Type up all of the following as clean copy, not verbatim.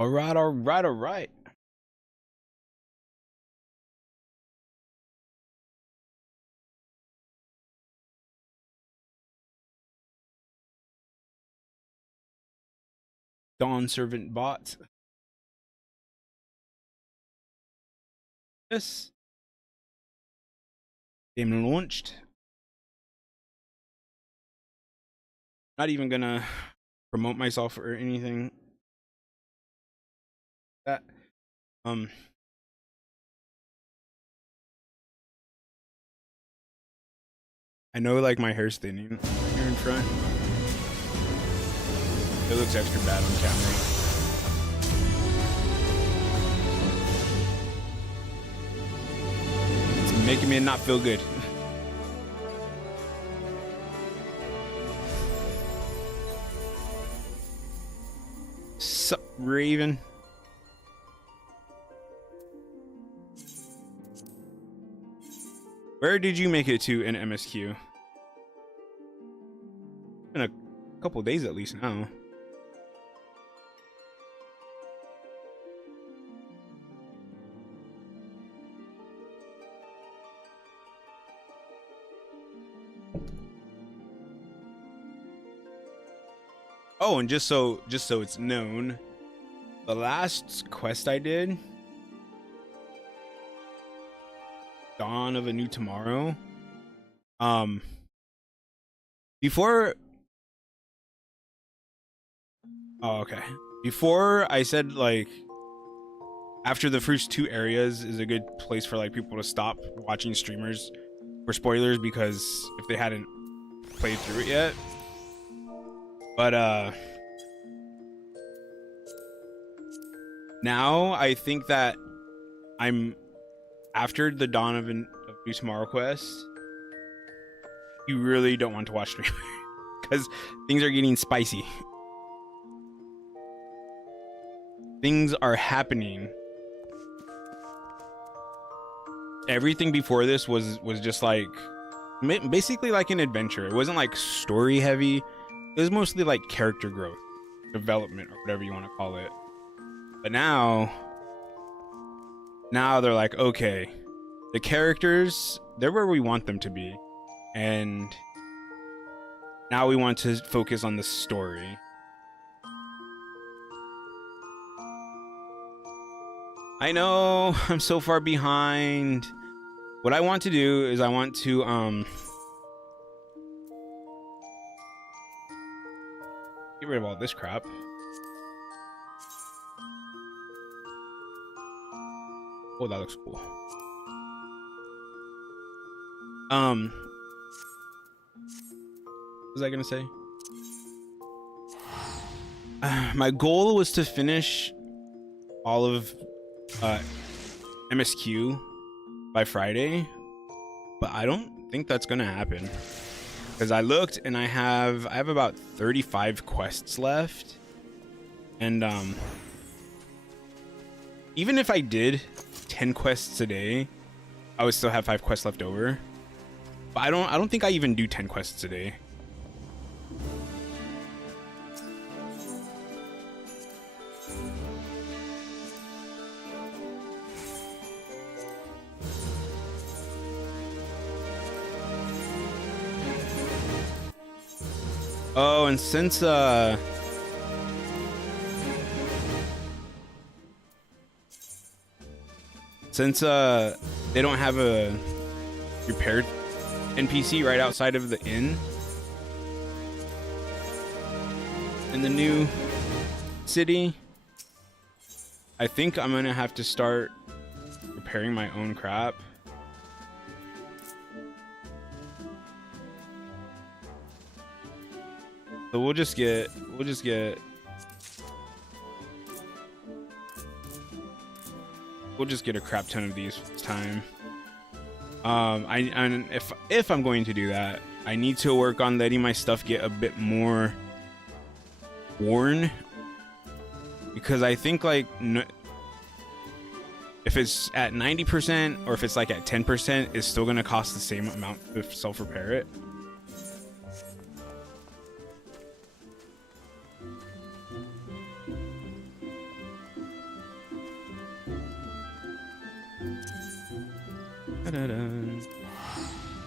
All right, all right, all right. Dawn servant bot. This game launched. Not even gonna promote myself or anything. That um. I know, like, my hair's thinning here in front. It looks extra bad on camera. It's making me not feel good. Sup, Raven? Where did you make it to in MSQ? Been a couple days at least now. Oh, and just so it's known, the last quest I did, Dawn of a New Tomorrow, before okay, before I said, like, after the first two areas is a good place for, like, people to stop watching streamers for spoilers, because if they hadn't played through it yet. But now I think that I'm after the Dawn of a New Tomorrow quest, you really don't want to watch stream because things are getting spicy. Things are happening. Everything before this was just like basically like an adventure. It wasn't like story heavy. It was mostly like character growth, development, or whatever you want to call it. But now they're like, okay, the characters, they're where we want them to be, and now we want to focus on the story. I know I'm so far behind. What I want to do is I want to get rid of all this crap. Oh, that looks cool. What was I gonna say? My goal was to finish all of MSQ by Friday, but I don't think that's gonna happen, because I looked and I have about 35 quests left, and even if I did 10 quests a day, I would still have 5 quests left over. But I don't think I even do 10 quests a day. Oh, and since they don't have a repaired NPC right outside of the inn in the new city, I think I'm gonna have to start repairing my own crap. So we'll just get a crap ton of these this time. And if I'm going to do that, I need to work on letting my stuff get a bit more worn, because I think, like, if it's at 90% or if it's like at 10%, it's still gonna cost the same amount to self-repair it. Da-da-da.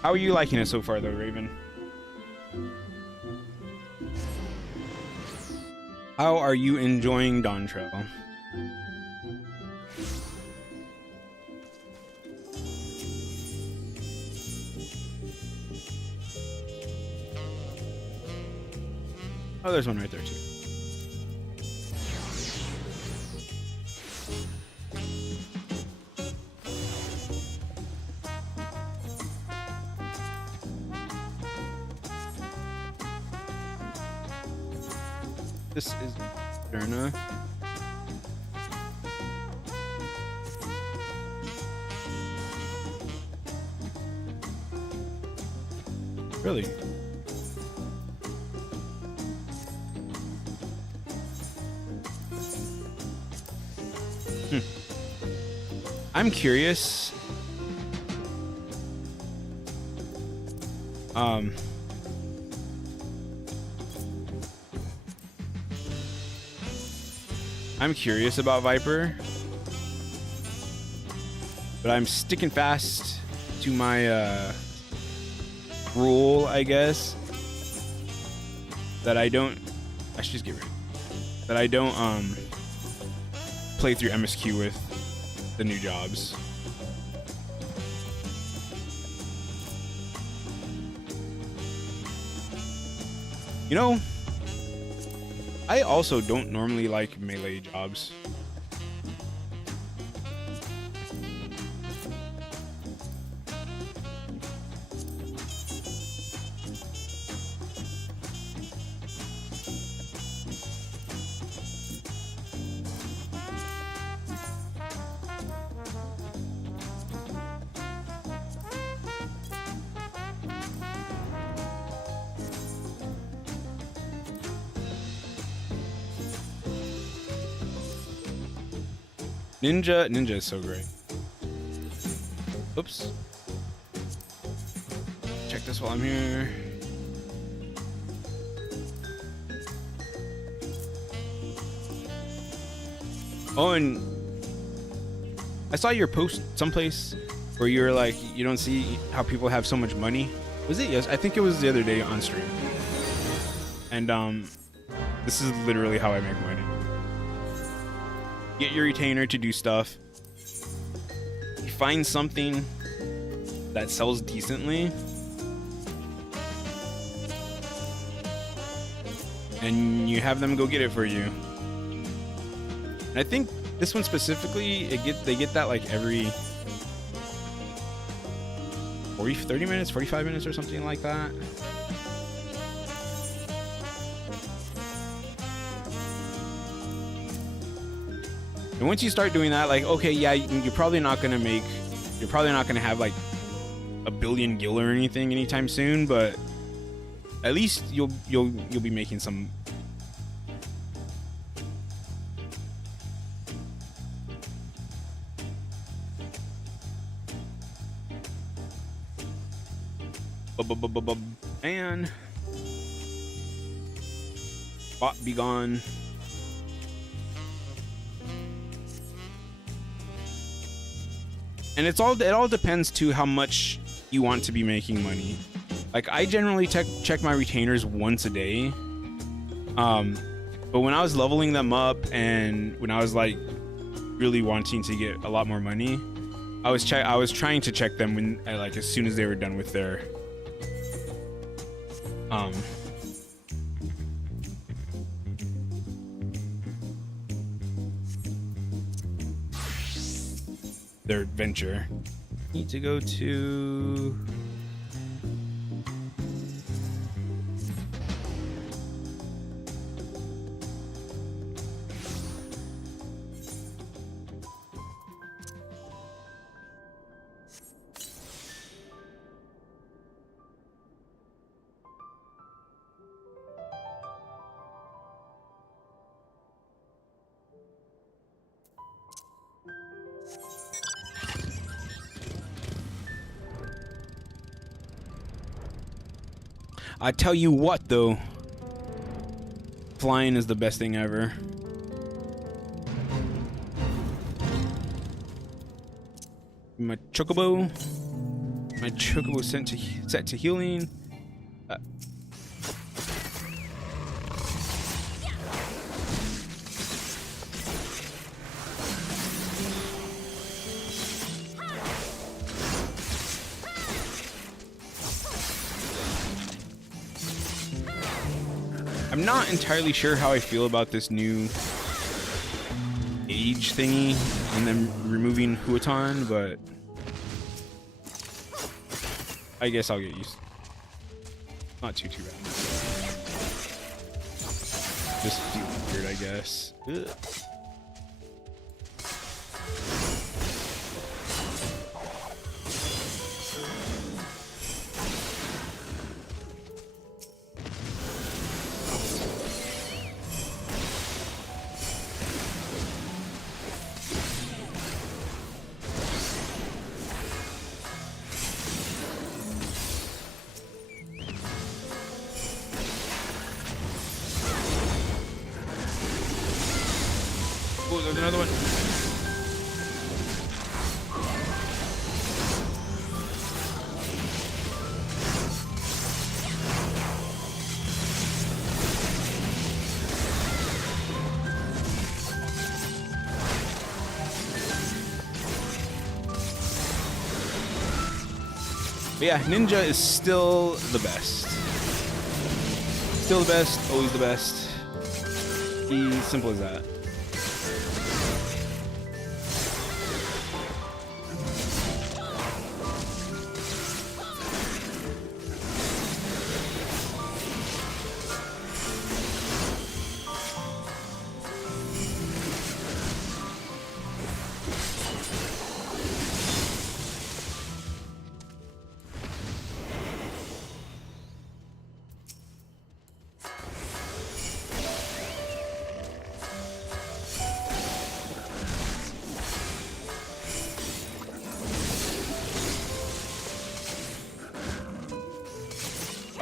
How are you liking it so far, though, Raven? How are you enjoying Dawn Trail? Oh, there's one right there, too. This is Derna. Really? I'm curious. I'm curious about Viper, but I'm sticking fast to my rule, I guess, that I should just get rid of it. That I don't play through MSQ with the new jobs. You know, I also don't normally like melee jobs. Ninja is so great. Oops. Check this while I'm here. Oh, and I saw your post someplace where you were like, you don't see how people have so much money. Was it? Yes, I think it was the other day on stream. And this is literally how I make money. Get your retainer to do stuff. You find something that sells decently, and you have them go get it for you. And I think this one specifically, they get that like every 30 minutes, 45 minutes or something like that. And once you start doing that, like, okay, yeah, you're probably not gonna have like a billion gil or anything anytime soon, but at least you'll be making some. And bot be gone. And it all depends to how much you want to be making money. Like, I generally check my retainers once a day. But when I was leveling them up and when I was like really wanting to get a lot more money, I was trying to check them when like as soon as they were done with their adventure. Need to go to I tell you what, though, flying is the best thing ever. My chocobo. My chocobo set to healing. I'm not entirely sure how I feel about this new age thingy and then removing Huaton, but I guess I'll get used to it. Not too bad. Just feel weird, I guess. Ugh. Oh, there's another one. But yeah, Ninja is still the best. Still the best, always the best. Simple as that.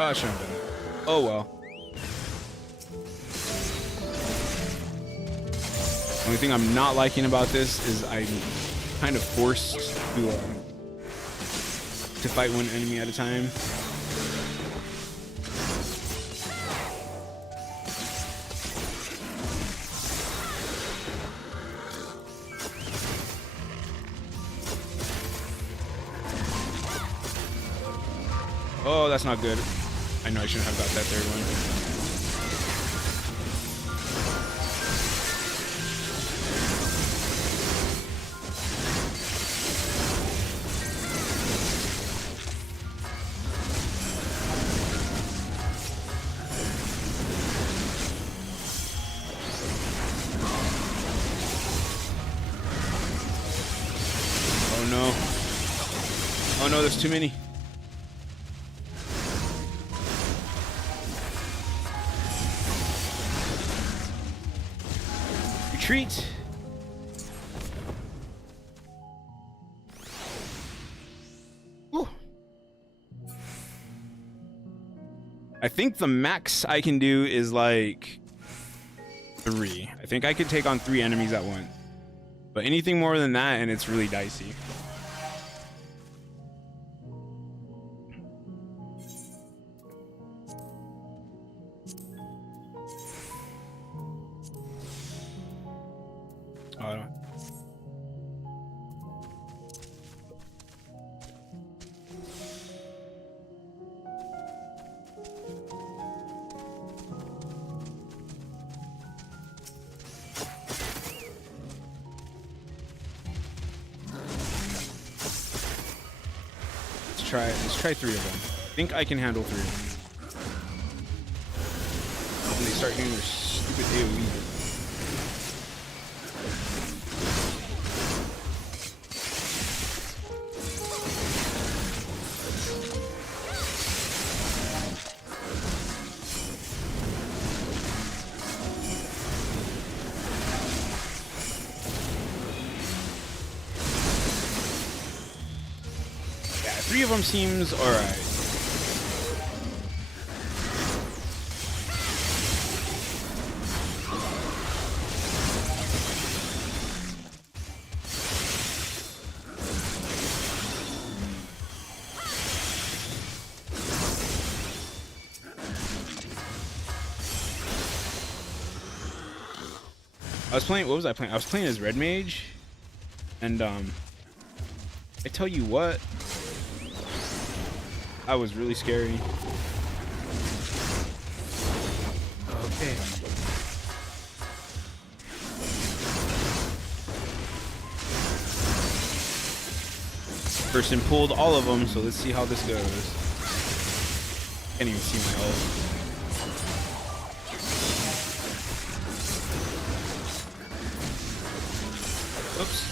Oh, I shouldn't have done that. Oh well. The only thing I'm not liking about this is I'm kind of forced to fight one enemy at a time. Oh, that's not good. I know I shouldn't have got that third one. Oh no. Oh no, there's too many. Retreat. Ooh. I think the max I can do is like 3. I think I could take on 3 enemies at once. But anything more than that, and it's really dicey. Let's try 3 of them. I think I can handle 3 of them. When they start doing their stupid AoE. Yeah, 3 of them seems alright. I was playing. What was I playing? I was playing as Red Mage, and I tell you what, I was really scary. Okay. Person pulled all of them, so let's see how this goes. Can't even see my ult. Oops.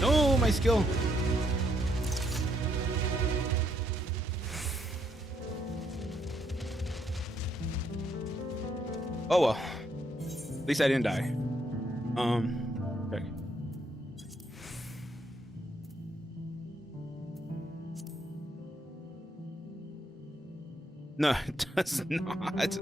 No, my skill. Oh well. At least I didn't die. Okay. No, it does not.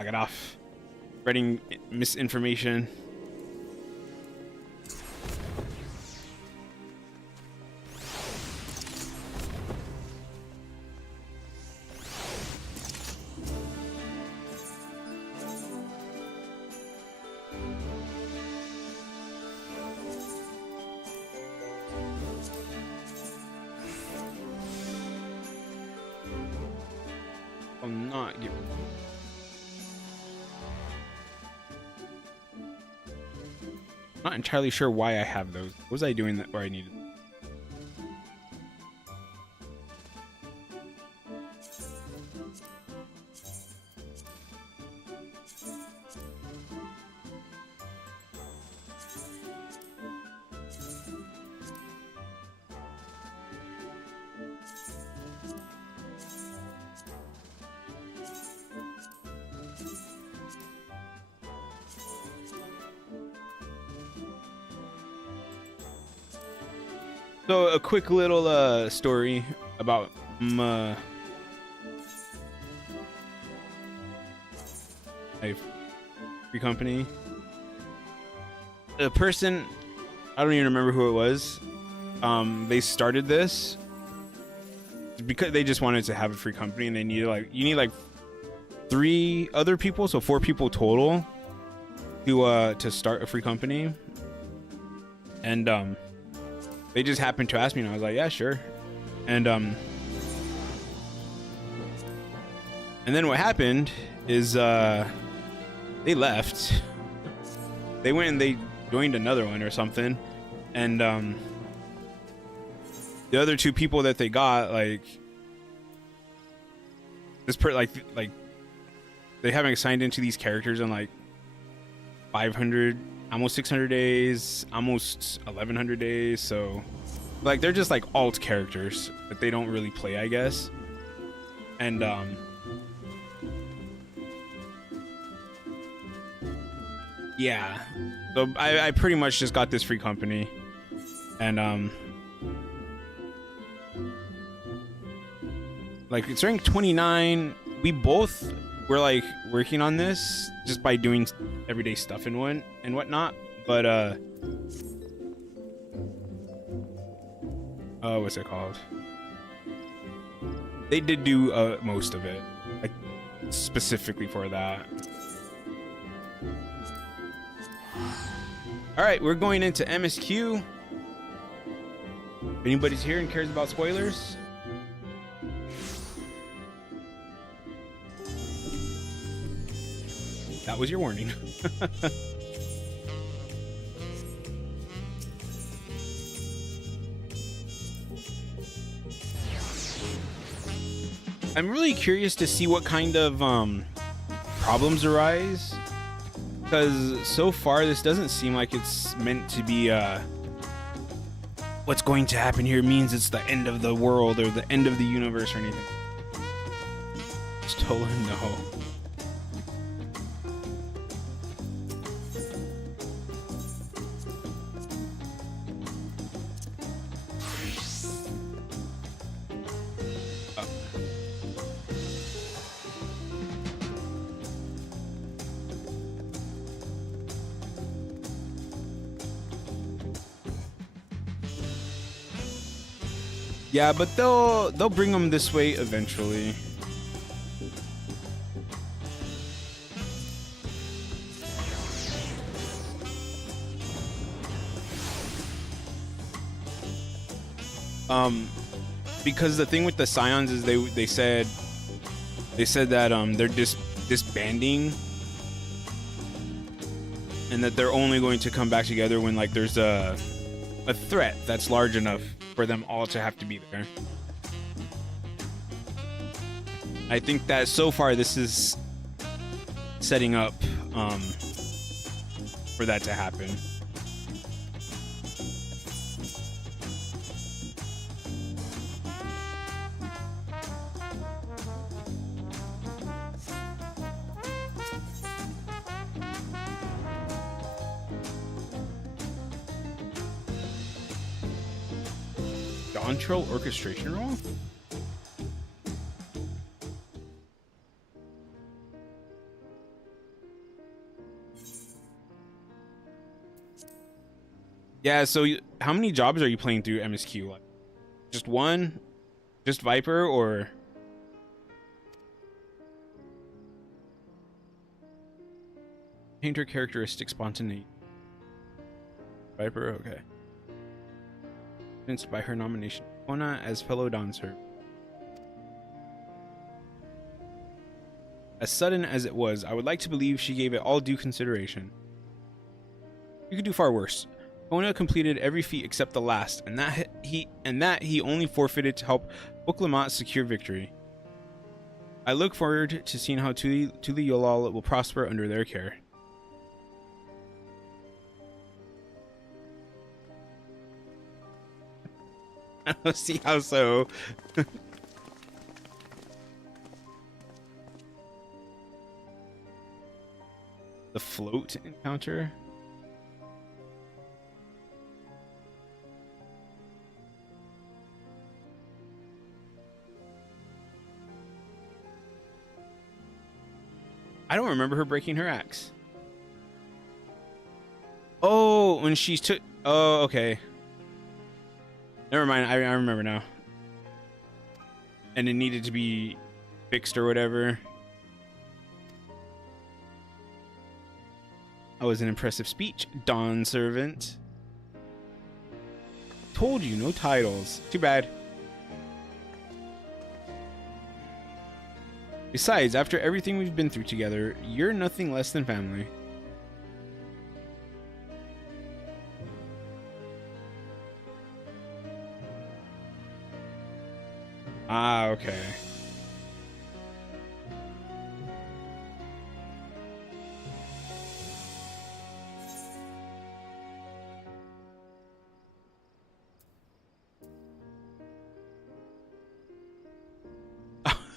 I got off. Spreading misinformation. I'll not give. Not entirely sure why I have those. What was I doing that where I needed? So a quick little story about my free company. The person, I don't even remember who it was. They started this because they just wanted to have a free company, and they needed you need like 3 other people, so 4 people total to start a free company. And they just happened to ask me, and I was like, yeah, sure. And then what happened is they left. They went and they joined another one or something. And the other 2 people that they got, like they haven't signed into these characters in like 500, almost 600 days, almost 1100 days. So like they're just like alt characters that they don't really play, I guess. And yeah, so I pretty much just got this free company. And like it's rank 29. We both were like working on this just by doing everyday stuff and whatnot. But what's it called? They did do most of it, like specifically for that. All right, we're going into MSQ. If anybody's here and cares about spoilers, that was your warning. I'm really curious to see what kind of problems arise, because so far this doesn't seem like it's meant to be what's going to happen here means it's the end of the world or the end of the universe or anything. Just totally no. Yeah, but they'll bring them this way eventually. Because the thing with the Scions is they said that they're disbanding, and that they're only going to come back together when like there's a threat that's large enough for them all to have to be there. I think that so far this is setting up for that to happen. Control orchestration role? Yeah, so how many jobs are you playing through MSQ? Like, just one? Just Viper, or? Painter characteristic spontaneity. Viper, okay. By her nomination, Ona as fellow dancer. As sudden as it was, I would like to believe she gave it all due consideration. You could do far worse. Ona completed every feat except the last, and that he only forfeited to help Book-Lamont secure victory. I look forward to seeing how Tuli Yolal will prosper under their care. I don't see how so. The float encounter? I don't remember her breaking her axe. Oh, when she took... Oh, okay. Never mind, I remember now. And it needed to be fixed or whatever. That was an impressive speech, Dawn Servant. Told you, no titles. Too bad. Besides, after everything we've been through together, you're nothing less than family. Ah, okay.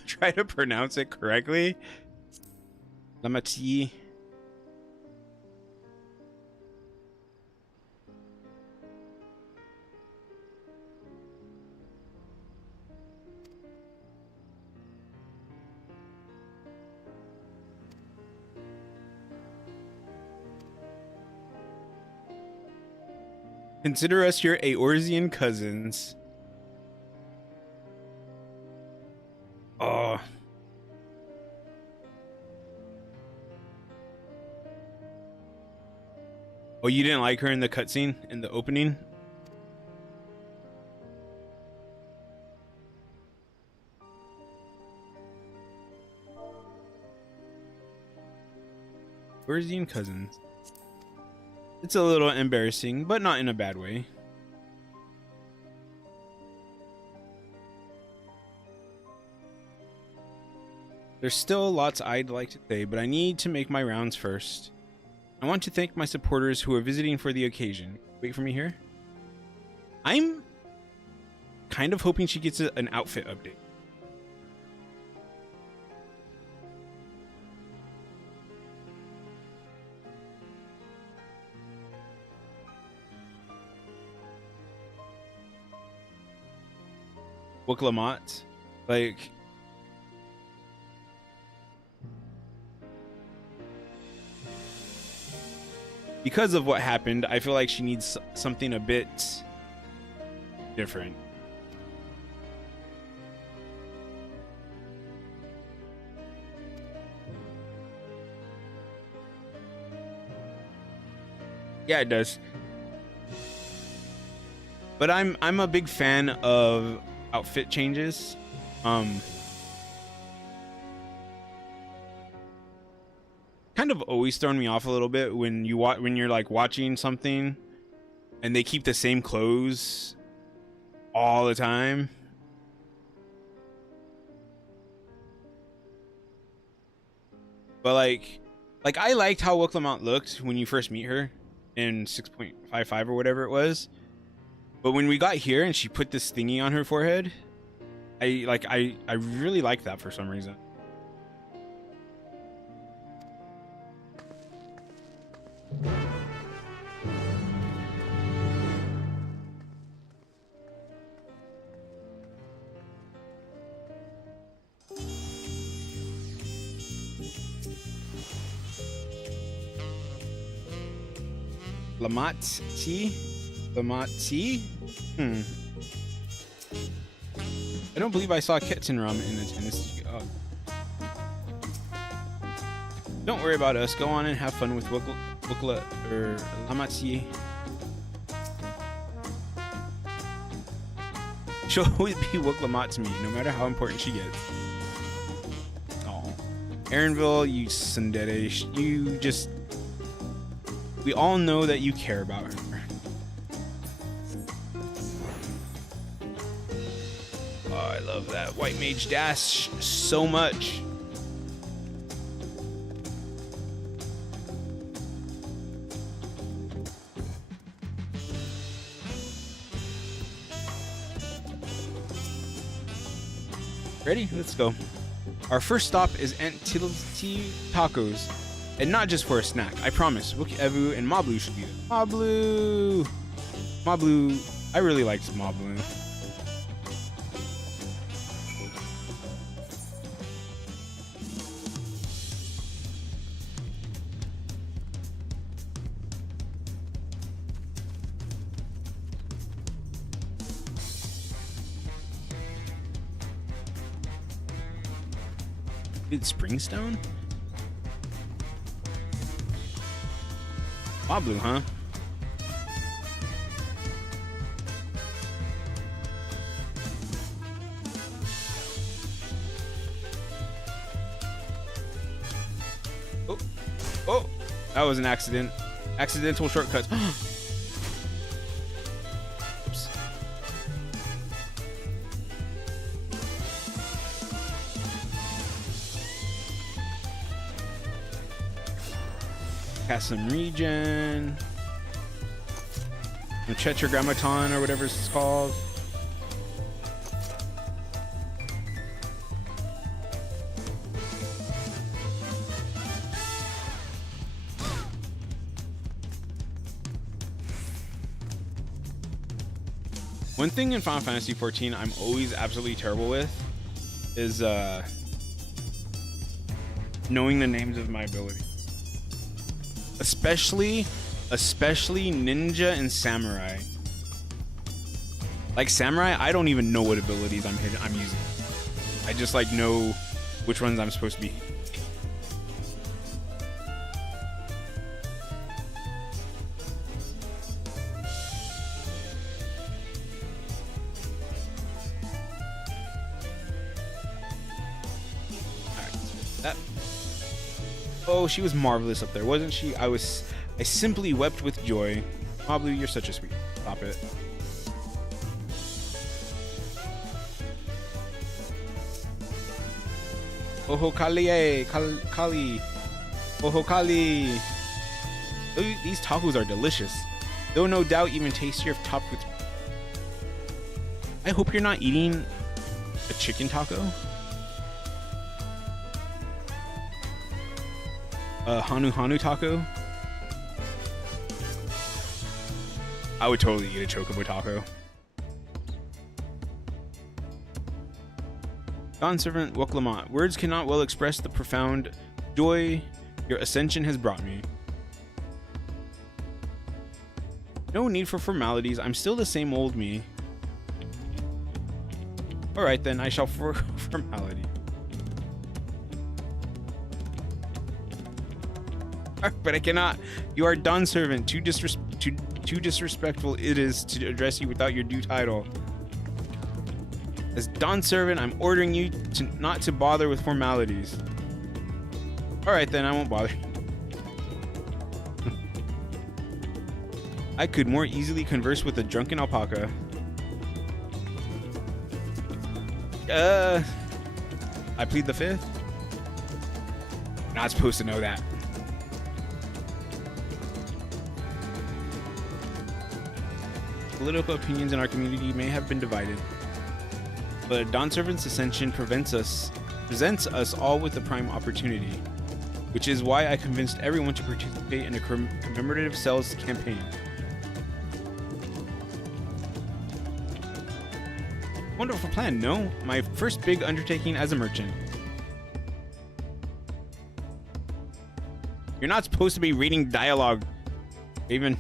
Try to pronounce it correctly. Lamati. Consider us your Eorzean cousins. Oh. Oh, you didn't like her in the cutscene, in the opening? Eorzean cousins. It's a little embarrassing, but not in a bad way. There's still lots I'd like to say, but I need to make my rounds first. I want to thank my supporters who are visiting for the occasion. Wait for me here. I'm kind of hoping she gets an outfit update. Book-Lamont, like, because of what happened, I feel like she needs something a bit different. Yeah, it does. But I'm a big fan of outfit changes. Kind of always thrown me off a little bit when you're like watching something and they keep the same clothes all the time. But like I liked how Wilklamont looked when you first meet her in 6.55 or whatever it was. But when we got here and she put this thingy on her forehead, I really like that for some reason. Lamati? I don't believe I saw Kettenram in attendance. Oh. Don't worry about us. Go on and have fun with Wukla or Lamati. She'll always be Wuklamat to me, no matter how important she gets. Oh, Aaronville, you tsundere, you just. We all know that you care about her. Oh, I love that white mage dash so much. Ready? Let's go. Our first stop is Antilti Tacos. And not just for a snack. I promise. Wookie Evu and Mablu should be there. Mablu! I really liked Mablu. It's Springstone? Mablu, huh? Oh, oh, that was an accident. Accidental shortcuts. Oops. Cast some regen. Tetragrammaton or whatever it's called. One thing in Final Fantasy XIV I'm always absolutely terrible with is knowing the names of my abilities. Especially ninja and samurai. Like samurai, I don't even know what abilities I'm using. I just like know which ones I'm supposed to be. Oh, she was marvelous up there, wasn't she? I simply wept with joy. Mablu, you're such a sweet. Stop it. Oho Kali, Kali. Oho Kali. These tacos are delicious. Though no doubt even tastier if topped with. I hope you're not eating a chicken taco. Hanu taco. I would totally eat a chocobo taco. Dawn Servant Woklamont. Words cannot well express the profound joy your ascension has brought me. No need for formalities. I'm still the same old me. Alright then, I shall formality. But I cannot. You are Dawn Servant. Too disrespectful it is to address you without your due title. As Dawn Servant, I'm ordering you not to bother with formalities. Alright then, I won't bother. I could more easily converse with a drunken alpaca. I plead the fifth? Not supposed to know that. Political opinions in our community may have been divided, but Dawn Servant's ascension presents us all with the prime opportunity, which is why I convinced everyone to participate in a commemorative cells campaign. Wonderful plan, no? My first big undertaking as a merchant. You're not supposed to be reading dialogue, even.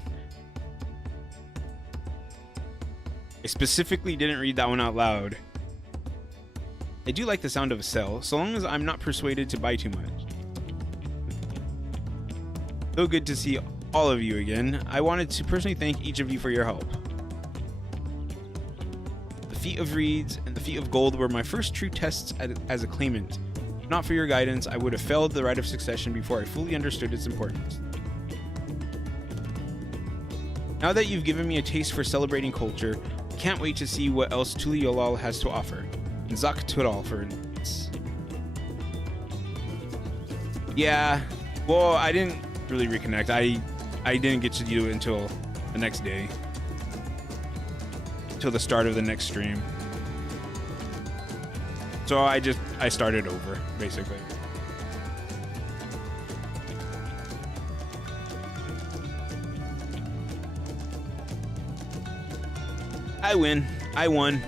I specifically didn't read that one out loud. I do like the sound of a cell, so long as I'm not persuaded to buy too much. So good to see all of you again. I wanted to personally thank each of you for your help. The Feat of Reeds and the Feat of Gold were my first true tests as a claimant. If not for your guidance, I would have failed the rite of succession before I fully understood its importance. Now that you've given me a taste for celebrating culture, I can't wait to see what else Tuliolal has to offer. And Zak Tural, for instance. Yeah, well, I didn't really reconnect. I didn't get to do it until the next day. Till the start of the next stream. So I started over, basically. I win. I won.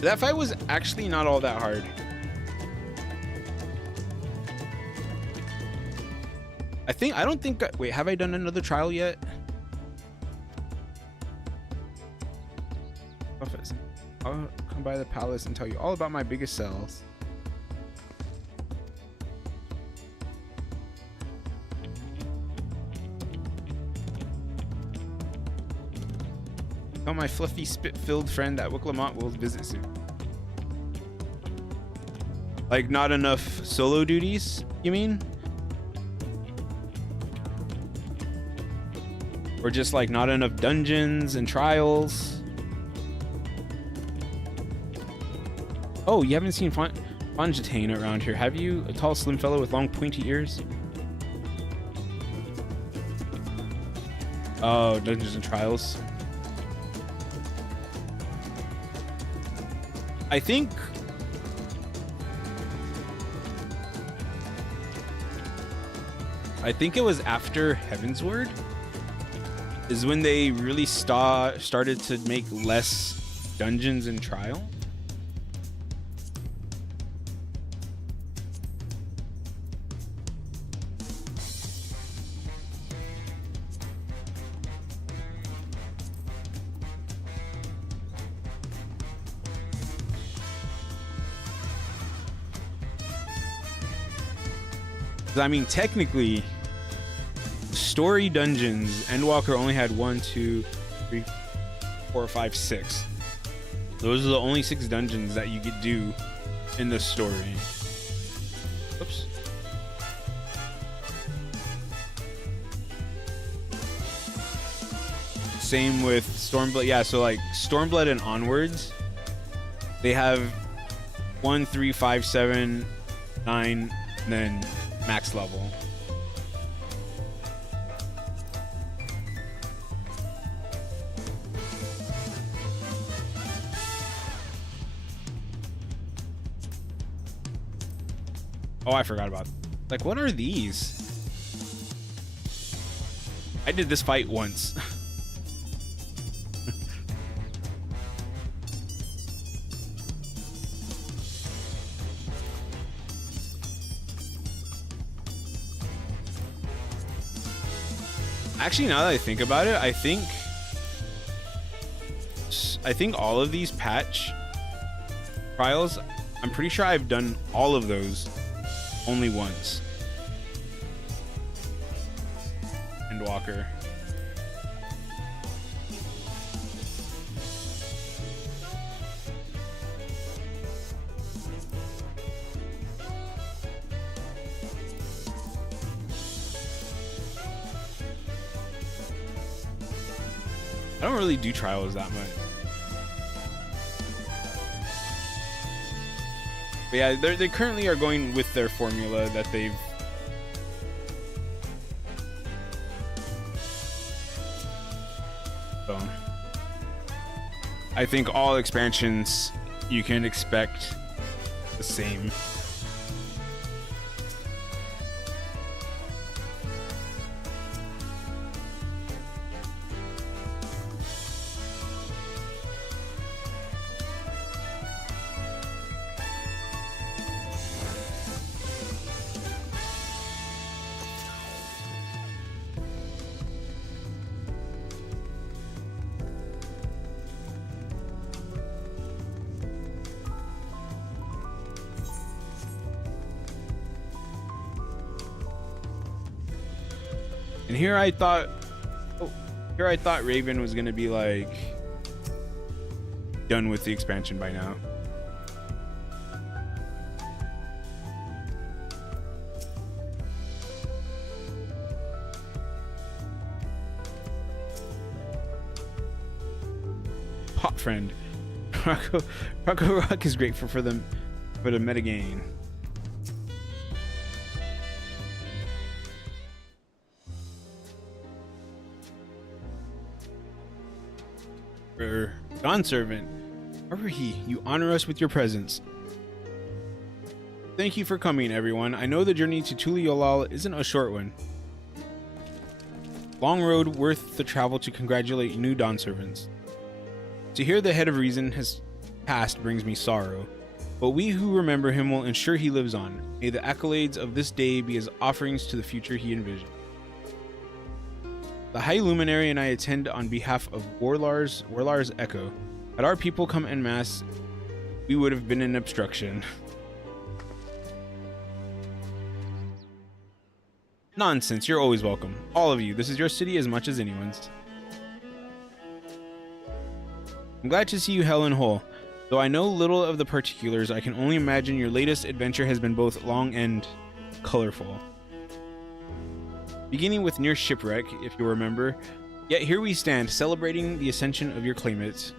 That fight was actually not all that hard. I don't think, wait, have I done another trial yet? I'll come by the palace and tell you all about my biggest cells. Tell my fluffy spit-filled friend that Wiclamont will visit soon. Like, not enough solo duties, you mean? Or just like not enough dungeons and trials? Oh, you haven't seen Fontaine around here, have you? A tall, slim fellow with long, pointy ears? Oh, Dungeons and Trials. I think it was after Heavensward is when they really started to make less dungeons and trial. I mean, technically, story dungeons, Endwalker only had 1, 2, 3, 4, 5, 6. Those are the only 6 dungeons that you could do in the story. Oops. Same with Stormblood. Yeah, so like Stormblood and onwards, they have 1, 3, 5, 7, 9, and then max level. Oh, I forgot about. Like, what are these? I did this fight once. Actually, now that I think about it, I think all of these patch trials, I'm pretty sure I've done all of those only once. Endwalker. I don't really do trials that much. But yeah, they currently are going with their formula that they've... So, I think all expansions you can expect the same. And here I thought Raven was gonna be like done with the expansion by now. Pot friend. Rocco Rock is grateful for the metagain. Dawn servant, Haruhi, you honor us with your presence. Thank you for coming, everyone. I know the journey to Tuliolal isn't a short one. Long road worth the travel to congratulate new Dawn servants. To hear the head of reason has passed brings me sorrow, but we who remember him will ensure he lives on. May the accolades of this day be as offerings to the future he envisioned. The High Luminary and I attend on behalf of Warlar's Echo. Had our people come en masse, we would have been an obstruction. Nonsense, you're always welcome. All of you, this is your city as much as anyone's. I'm glad to see you hell and whole. Though I know little of the particulars, I can only imagine your latest adventure has been both long and colorful. Beginning with near shipwreck, if you remember, yet here we stand, celebrating the ascension of your claimants.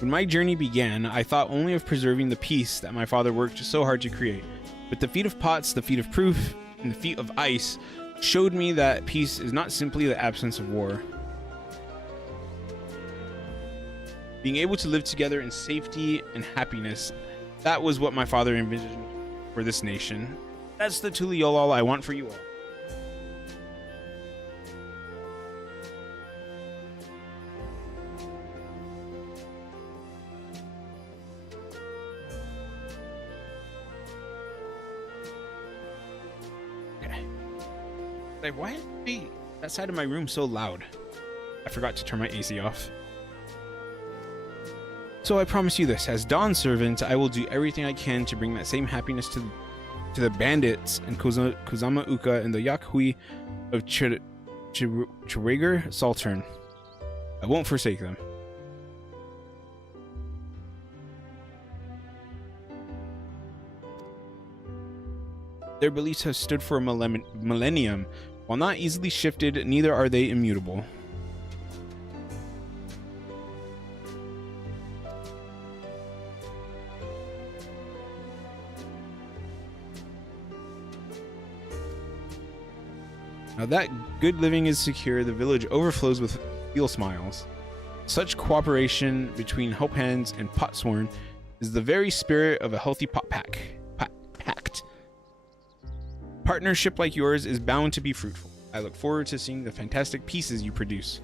When my journey began, I thought only of preserving the peace that my father worked so hard to create. But the feat of pots, the feat of proof, and the feat of ice showed me that peace is not simply the absence of war. Being able to live together in safety and happiness, that was what my father envisioned for this nation. That's the Tuliolal I want for you all. Okay. Like, why is that side of my room so loud? I forgot to turn my AC off. So I promise you this, as Dawn servant, I will do everything I can to bring that same happiness to the bandits and Kozama Uka and the Yakhui of Chirager Saltern. I won't forsake them. Their beliefs have stood for a millennium. While not easily shifted, neither are they immutable. Now that good living is secure, the village overflows with feel smiles. Such cooperation between Help Hands and Potsworn is the very spirit of a healthy pact. Partnership like yours is bound to be fruitful. I look forward to seeing the fantastic pieces you produce.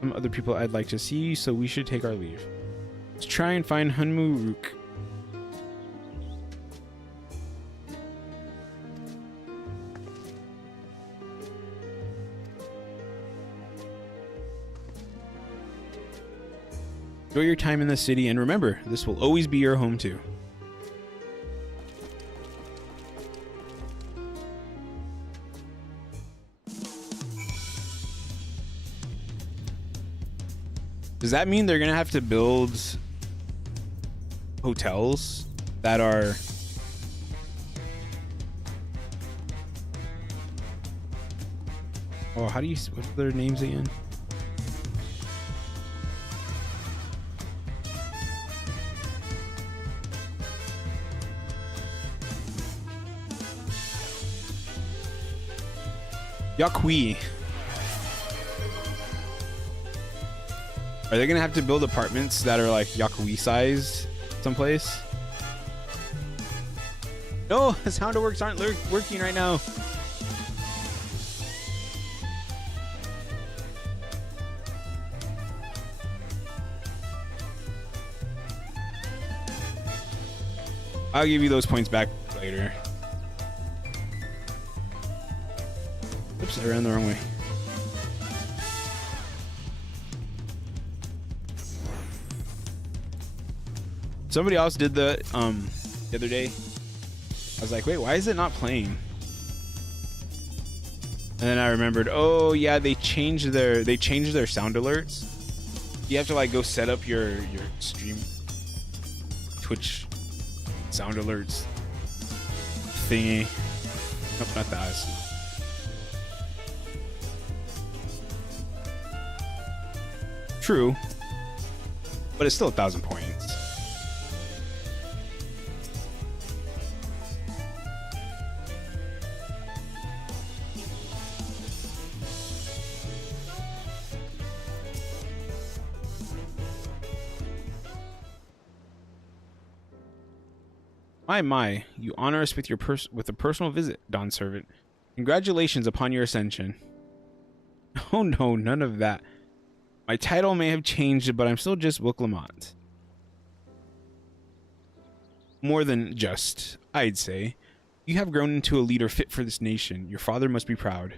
Some other people I'd like to see, so we should take our leave. Let's try and find Hunmu Rook. Enjoy your time in the city, and remember, this will always be your home too. Does that mean they're gonna have to build hotels that are how do you, what's their names again? Yakui. Are they gonna have to build apartments that are like Yakui sized someplace? No, the sound works aren't working right now. I'll give you those points back later. Oops, I ran the wrong way. Somebody else did the other day. I was like, wait, why is it not playing? And then I remembered, oh yeah, they changed their sound alerts. You have to like go set up your stream Twitch sound alerts thingy. Nope, not that. True, but it's still 1,000 points. My, you honor us with with a personal visit, Dawn Servant. Congratulations upon your ascension. Oh no, none of that. My title may have changed, but I'm still just Wilk Lamont. More than just, I'd say. You have grown into a leader fit for this nation. Your father must be proud.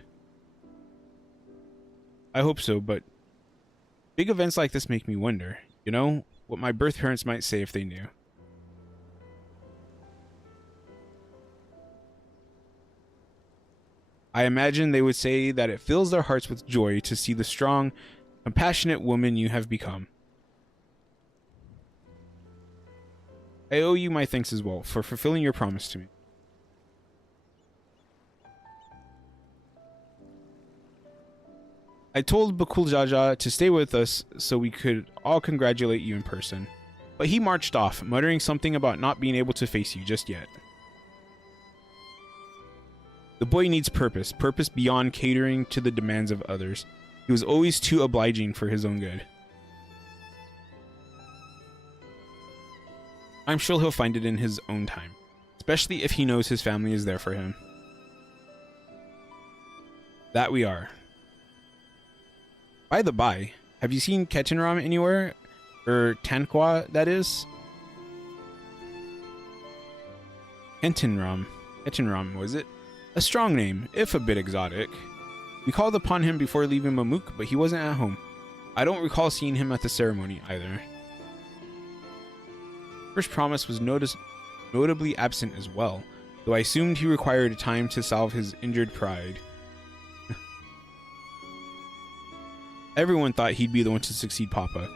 I hope so, but big events like this make me wonder, you know, what my birth parents might say if they knew. I imagine they would say that it fills their hearts with joy to see the strong, compassionate woman you have become. I owe you my thanks as well for fulfilling your promise to me. I told Bakul Jaja to stay with us so we could all congratulate you in person, but he marched off, muttering something about not being able to face you just yet. The boy needs purpose beyond catering to the demands of others. He was always too obliging for his own good. I'm sure he'll find it in his own time, especially if he knows his family is there for him. That we are. By the by, have you seen Ketchenram anywhere? Or Tanqua, that is? Ketchenram, was it? A strong name, if a bit exotic. We called upon him before leaving Mamuk, but he wasn't at home. I don't recall seeing him at the ceremony either. First Promise was notably absent as well, though I assumed he required time to salve his injured pride. Everyone thought he'd be the one to succeed Papa.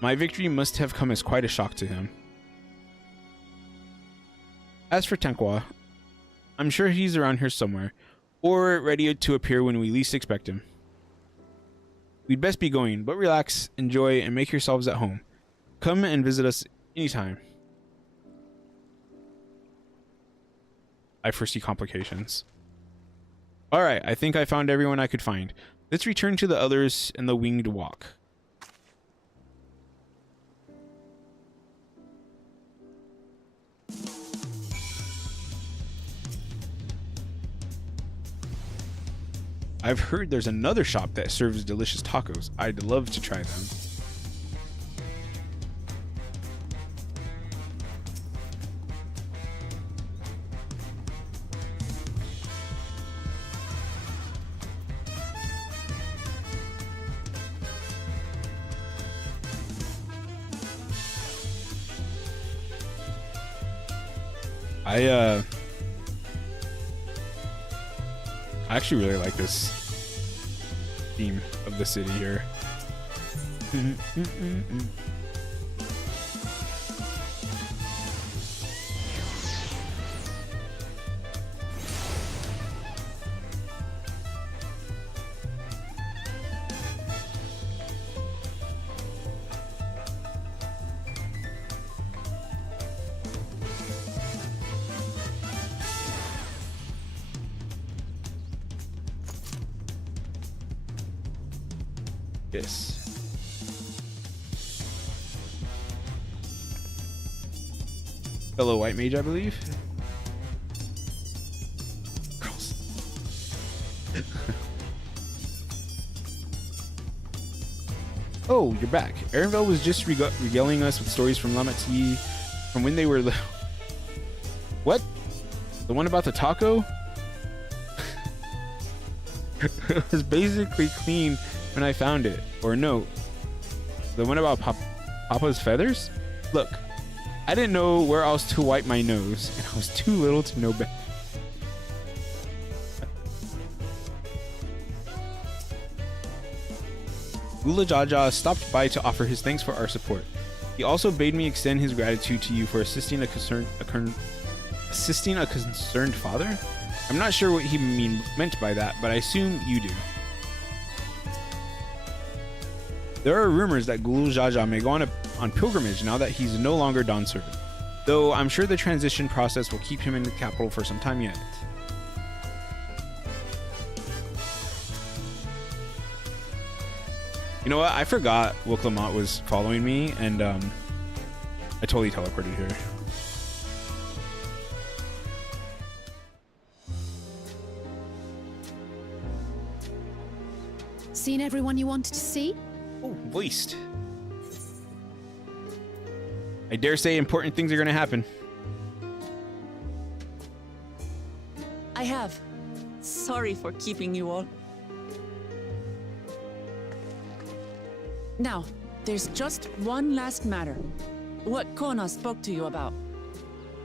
My victory must have come as quite a shock to him. As for Tanqua, I'm sure he's around here somewhere, or ready to appear when we least expect him. We'd best be going, but relax, enjoy, and make yourselves at home. Come and visit us anytime. I foresee complications. Alright, I think I found everyone I could find. Let's return to the others in the winged walk. I've heard there's another shop that serves delicious tacos. I'd love to try them. I actually really like this theme of the city here. Yes. Fellow white mage, I believe. Girls. Oh, you're back. Erenville was just regaling us with stories from Lamati from when they were little. What? The one about the taco? It was basically clean when I found it. Or no, the one about Papa's feathers? Look, I didn't know where else to wipe my nose, and I was too little to know better. Gula Jaja stopped by to offer his thanks for our support. He also bade me extend his gratitude to you for assisting a concerned father? I'm not sure what he meant by that, but I assume you do. There are rumors that Gulu Jaja may go on pilgrimage now that he's no longer Dawn servant, though I'm sure the transition process will keep him in the capital for some time yet. You know what? I forgot Wilclamont was following me, and I totally teleported here. Seen everyone you wanted to see? Oh, voiced. I dare say important things are going to happen. I have. Sorry for keeping you all. Now, there's just one last matter. What Kona spoke to you about.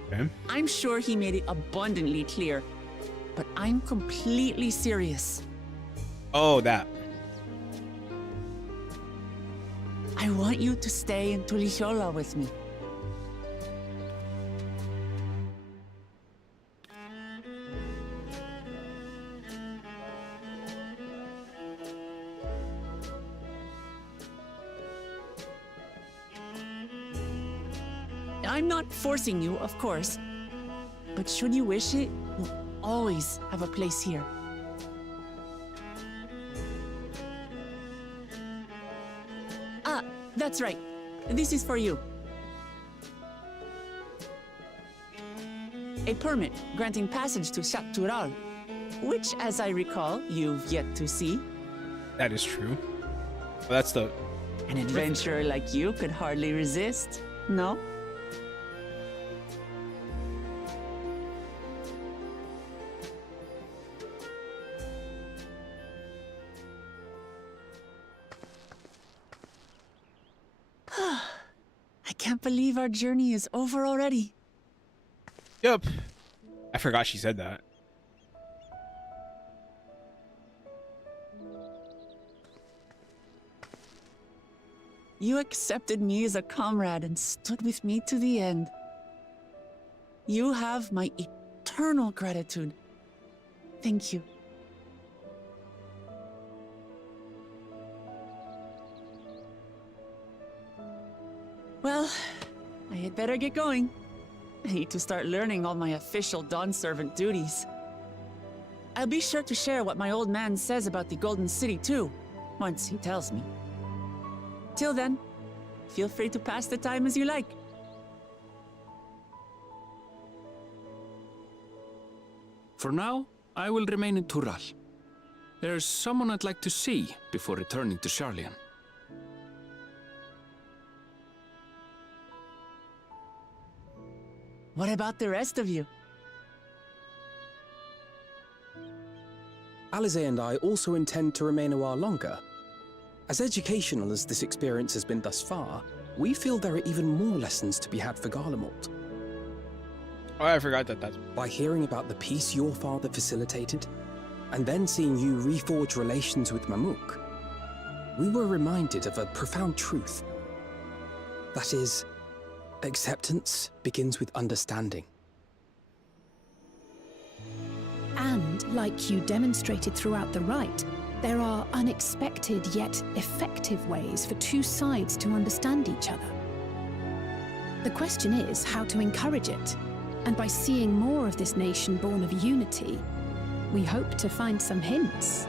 Okay. I'm sure he made it abundantly clear, but I'm completely serious. Oh, that. I want you to stay in Tulichola with me. I'm not forcing you, of course, but should you wish it, you'll always have a place here. Ah, that's right. This is for you. A permit granting passage to Chatural, which, as I recall, you've yet to see. That is true. Well, that's the... An adventurer like you could hardly resist, no? I can't believe our journey is over already. Yep. I forgot she said that. You accepted me as a comrade and stood with me to the end. You have my eternal gratitude. Thank you. Well, I had better get going. I need to start learning all my official Dawn servant duties. I'll be sure to share what my old man says about the Golden City too, once he tells me. Till then, feel free to pass the time as you like. For now, I will remain in Tural. There's someone I'd like to see before returning to Sharlayan. What about the rest of you? Alize and I also intend to remain a while longer. As educational as this experience has been thus far, we feel there are even more lessons to be had for Garlemald. Oh, I forgot that's... By hearing about the peace your father facilitated, and then seeing you reforge relations with Mamuk, we were reminded of a profound truth. That is, acceptance begins with understanding. And, like you demonstrated throughout the rite, there are unexpected yet effective ways for two sides to understand each other. The question is how to encourage it, and by seeing more of this nation born of unity, we hope to find some hints.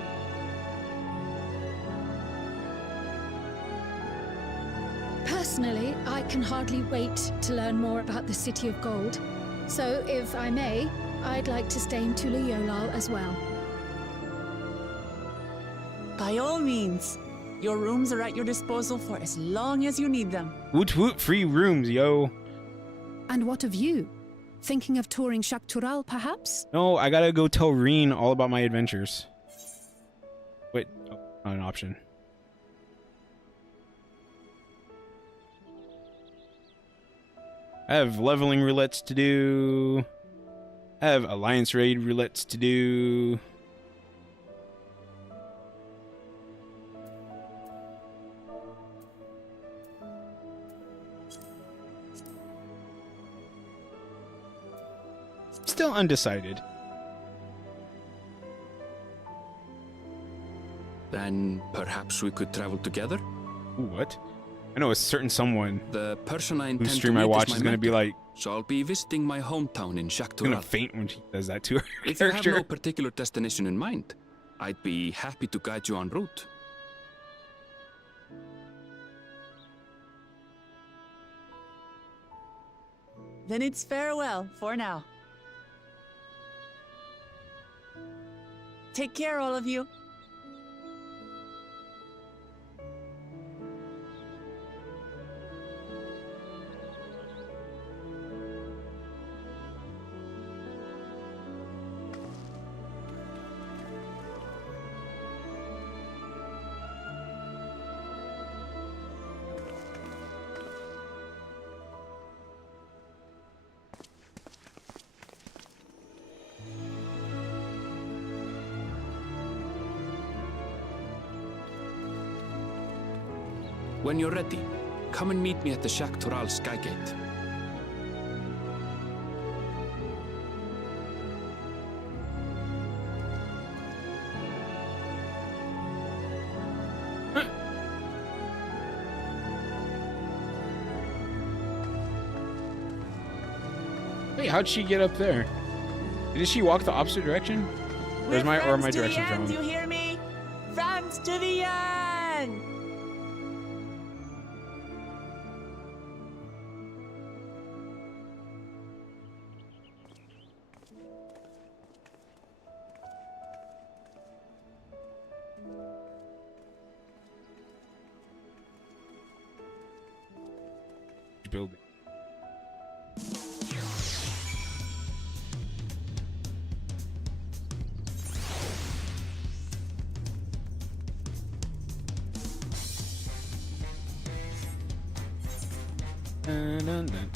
Personally, I can hardly wait to learn more about the City of Gold. So, if I may, I'd like to stay in Tula Yolal as well. By all means. Your rooms are at your disposal for as long as you need them. Woot woot, free rooms, yo. And what of you? Thinking of touring Shaktural, perhaps? No, I gotta go tell Reen all about my adventures. Wait, oh, not an option. I have leveling roulettes to do. I have alliance raid roulettes to do. Still undecided. Then perhaps we could travel together? Ooh, what? I know a certain someone The person I whose intend to stream I meet watch is is my gonna be mentor, like so I'll be visiting my hometown in gonna Shaktural. faint when she does that to her If you have character. no particular destination in mind, I'd be happy to guide you en route. Then it's farewell for now. Take care, all of you. When you're ready, come and meet me at the Shaktural Skygate. Wait, how'd she get up there? Did she walk the opposite direction? Or is my France to the directions end, wrong? you hear me? France to the end! Building. Dun, dun, dun.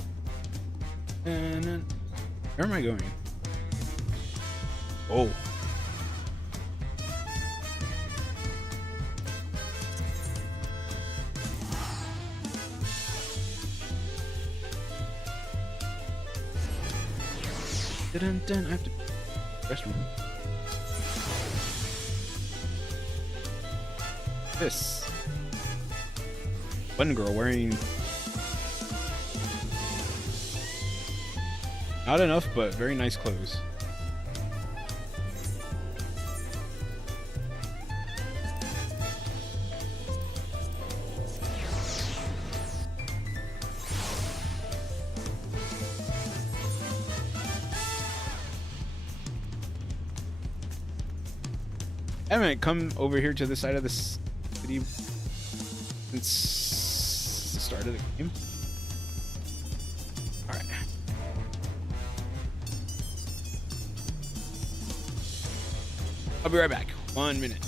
Dun, dun. Where am I going? Oh. Dun, dun, I have to restroom. This one girl wearing not enough, but very nice clothes. I haven't come over here to the side of this city since the start of the game. Alright. I'll be right back. 1 minute.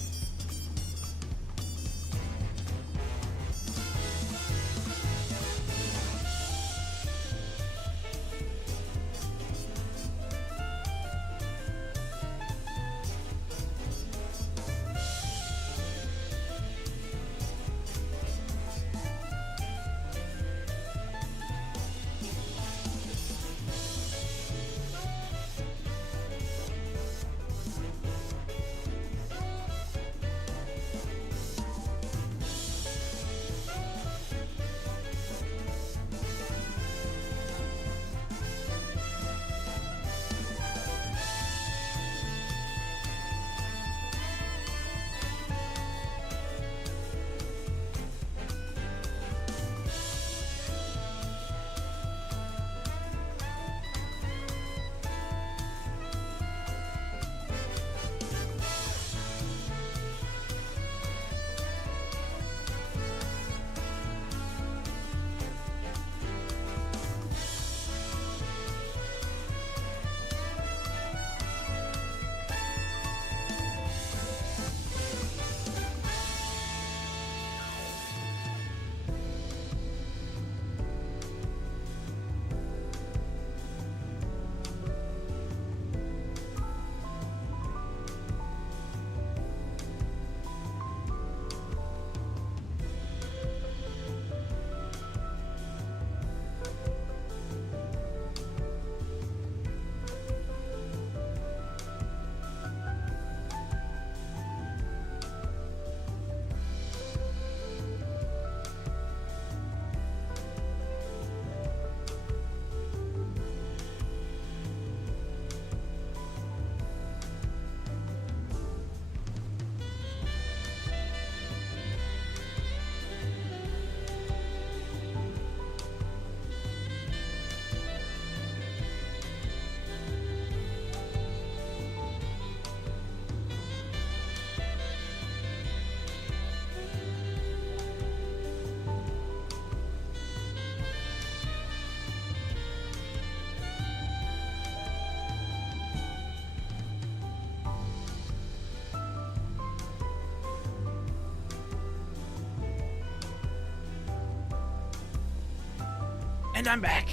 And I'm back.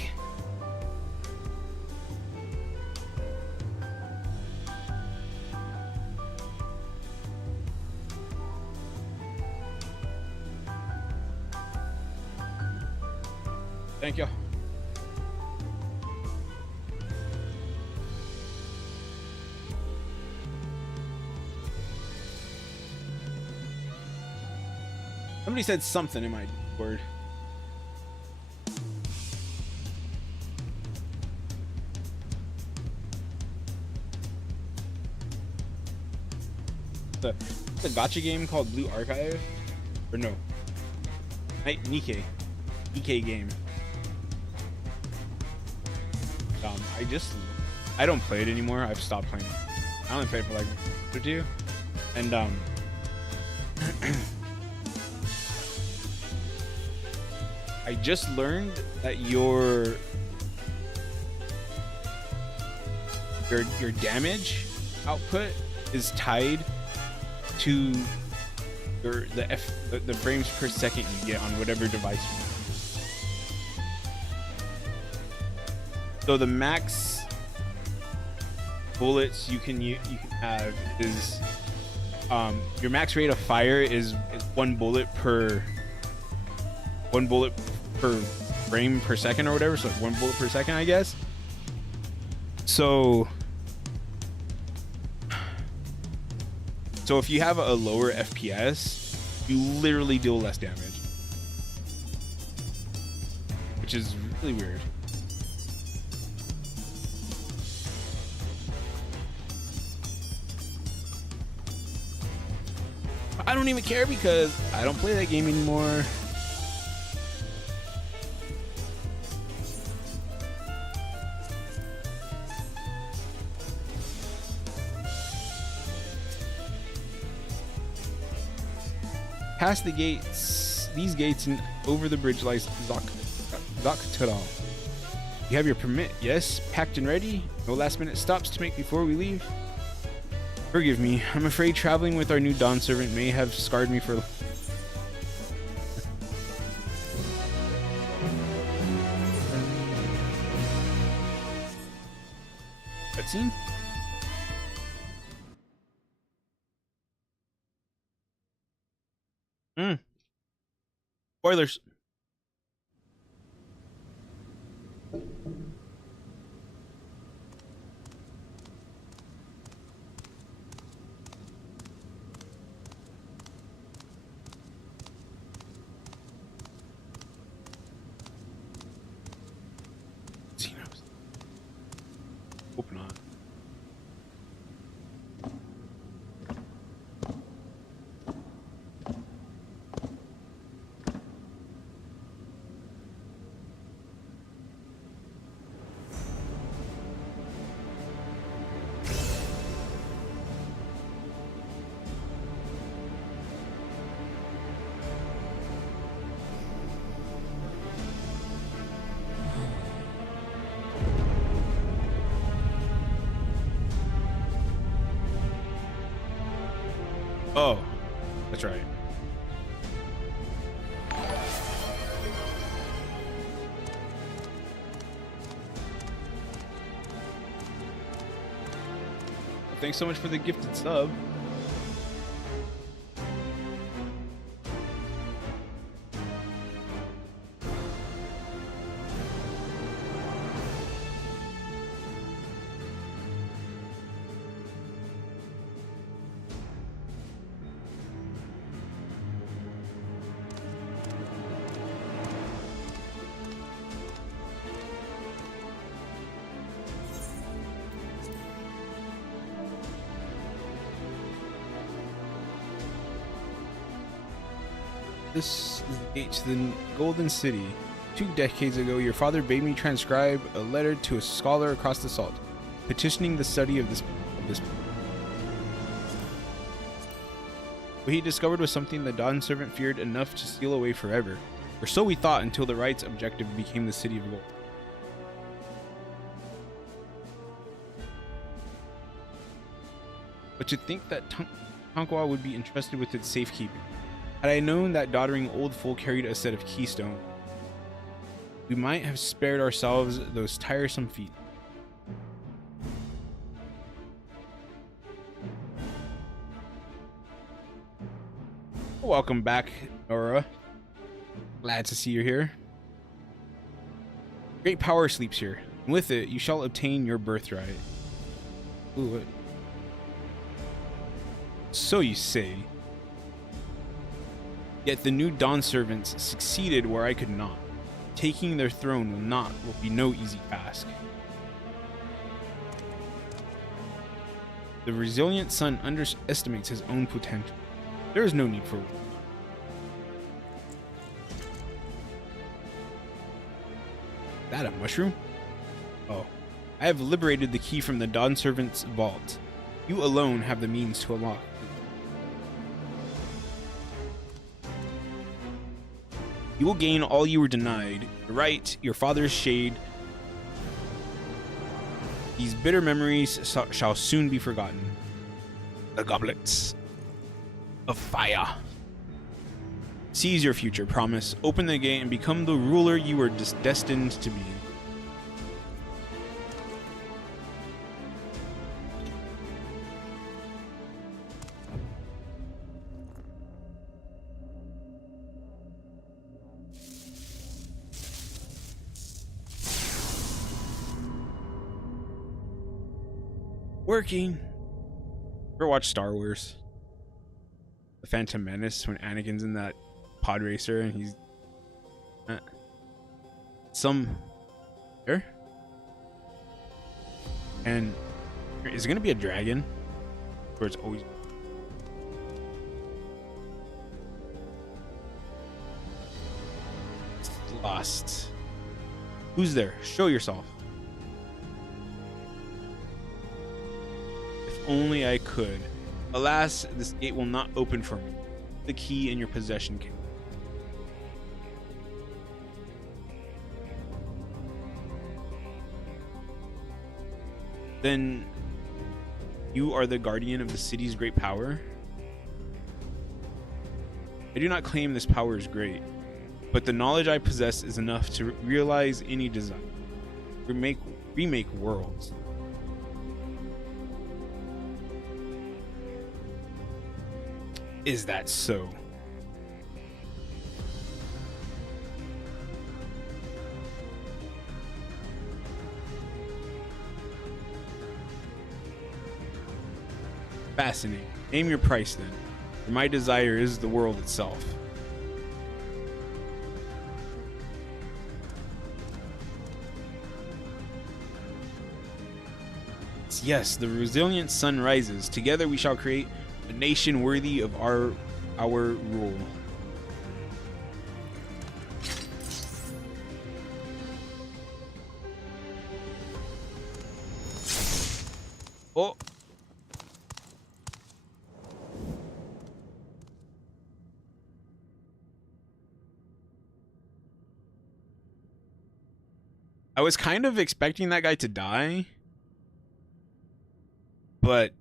Thank you. Somebody said something in my word. The gacha game called Blue Archive, or no, Nikkei game. I don't play it anymore. I've stopped playing it. I only played it for like a month or two, and I just learned that your damage output is tied to the frames per second you get on whatever device you use. So the max bullets you can have is your max rate of fire is one bullet per frame per second or whatever, so like one bullet per second, I guess. So if you have a lower FPS, you literally deal less damage, which is really weird. I don't even care because I don't play that game anymore. Past the gates, these gates, and over the bridge lies Zaktural. You have your permit, yes? Packed and ready? No last minute stops to make before we leave? Forgive me, I'm afraid traveling with our new Dawn servant may have scarred me for... Cutscene? Spoilers. Hope not. Oh, that's right. Thanks so much for the gifted sub. This is the gate to the Golden City. 2 decades ago, your father bade me transcribe a letter to a scholar across the salt, petitioning the study of this. What he discovered was something the Dawn servant feared enough to steal away forever, or so we thought until the right's objective became the City of Gold. But to think that Tonkawa would be entrusted with its safekeeping. Had I known that doddering old fool carried a set of keystone, we might have spared ourselves those tiresome feet. Welcome back, Nora. Glad to see you here. Great power sleeps here, and with it, you shall obtain your birthright. Ooh, what? So you say. Yet the new Dawn servants succeeded where I could not. Taking their throne will be no easy task. The resilient son underestimates his own potential. There is no need for war. Is that a mushroom? Oh. I have liberated the key from the Dawn servant's vault. You alone have the means to unlock. You will gain all you were denied. Your right, your father's shade. These bitter memories shall soon be forgotten. The goblets of fire. Seize your future, promise. Open the gate and become the ruler you were destined to be. Working. Ever watch Star Wars? The Phantom Menace, when Anakin's in that pod racer and he's here, and is it gonna be a dragon, or it's always lost? Who's there? Show yourself. If only I could. Alas, this gate will not open for me. The key in your possession, King. Then you are the guardian of the city's great power? I do not claim this power is great, but the knowledge I possess is enough to realize any desire. Remake worlds. Is that so? Fascinating. Name your price then, for my desire is the world itself. Yes, the resilient sun rises. Together we shall create a nation worthy of our rule. Oh. I was kind of expecting that guy to die, but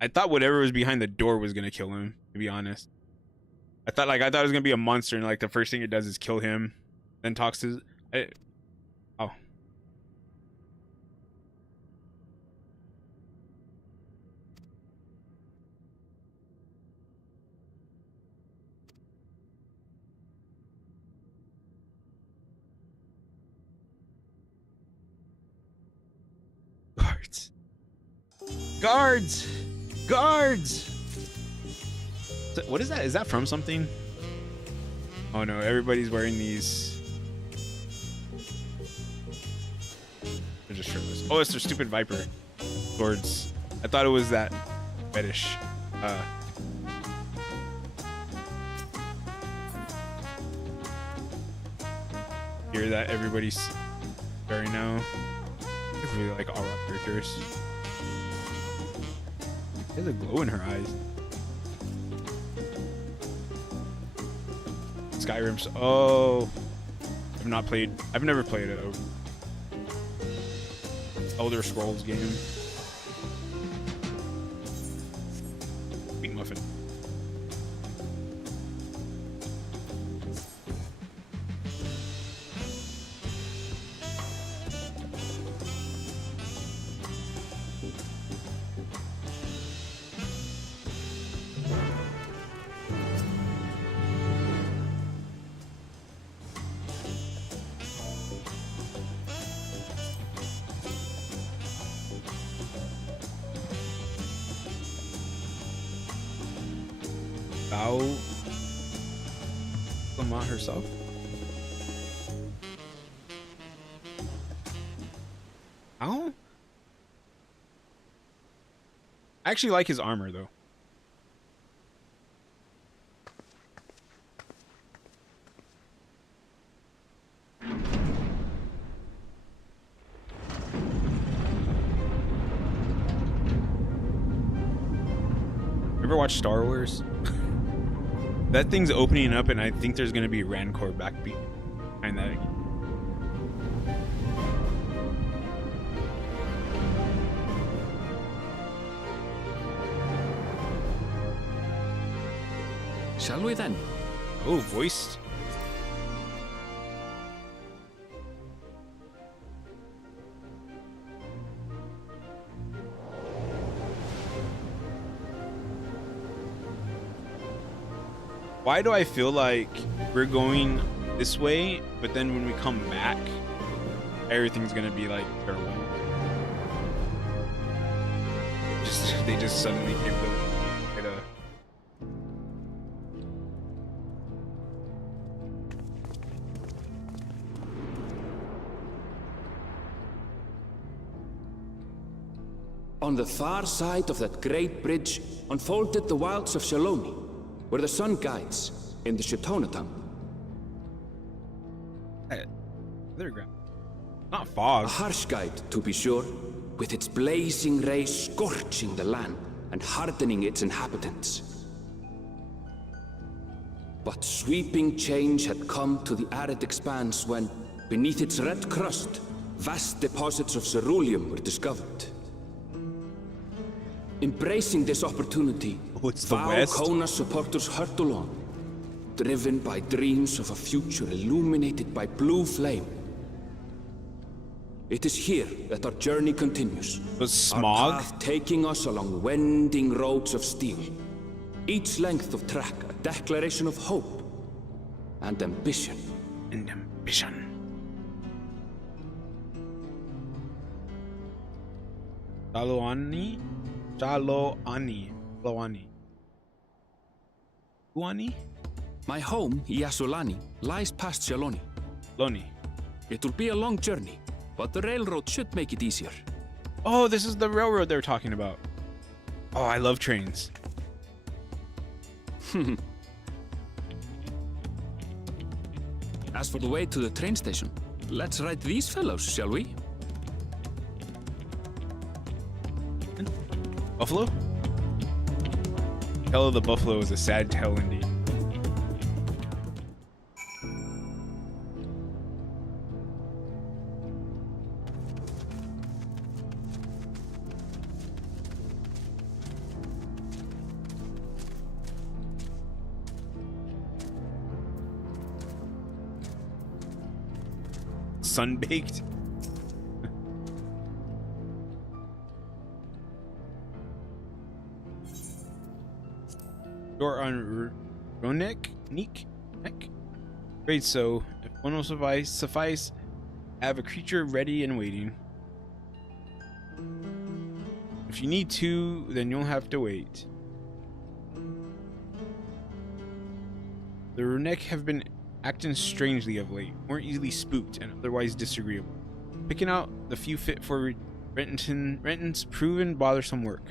I thought whatever was behind the door was gonna kill him, to be honest. I thought it was gonna be a monster, and like the first thing it does is kill him, then talks to oh. Guards. Guards! Guards! What is that? Is that from something? Oh no, everybody's wearing these. They're just shirtless. Oh, it's their stupid viper swords. I thought it was that fetish. Hear that everybody's wearing now. I really like all rock characters. There's a glow in her eyes. Skyrim's. Oh, I've never played it. Elder Scrolls game. Wheat muffin. Bao Lamont herself. How? I actually like his armor though. Ever watch Star Wars? That thing's opening up, and I think there's gonna be a Rancor backbeat behind that. Shall we then? Oh, voiced. Why do I feel like we're going this way, but then when we come back, everything's gonna be like terrible? They just suddenly gave the On the far side of that great bridge unfolded the wilds of Shaloni, where the sun guides in the Shitona tongue. underground. Not A fog. harsh guide, to be sure, with its blazing rays scorching the land and hardening its inhabitants. But sweeping change had come to the arid expanse when, beneath its red crust, vast deposits of ceruleum were discovered. Embracing this opportunity, Oh, it's the Val West. Kona supporters hurtle on, driven by dreams of a future illuminated by blue flame. It is here that our journey continues. The smog? Our path taking us along winding roads of steel. Each length of track a declaration of hope and ambition. And ambition. Jaloani? Jaloani. Jaloani. Guani? My home, Yasulani, lies past Shaloni. Loni. It will be a long journey, but the railroad should make it easier. Oh, this is the railroad they're talking about. Oh, I love trains. As for the way to the train station, let's ride these fellows, shall we? Buffalo? Tale of the Buffalo is a sad tale indeed. Sun-baked? You're on Ronek? Neek? Neck? Great, so if one will suffice, have a creature ready and waiting. If you need two, then you'll have to wait. The Ronek have been acting strangely of late, more easily spooked and otherwise disagreeable. Picking out the few fit for Renton's proven bothersome work.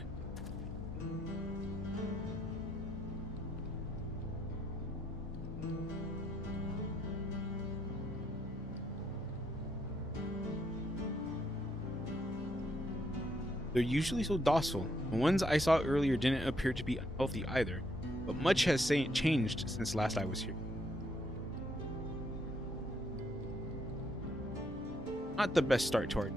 They're usually so docile. The ones I saw earlier didn't appear to be unhealthy either, but much has changed since last I was here. Not the best start to our...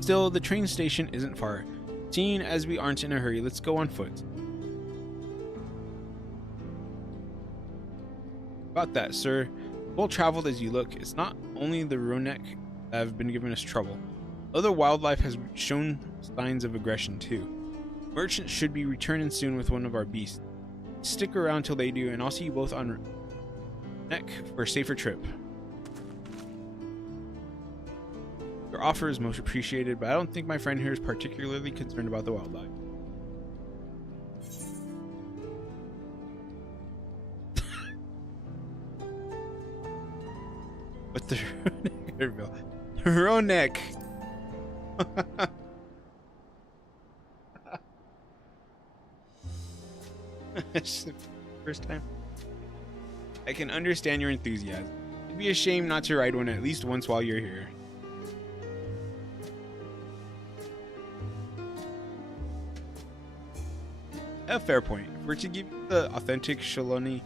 Still, the train station isn't far. Seeing as we aren't in a hurry, let's go on foot. About that, sir. Well traveled as you look, it's not only the Ronek that have been giving us trouble. Other wildlife has shown signs of aggression too. Merchants should be returning soon with one of our beasts. Stick around till they do, and I'll see you both on Neck for a safer trip. Your Your offer is most appreciated, but I don't think my friend here is particularly concerned about the wildlife. But the Ronek. First time. I can understand your enthusiasm. It'd be a shame not to ride one at least once while you're here. A fair point. If we're to give you the authentic Shalani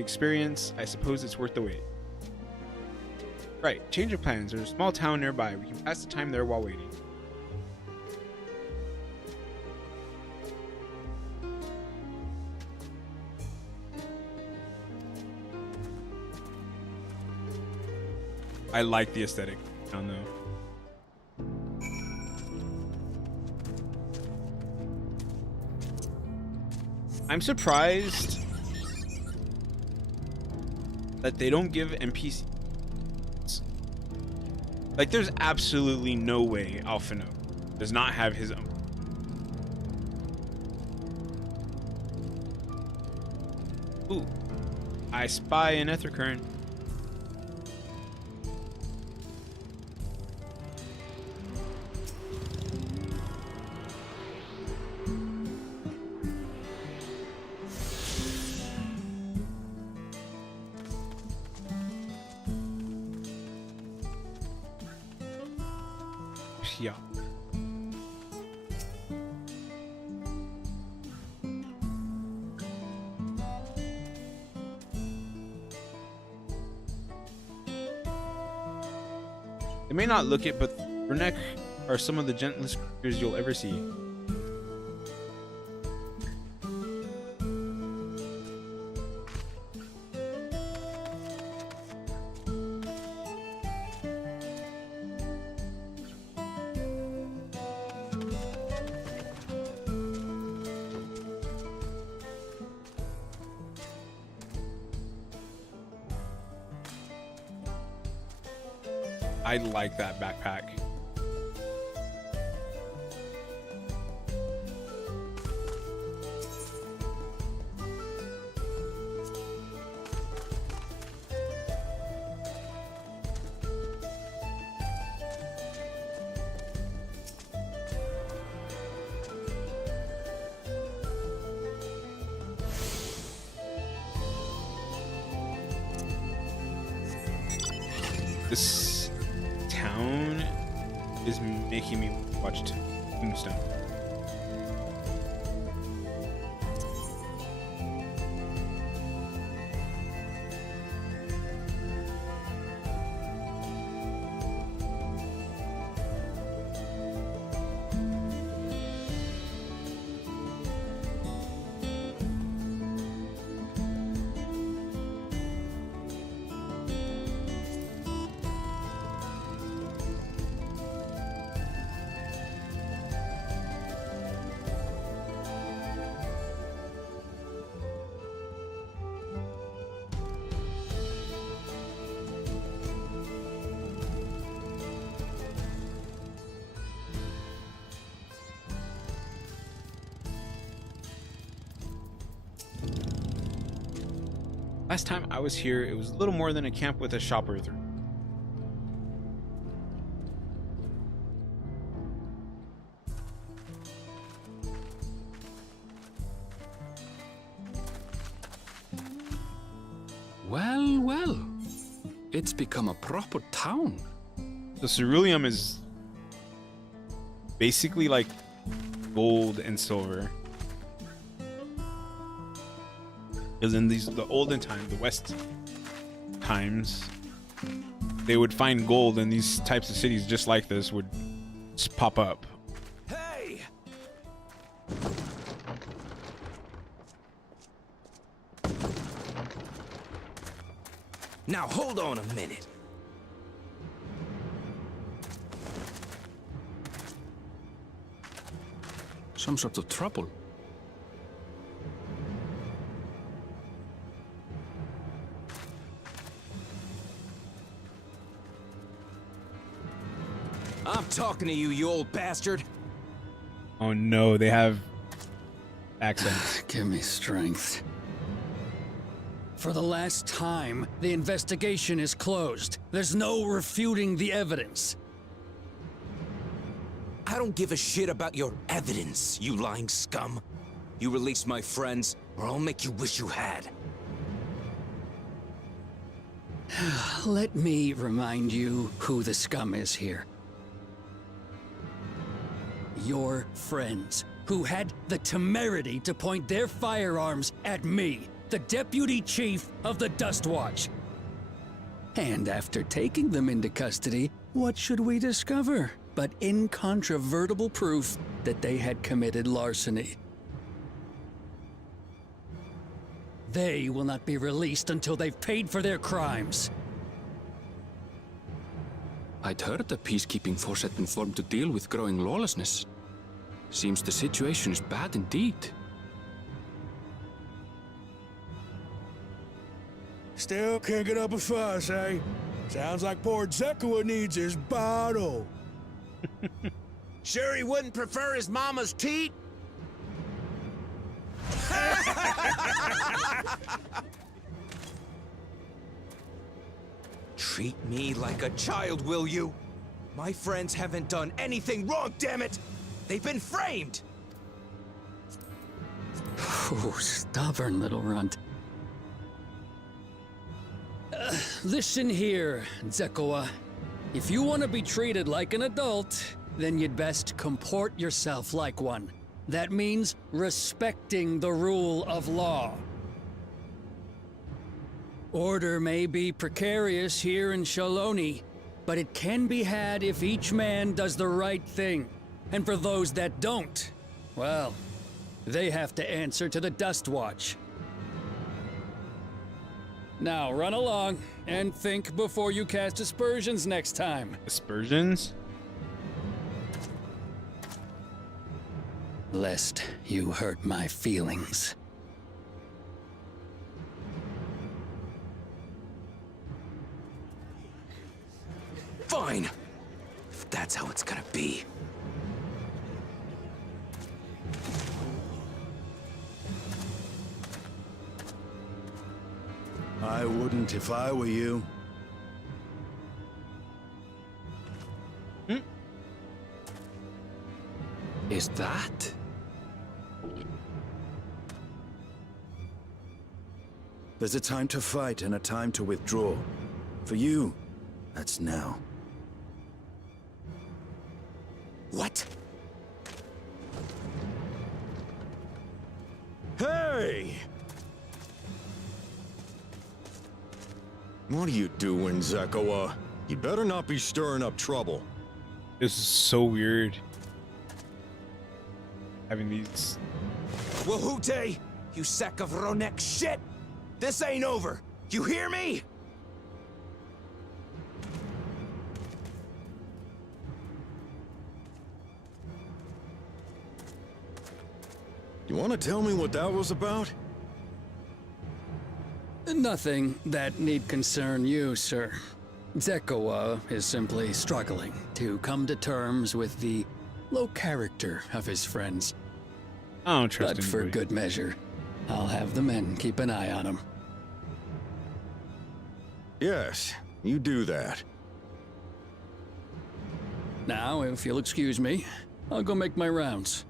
experience, I suppose it's worth the wait. Right, change of plans. There's a small town nearby. We can pass the time there while waiting. I like the aesthetic. I don't know. I'm surprised that they don't give NPCs. Like, there's absolutely no way Alphino does not have his own. Ooh, I spy an ether current. Yeah. They may not look it, but Brunek are some of the gentlest creatures you'll ever see. I like that backpack. This town is making me watch Tombstone. Last time I was here, it was a little more than a camp with a shopper through. Well, well. It's become a proper town. The ceruleum is basically like gold and silver. Because in the olden time, the West times, they would find gold in these types of cities just like this would just pop up. Hey! Now hold on a minute. Some sort of trouble. I'm talking to you, you old bastard. Oh no, they have accents. Give me strength. For the last time, the investigation is closed. There's no refuting the evidence. I don't give a shit about your evidence, you lying scum. You release my friends, or I'll make you wish you had. Let me remind you who the scum is here. Your friends, who had the temerity to point their firearms at me, the Deputy Chief of the Dust Watch. And after taking them into custody, what should we discover but incontrovertible proof that they had committed larceny? They will not be released until they've paid for their crimes. I'd heard the peacekeeping force had been formed to deal with growing lawlessness. Seems the situation is bad indeed. Still can't get up a fuss, eh? Sounds like poor Zekua needs his bottle. Sure he wouldn't prefer his mama's teat? Treat me like a child, will you? My friends haven't done anything wrong, damn it! They've been framed! Oh, stubborn little runt. Listen here, Zekua. If you want to be treated like an adult, then you'd best comport yourself like one. That means respecting the rule of law. Order may be precarious here in Shaloni, but it can be had if each man does the right thing. And for those that don't, well, they have to answer to the Dust Watch. Now run along and think before you cast aspersions next time. Aspersions? Lest you hurt my feelings. Fine! If that's how it's gonna be. I wouldn't if I were you. Is that? There's a time to fight and a time to withdraw. For you, that's now. What? Hey! What are you doing, Zekua? You better not be stirring up trouble. This is so weird. Having these. Wahute! You sack of Ronek shit! This ain't over! You hear me? You want to tell me what that was about? Nothing that need concern you, sir. Zekua is simply struggling to come to terms with the low character of his friends. I don't trust But for anybody. good measure, I'll have the men keep an eye on him. Yes, you do that. Now, if you'll excuse me, I'll go make my rounds.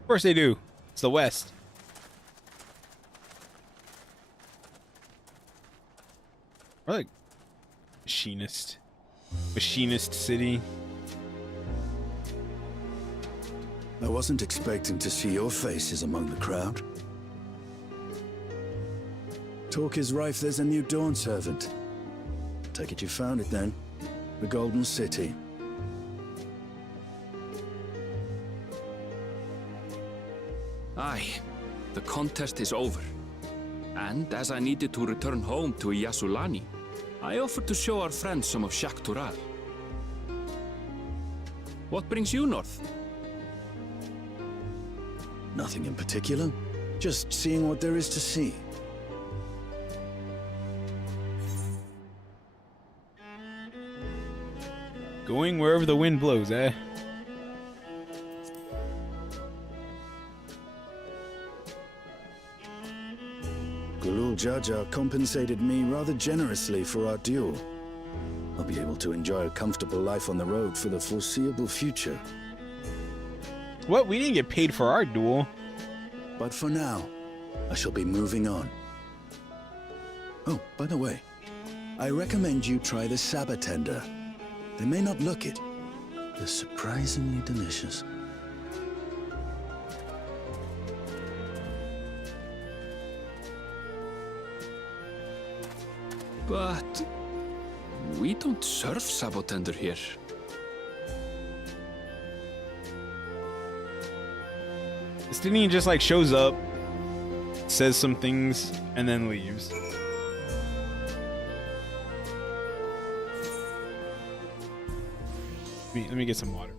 Of course they do. It's the West. Or like machinist city. I wasn't expecting to see your faces among the crowd. Talk is rife, there's a new Dawn servant. Take it you found it then. The Golden City. Aye, the contest is over. And as I needed to return home to Yasulani, I offered to show our friends some of Shak Tural. What brings you north? Nothing in particular. Just seeing what there is to see. Going wherever the wind blows, eh? Gulul Jaja compensated me rather generously for our duel. I'll be able to enjoy a comfortable life on the road for the foreseeable future. What? We didn't get paid for our duel. But for now, I shall be moving on. Oh, by the way, I recommend you try the Sabatender. They may not look it. They're surprisingly delicious. But we don't serve Sabotender here. Stinian just like shows up, says some things, and then leaves. Let me get some water.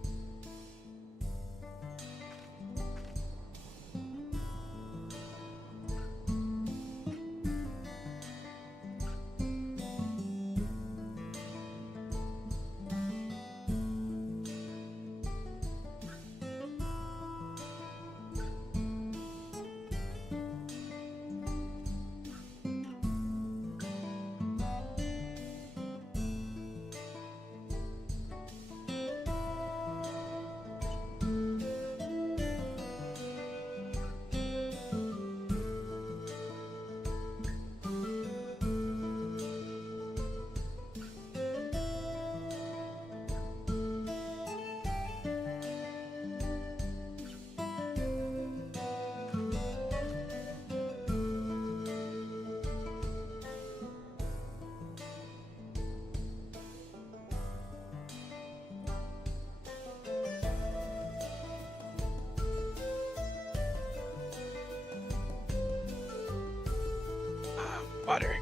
Water.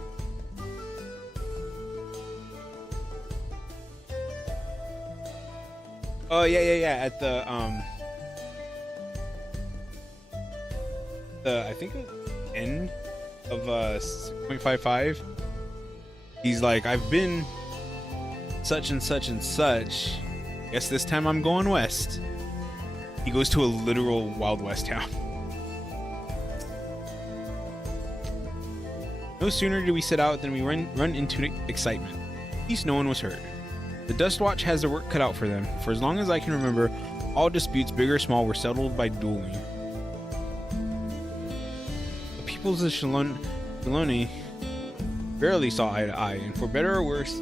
Oh yeah. At the I think it was the end of 6.55. He's like, I've been such and such and such. Guess this time I'm going west. He goes to a literal Wild West town. No sooner did we set out than we run into excitement. At least no one was hurt. The Dust Watch has their work cut out for them. For as long as I can remember, all disputes, big or small, were settled by dueling. The peoples of Shaloni barely saw eye to eye, and for better or worse,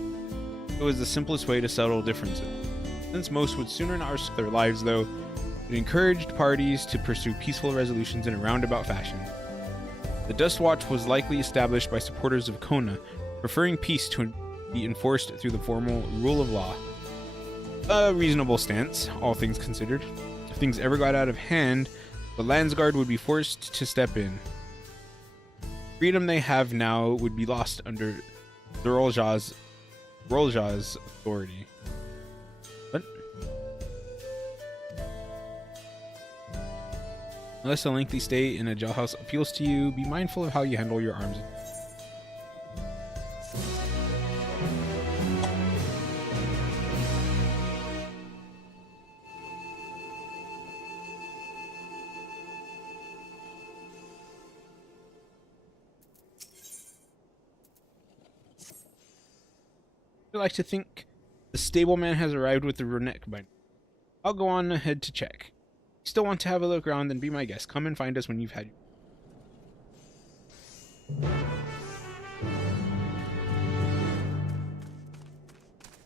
it was the simplest way to settle differences. Since most would sooner not risk their lives, though, it encouraged parties to pursue peaceful resolutions in a roundabout fashion. The Dust Watch was likely established by supporters of Kona, preferring peace to be enforced through the formal rule of law. A reasonable stance, all things considered. If things ever got out of hand, the Landsguard would be forced to step in. Freedom they have now would be lost under Zoroljah's authority. What? Unless a lengthy stay in a jailhouse appeals to you, be mindful of how you handle your arms. I like to think the stableman has arrived with the Ronek by now. I'll go on ahead to check. Still want to have a look around, then be my guest. Come and find us when you've had.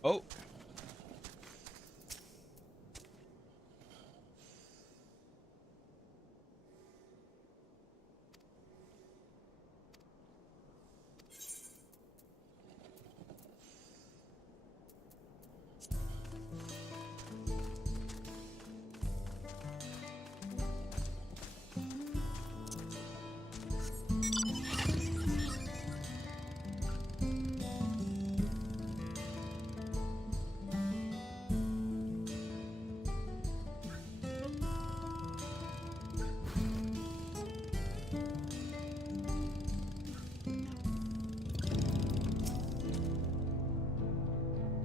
Oh.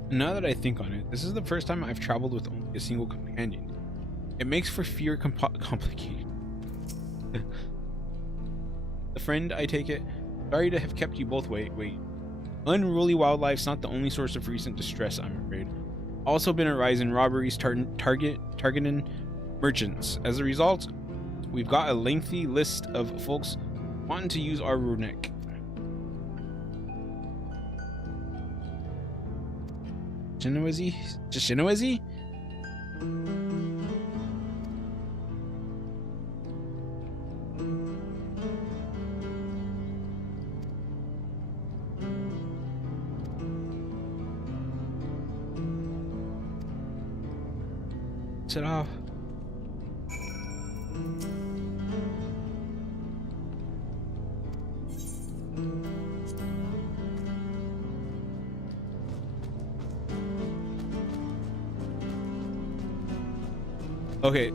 Now that I think on it, this is the first time I've traveled with only a single companion. It makes for fewer complications. The friend, I take it. Sorry to have kept you both wait. Unruly wildlife's not the only source of recent distress, I'm afraid. Also been a rise in robberies targeting merchants. As a result, we've got a lengthy list of folks wanting to use our runic. Shinowezi? It off. Okay.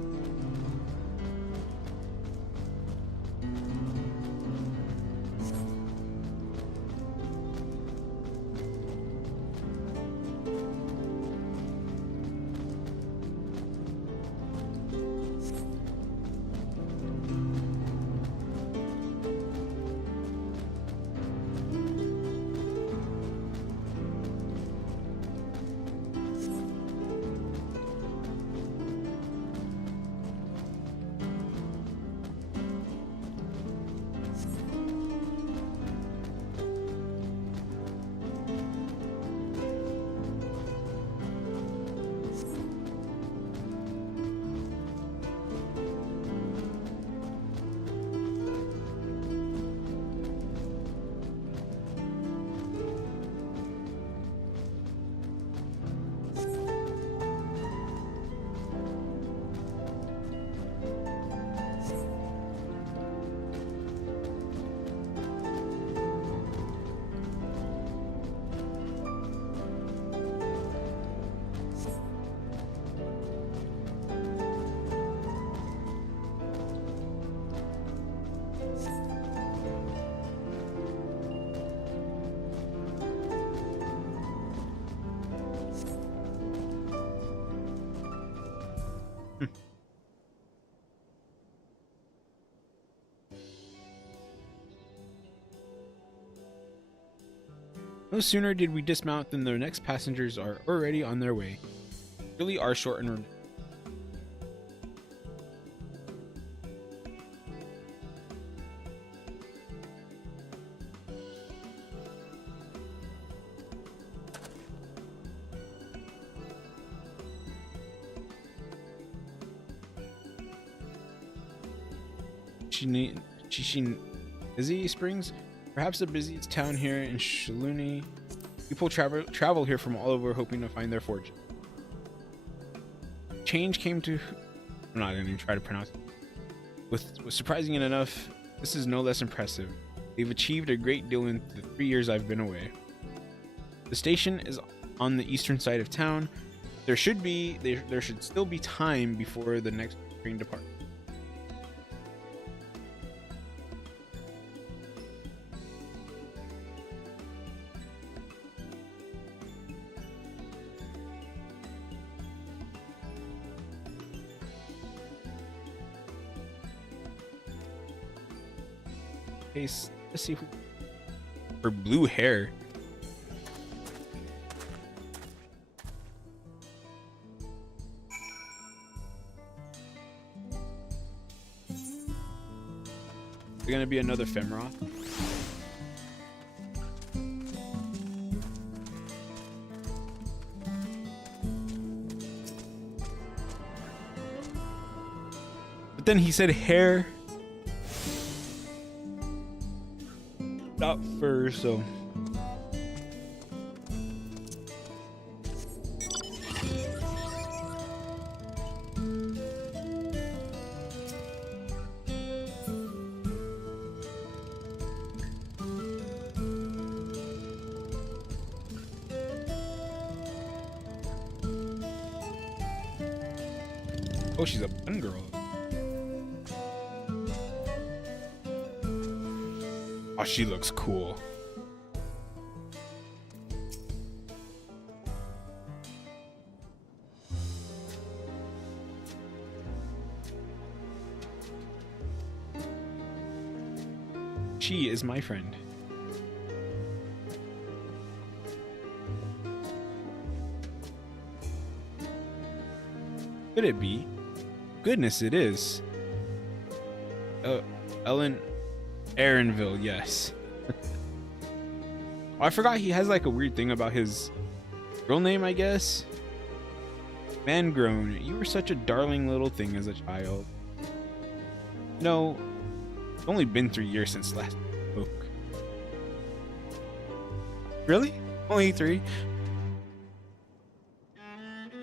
No sooner did we dismount than the next passengers are already on their way. Really are short and Chishin Springs, perhaps the busiest town here in Shaluni. People travel here from all over hoping to find their fortune. Change came to... I'm not going to even try to pronounce it. With surprising enough, this is no less impressive. They've achieved a great deal in the 3 years I've been away. The station is on the eastern side of town. There should still be time before the next train departs. Let's see if we... For blue hair. There's gonna be another Femroth. But then he said hair. Not fur, so oh, she's a fun girl. Oh, she looks cool. She is my friend. Could it be? Goodness, it is. Ellen Aaronville, yes. Oh, I forgot he has like a weird thing about his real name, I guess. Mangrown, you were such a darling little thing as a child. No, it's only been 3 years since last spoke. Really? Only 3?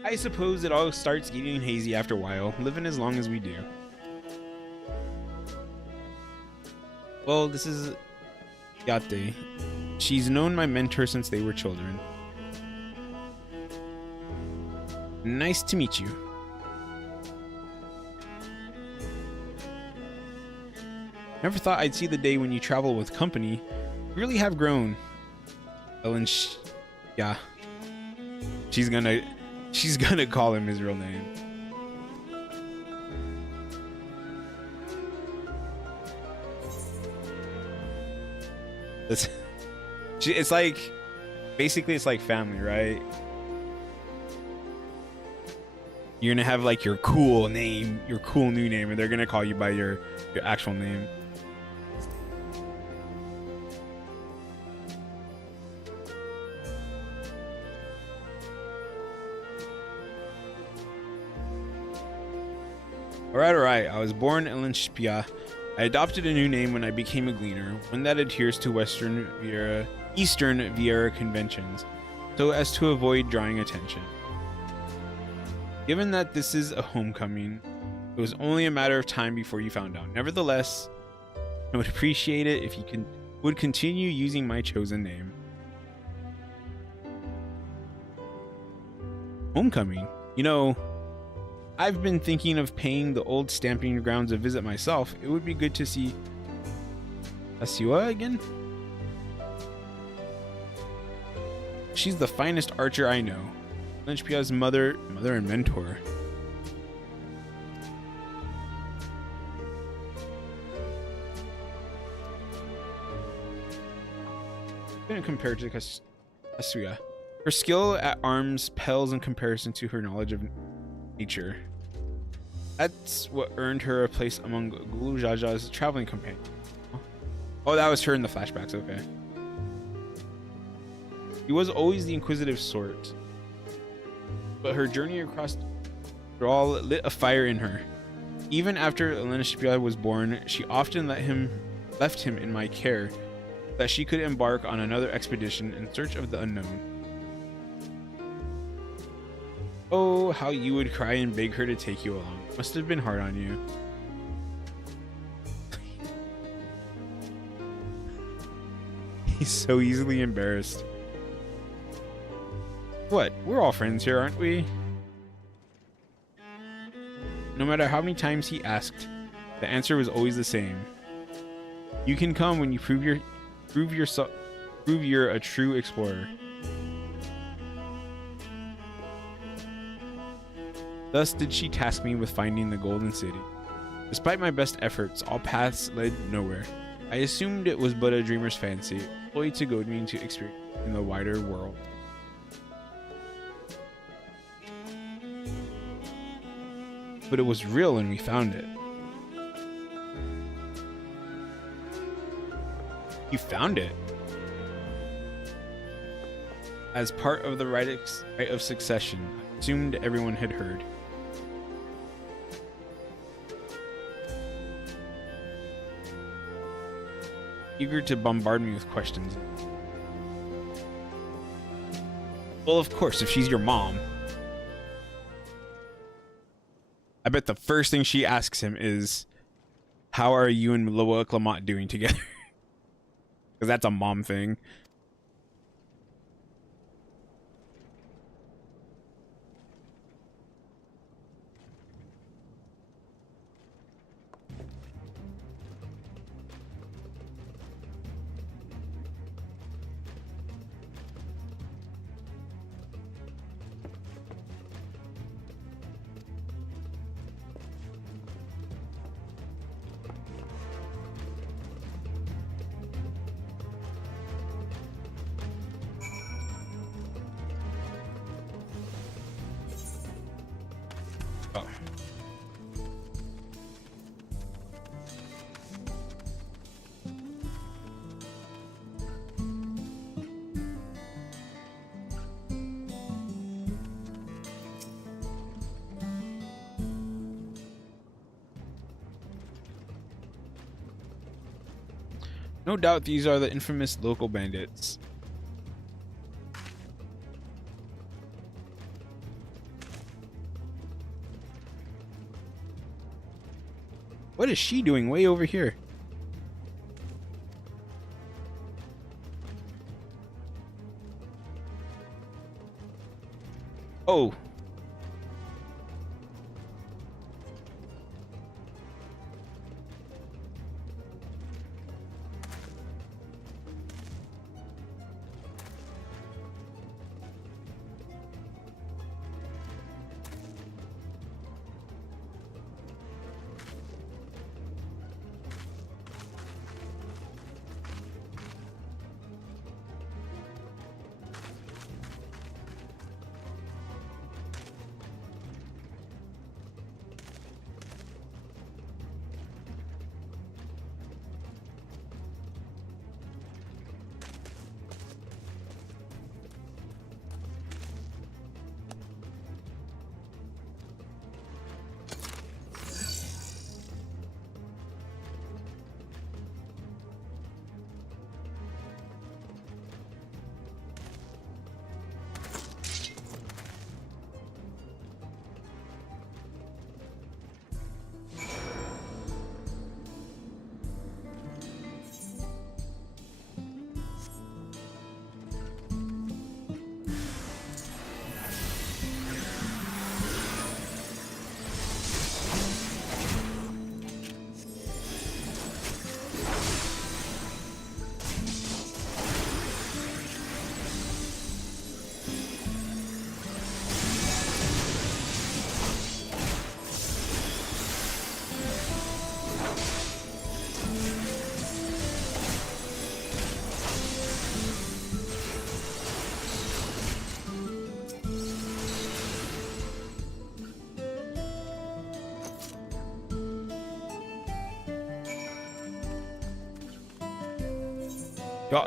I suppose it all starts getting hazy after a while, living as long as we do. Well, this is Yate. She's known my mentor since they were children. Nice to meet you. Never thought I'd see the day when you travel with company. You really have grown. Ellen, yeah. She's gonna call him his real name. It's like, basically it's like family, right? You're gonna have like your cool name, your cool new name, and they're gonna call you by your actual name. Alright. I was born in Linspia. I adopted a new name when I became a gleaner, one that adheres to Eastern Viera conventions, so as to avoid drawing attention. Given that this is a homecoming, it was only a matter of time before you found out. Nevertheless, I would appreciate it if you would continue using my chosen name. Homecoming? You know, I've been thinking of paying the old stamping grounds a visit myself. It would be good to see Asiwa again. She's the finest archer I know. Linspia's mother and mentor. Compared to Asuya, her skill at arms pales in comparison to her knowledge of nature. That's what earned her a place among Gulu Jaja's traveling companions. Oh, that was her in the flashbacks, okay. She was always the inquisitive sort, but her journey across all lit a fire in her. Even after Linspia was born, she often left him in my care, that she could embark on another expedition in search of the unknown. Oh, how you would cry and beg her to take you along. Must have been hard on you. He's so easily embarrassed. What? We're all friends here, aren't we? No matter how many times he asked, the answer was always the same. You can come when you prove you're a true explorer. Thus did she task me with finding the Golden City. Despite my best efforts, all paths led nowhere. I assumed it was but a dreamer's fancy, employed to goad me into experience in the wider world. But it was real when we found it. You found it? As part of the right of succession, I assumed everyone had heard. Eager to bombard me with questions. Well, of course, if she's your mom. I bet the first thing she asks him is, how are you and Loa Clamont doing together? Because that's a mom thing. No doubt these are the infamous local bandits. What is she doing way over here? Oh.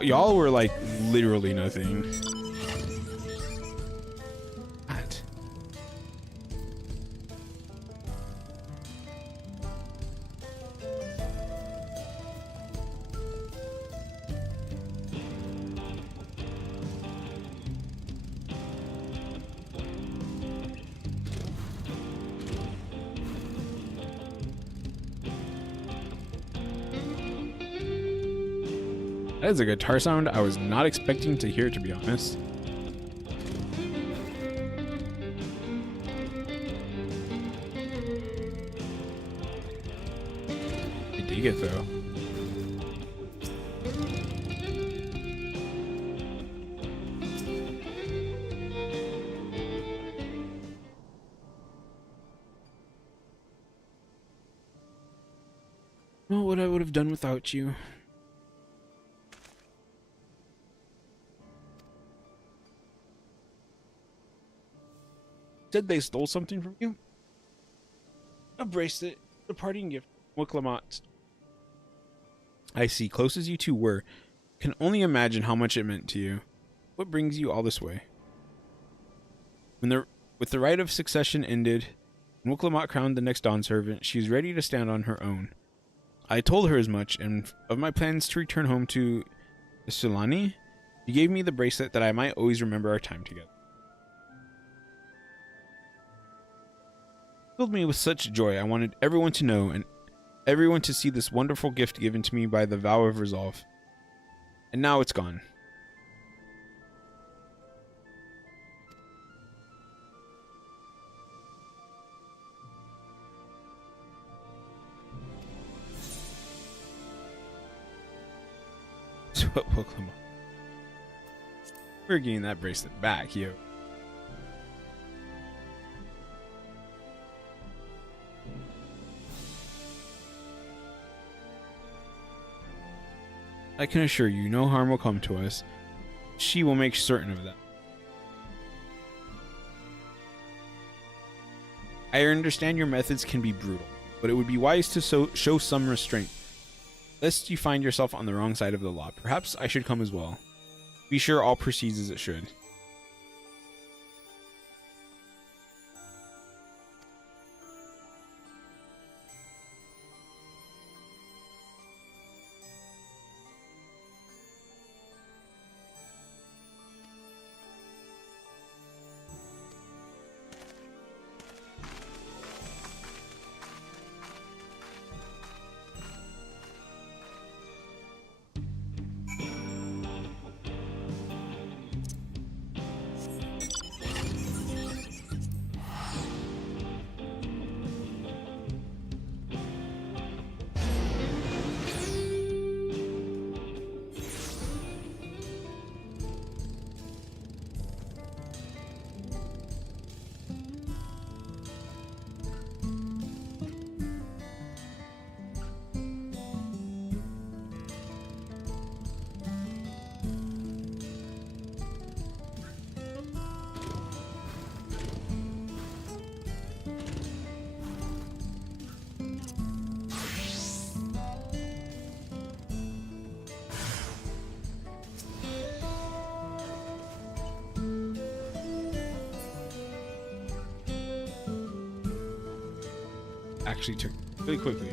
Y'all were like literally nothing. What? That is a guitar sound I was not expecting to hear, to be honest. I dig it though. Not what I would have done without you. Said they stole something from you? A bracelet, a parting gift, Wicklamat. I see, close as you two were, can only imagine how much it meant to you. What brings you all this way? With the right of succession ended, and Wicklamat crowned the next Dawn servant, she is ready to stand on her own. I told her as much, and of my plans to return home to Yassulani, she gave me the bracelet that I might always remember our time together. Filled me with such joy, I wanted everyone to know and everyone to see this wonderful gift given to me by the vow of resolve. And now it's gone. We're getting that bracelet back, yo. I can assure you, no harm will come to us. She will make certain of that. I understand your methods can be brutal, but it would be wise to show some restraint, lest you find yourself on the wrong side of the law. Perhaps I should come as well. Be sure all proceeds as it should. actually took really quickly.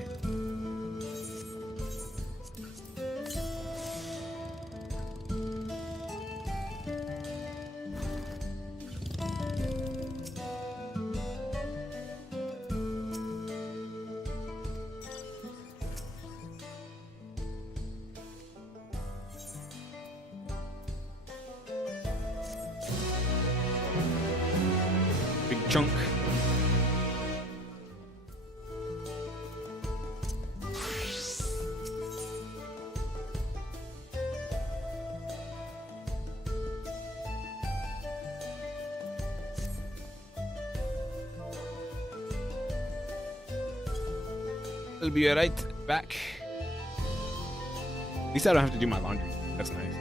Big chunk. It'll be alright. Back. At least I don't have to do my laundry. That's nice.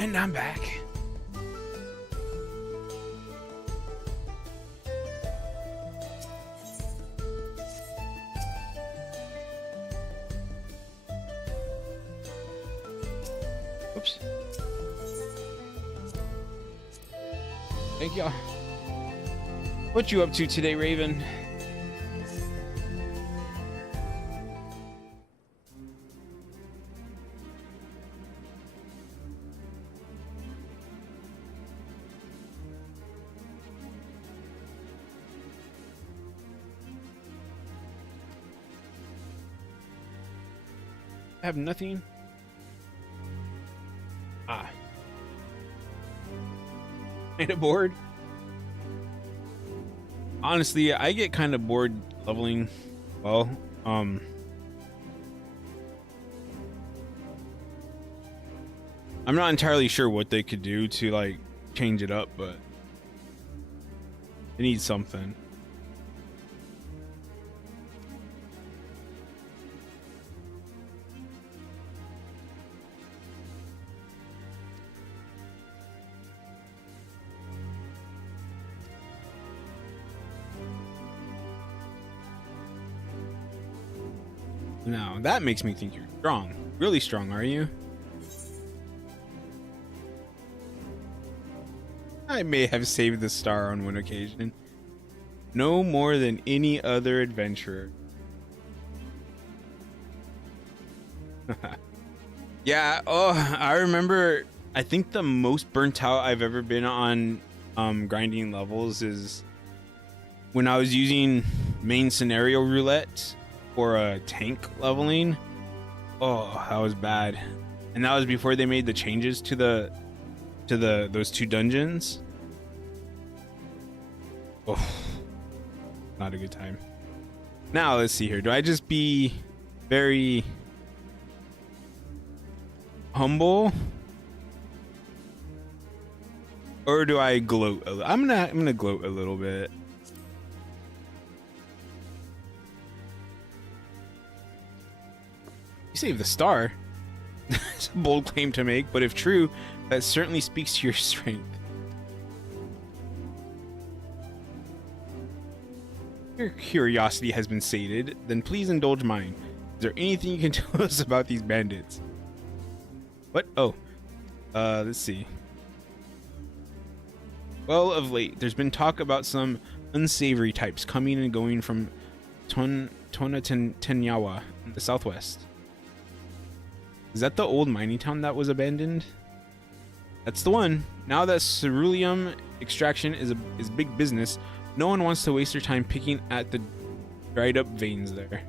And I'm back. Oops. Thank y'all. What you up to today, Raven? I have nothing. Ah. Kinda bored. Honestly, I get kind of bored leveling. Well, I'm not entirely sure what they could do to like change it up, but they need something. Now that makes me think you're strong. Really strong, are you? I may have saved the star on one occasion. No more than any other adventurer. Yeah, oh, I remember, I think the most burnt out I've ever been on grinding levels is when I was using main scenario roulette for a tank leveling. Oh, that was bad. And that was before they made the changes to those two dungeons. Oh, not a good time. Now let's see here. Do I just be very humble, or do I gloat? I'm gonna gloat a little bit. You saved the star. It's a bold claim to make, but if true, that certainly speaks to your strength. Your curiosity has been sated, then please indulge mine. Is there anything you can tell us about these bandits? What? Oh. Let's see. Well, of late, there's been talk about some unsavory types coming and going from Tonatenyawa in the southwest. Is that the old mining town that was abandoned? That's the one. Now that ceruleum extraction is big business, no one wants to waste their time picking at the dried up veins there.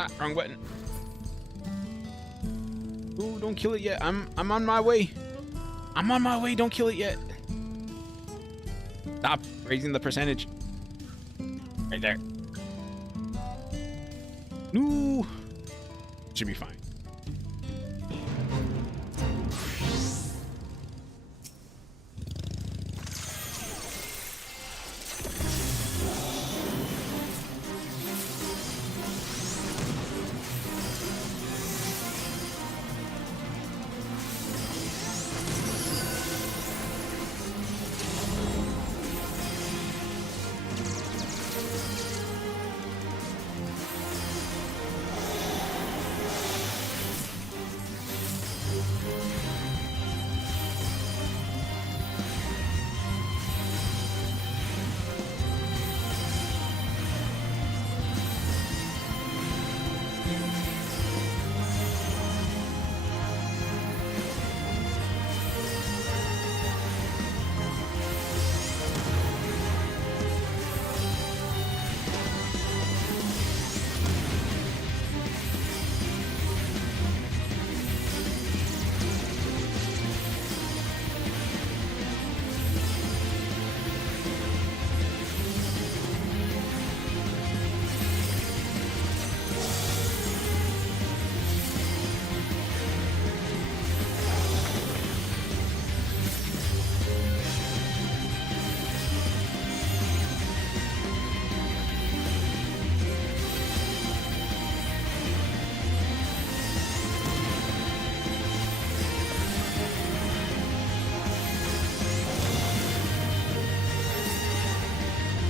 Ah, wrong button. Ooh, don't kill it yet. I'm on my way. I'm on my way. Don't kill it yet. Stop raising the percentage. Right there. No. Should be fine.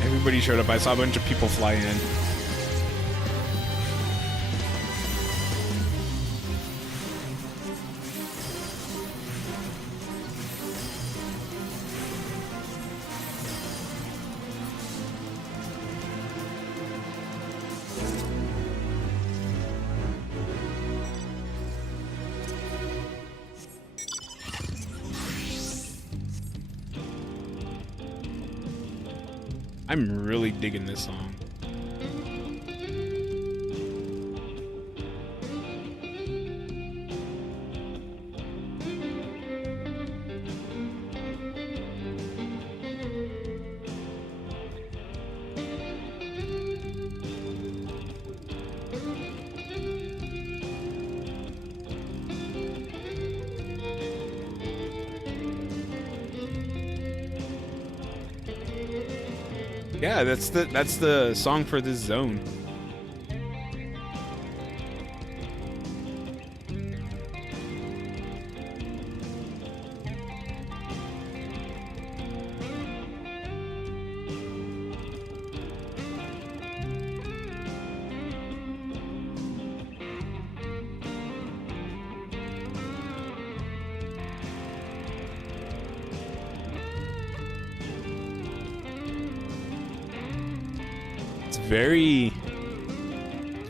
Everybody showed up. I saw a bunch of people fly in. I'm really digging this song. Yeah, that's the song for this zone.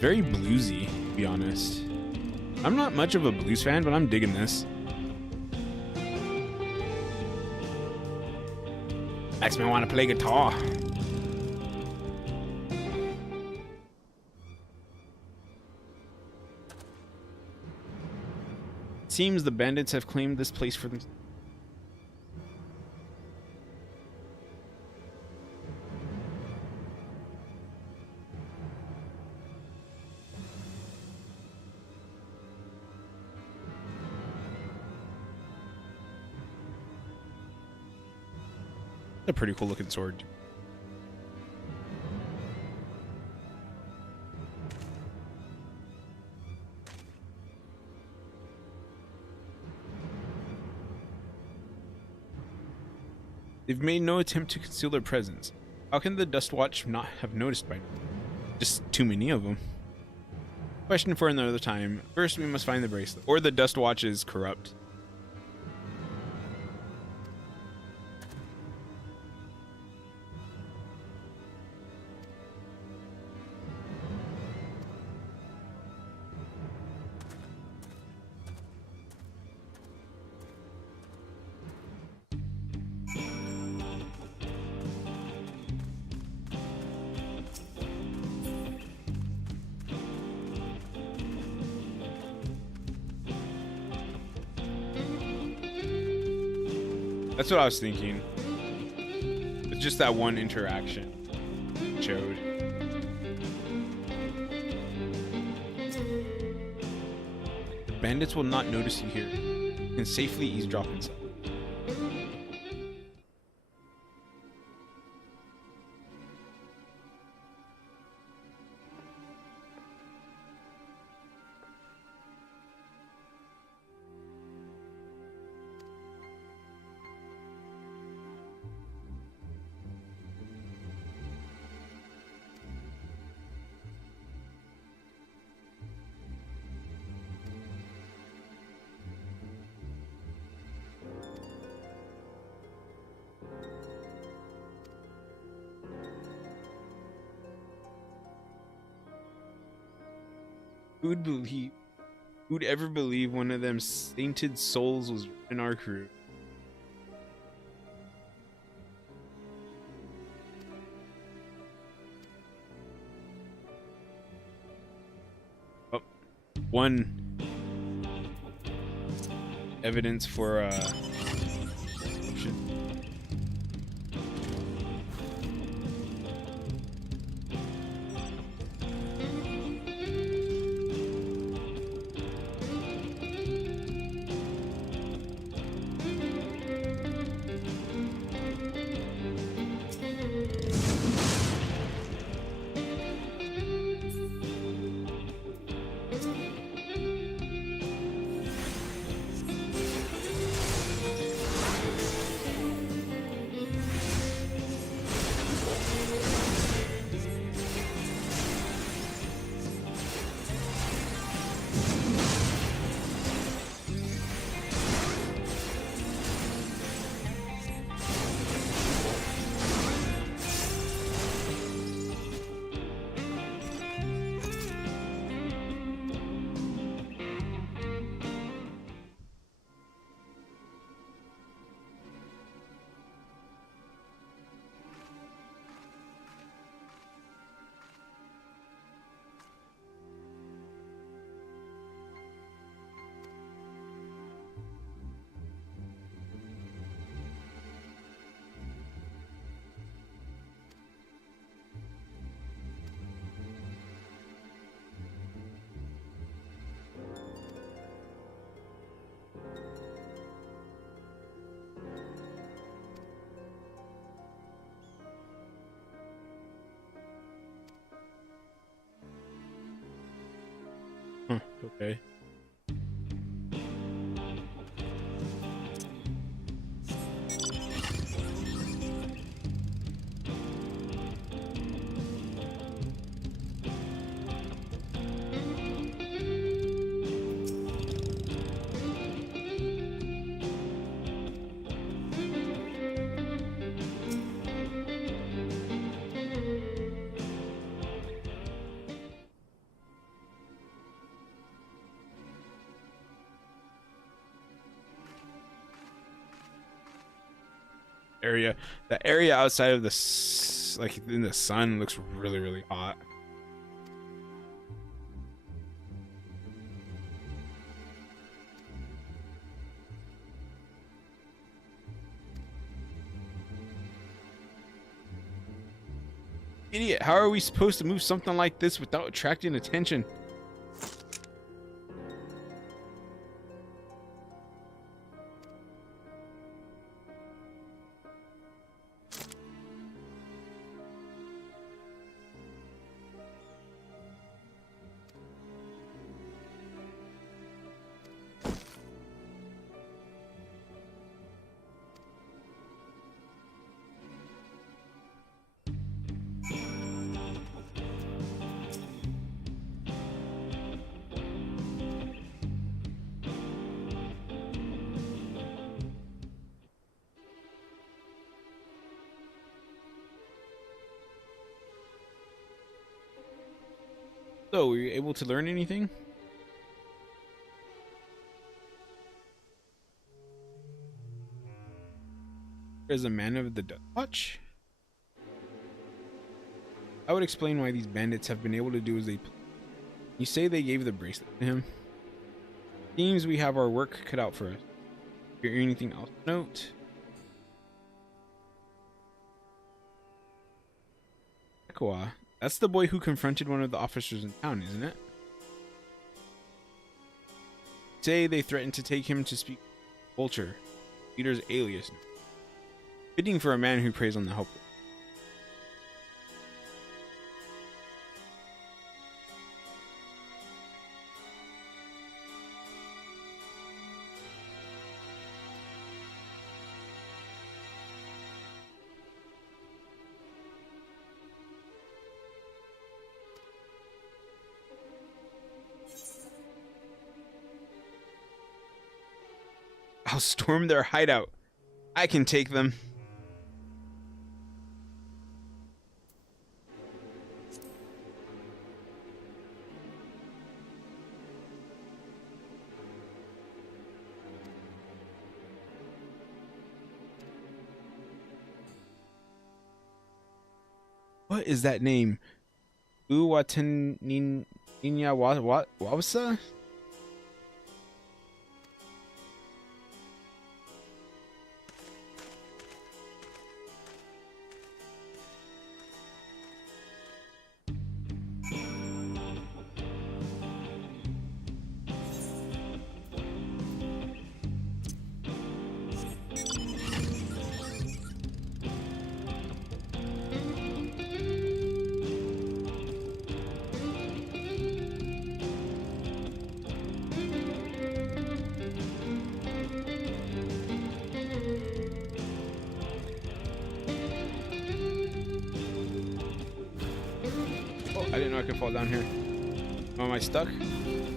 Very bluesy, to be honest. I'm not much of a blues fan, but I'm digging this. Makes me want to play guitar. Seems the bandits have claimed this place for them. A pretty cool looking sword. They've made no attempt to conceal their presence. How can the Dust Watch not have noticed by now? Just too many of them. Question for another time. First, we must find the bracelet, or the Dust Watch is corrupt. That's what I was thinking. It's just that one interaction showed. The bandits will not notice you here. You can safely eavesdrop inside. Who'd ever believe one of them sainted souls was in our crew? Oh, one evidence for option. Huh, okay. Area, the area outside of the like in the sun looks really, really hot. Idiot, how are we supposed to move something like this without attracting attention? So, were you able to learn anything? There's a man of the Dutch Watch. I would explain why these bandits have been able to do as they please. You say they gave the bracelet to him? Seems we have our work cut out for us. Hear anything else to note? Ekoa. That's the boy who confronted one of the officers in town, isn't it? Say they threatened to take him to speak Vulture, Peter's alias. Fitting for a man who preys on the helpless. I'll storm their hideout. I can take them. What is that name? Uwataninya Wawasa? I didn't know I could fall down here. Oh, am I stuck?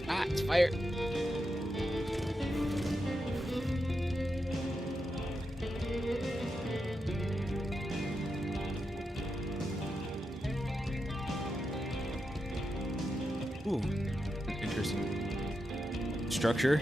Ah, it's fire. Ooh, interesting structure.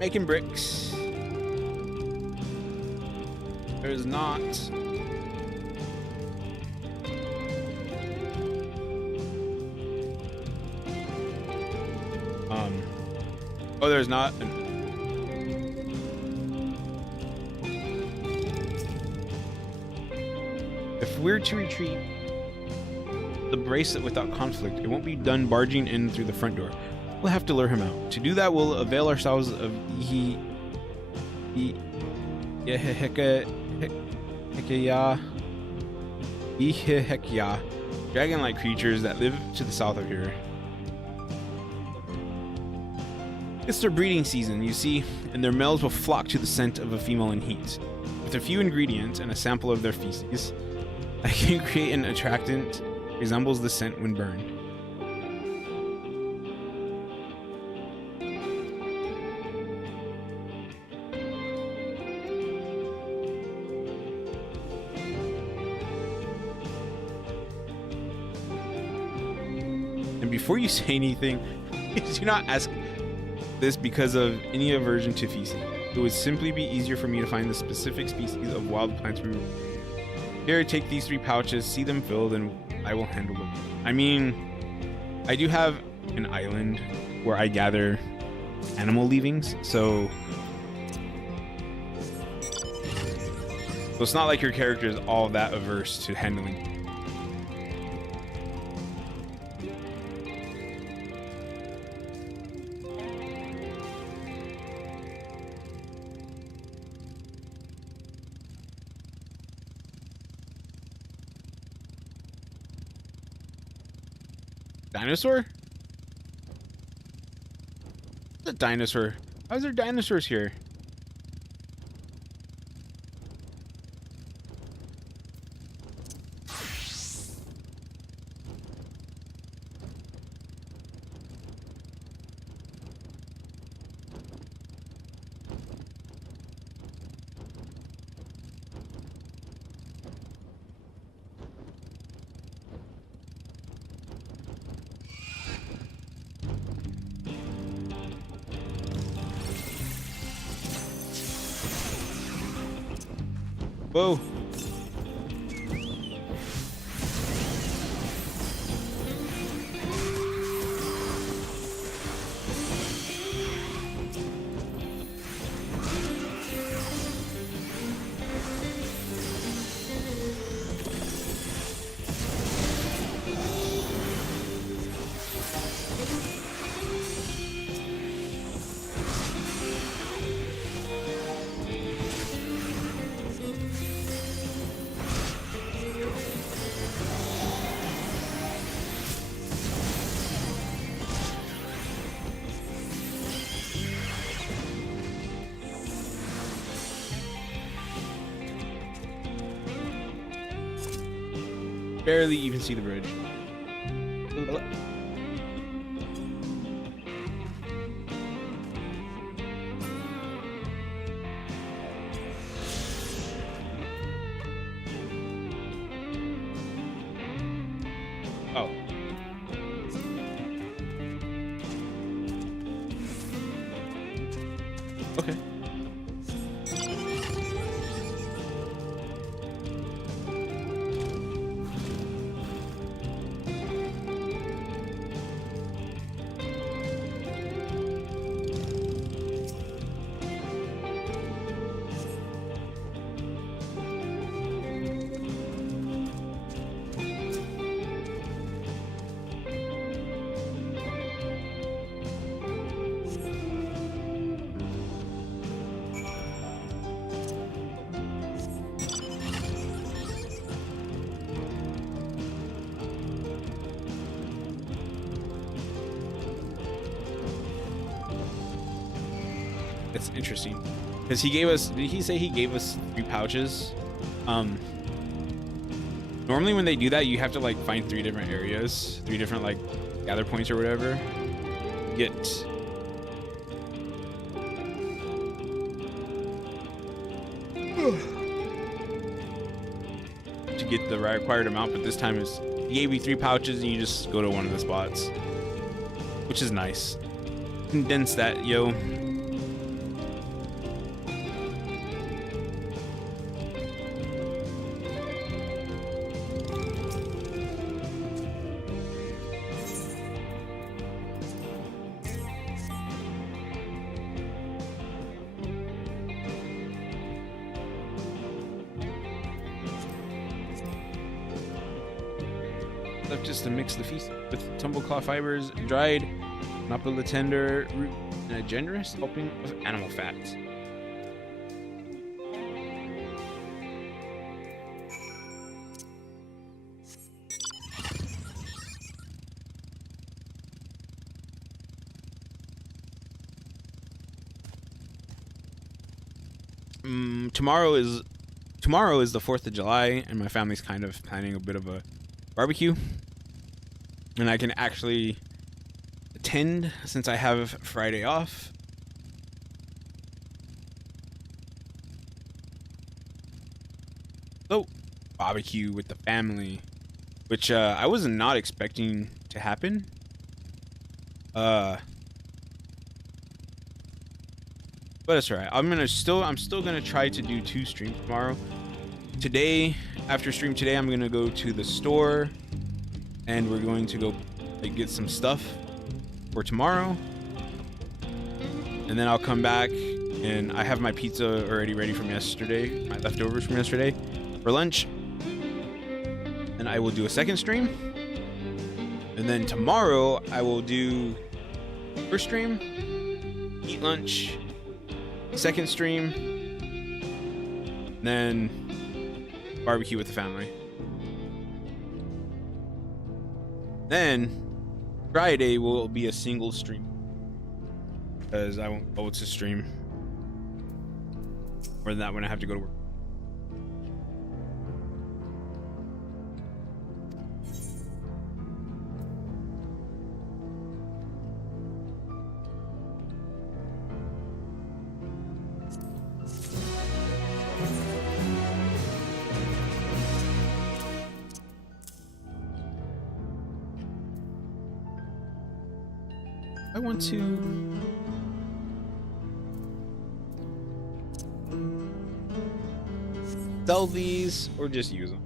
Making bricks. There's not. Oh, there's not. If we're to retreat the bracelet without conflict, it won't be done barging in through the front door. We'll have to lure him out. To do that, we'll avail ourselves of dragon-like creatures that live to the south of here. It's their breeding season, you see, and their males will flock to the scent of a female in heat. With a few ingredients and a sample of their feces, I can create an attractant resembles the scent when burned. And before you say anything, please do not ask this because of any aversion to feces. It would simply be easier for me to find the specific species of wild plants we here, take these 3 pouches, see them filled, and I will handle them. I mean, I do have an island where I gather animal leavings, so it's not like your character is all that averse to handling. Dinosaur? What's a dinosaur? How's there dinosaurs here? Whoa. Barely even see the bridge. Oh. Okay. It's interesting because he gave us, did he say he gave us 3 pouches? Normally when they do that, you have to like find 3 different areas, 3 different like gather points or whatever. Get to get the required amount, but this time is he gave you 3 pouches and you just go to one of the spots, which is nice. Condense that, yo. left just to mix the feast with tumbleclaw fibers, dried nappa tender root, and a generous helping of animal fats. Tomorrow is the 4th of July, and my family's kind of planning a bit of a barbecue, and I can actually attend since I have Friday off. So, barbecue with the family, which I was not expecting to happen. But that's right. I'm still gonna try to do 2 streams tomorrow. Today, after stream today, I'm gonna go to the store, and we're going to go like, get some stuff for tomorrow. And then I'll come back, and I have my pizza already ready from yesterday, my leftovers from yesterday, for lunch. And I will do a second stream. And then tomorrow I will do first stream, eat lunch, second stream, then barbecue with the family. Then Friday will be a single stream because I won't go to stream more than that when I have to go to work. I want to sell these or just use them.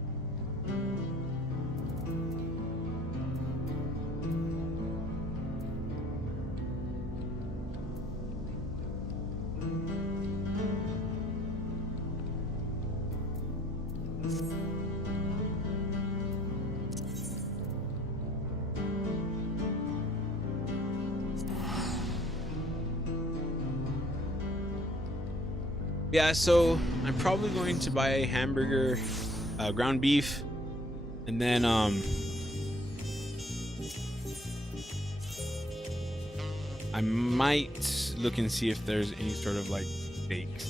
Yeah, so I'm probably going to buy a hamburger, ground beef, and then I might look and see if there's any sort of like steaks.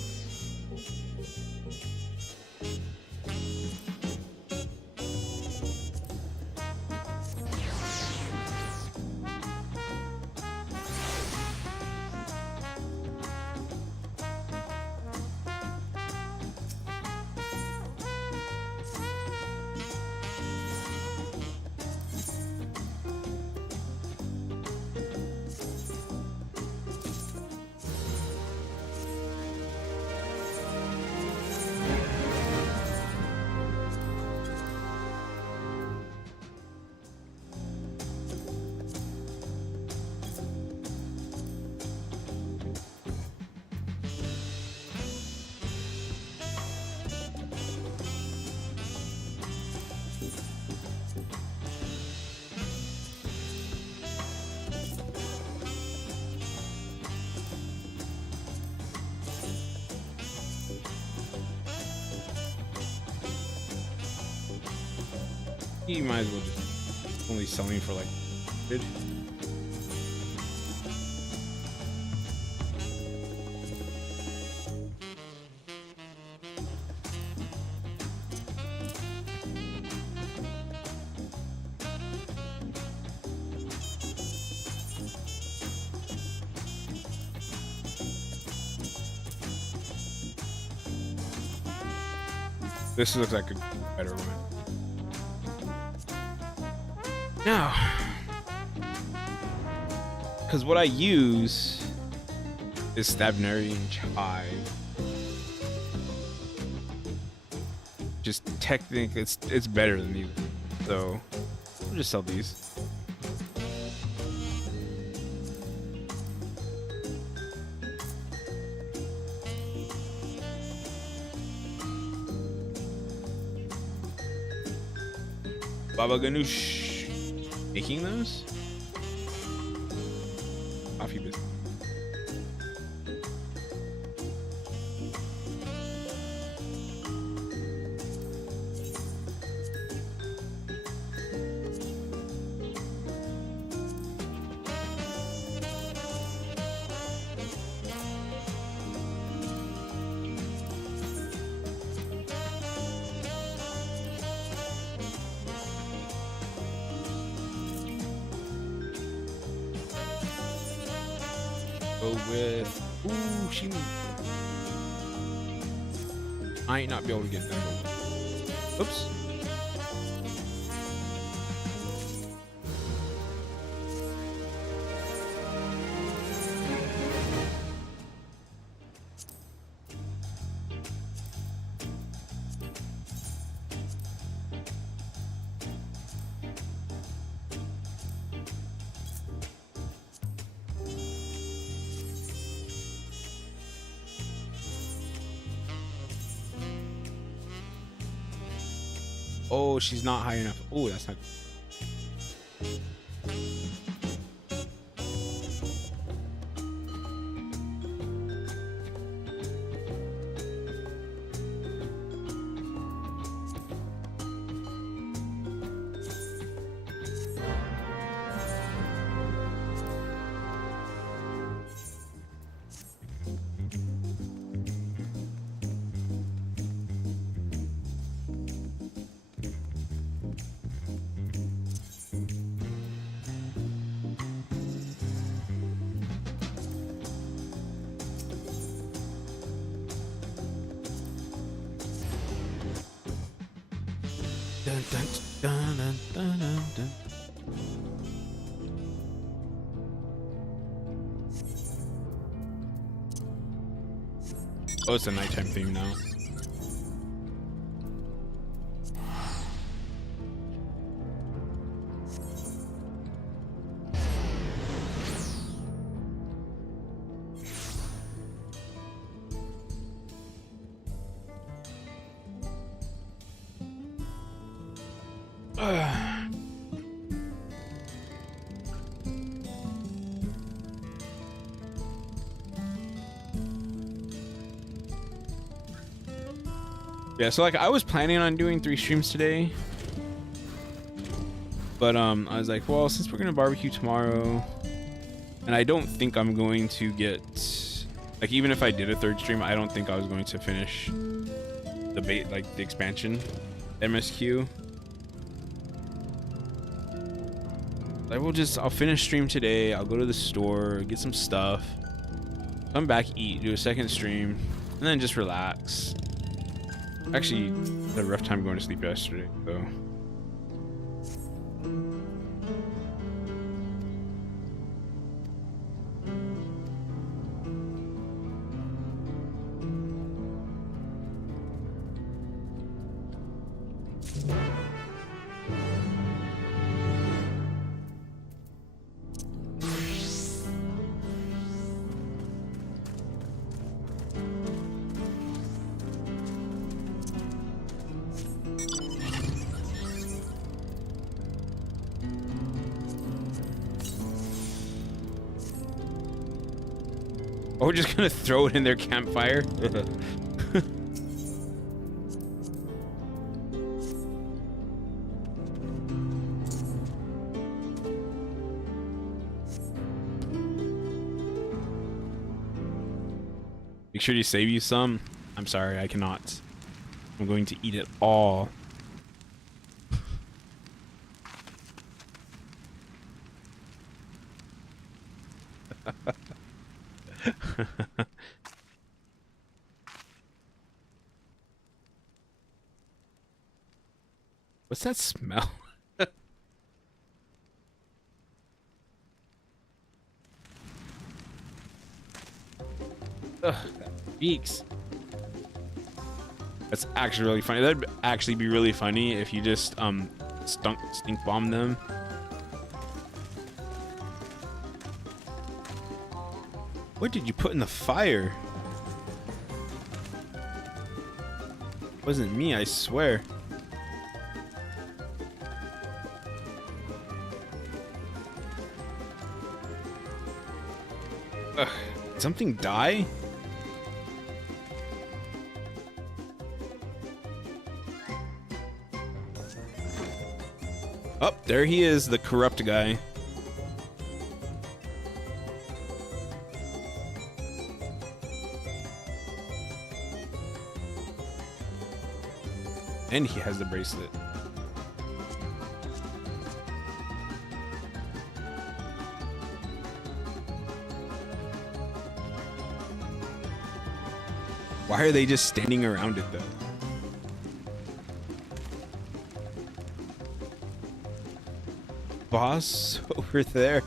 You might as well just only selling for like good. This looks like a better one. Now, because what I use is Stavnarian chai. Just technically, it's better than these, so we'll just sell these. Baba Ganoush. making those? Coffee business. Go with, ooh, she might not be able to get them. Oops. Oh, she's not high enough. Oh, that's not. Dun, dun, dun, dun, dun, dun, dun. Oh, it's a nighttime theme now. Yeah, so like I was planning on doing 3 streams today, but I was like, well, since we're gonna barbecue tomorrow, and I don't think I'm going to get, like, even if I did a 3rd stream, I don't think I was going to finish the the expansion MSQ. I'll finish stream today. I'll go to the store, get some stuff, come back, eat, do a 2nd stream, and then just relax. Actually, had a rough time going to sleep yesterday, so. Or we're just gonna throw it in their campfire. Make sure to save you some. I'm sorry, I cannot. I'm going to eat it all. What's that smell? Ugh, that reeks. That's actually really funny. That'd actually be really funny if you just stink bomb them. What did you put in the fire? Wasn't me, I swear. Ugh. Did something die? Oh, there he is, the corrupt guy. And he has the bracelet. Why are they just standing around it though? Boss over there.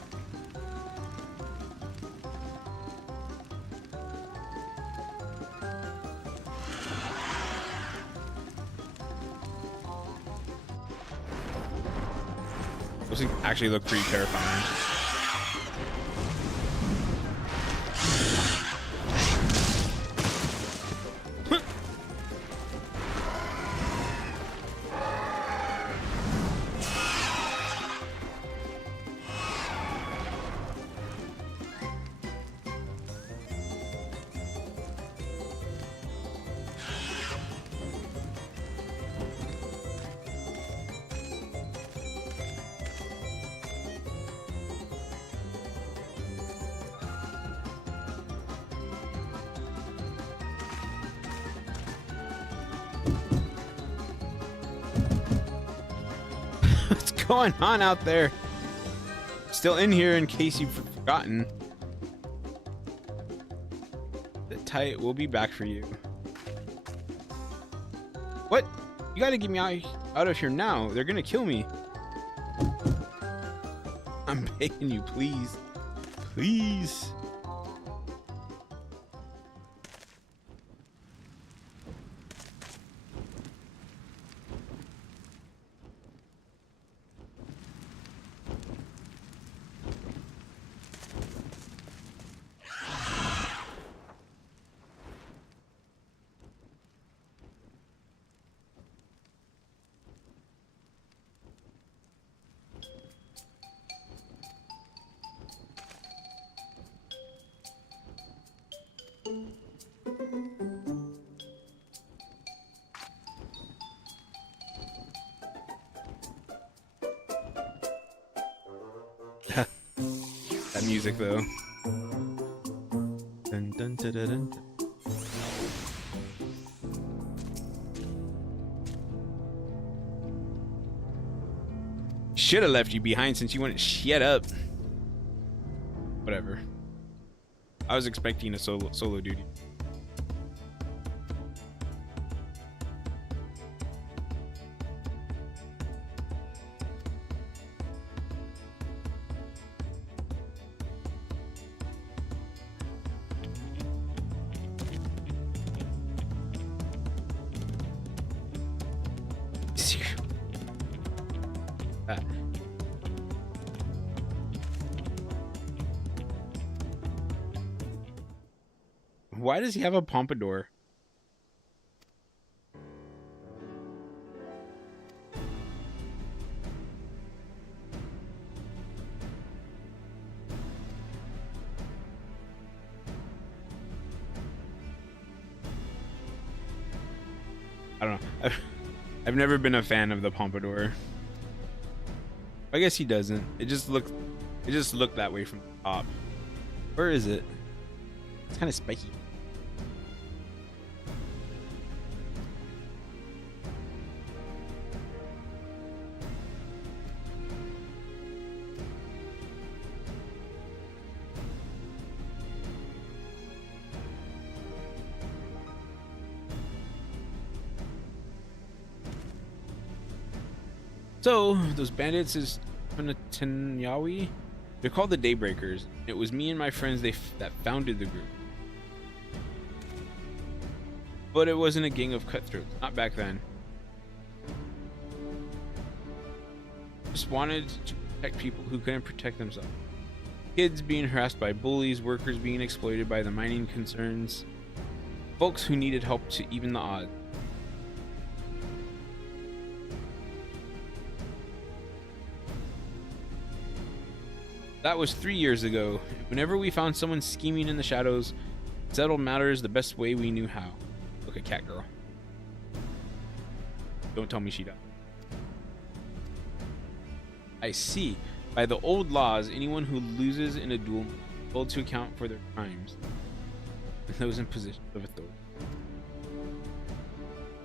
Those things actually look pretty terrifying. What's going on out there? Still in here in case you've forgotten. Sit tight, we'll be back for you. What? You gotta get me out of here now. They're gonna kill me. I'm begging you, please. Please. That music though. Dun, dun, dun, dun, dun. Should have left you behind since you wouldn't shut up. Whatever. I was expecting a solo duty. Why does he have a pompadour? I don't know. I've never been a fan of the pompadour. I guess he doesn't. It just looked that way from the top. Where is it? It's kind of spiky. So, those bandits is Tanyawi. They're called the Daybreakers. It was me and my friends that founded the group. But it wasn't a gang of cutthroats, not back then. Just wanted to protect people who couldn't protect themselves. Kids being harassed by bullies, workers being exploited by the mining concerns, folks who needed help to even the odds. That was 3 years ago. Whenever we found someone scheming in the shadows, settled matters the best way we knew how. Look at Cat Girl. Don't tell me she died. I see. By the old laws, anyone who loses in a duel must be held to account for their crimes, and those in positions of authority.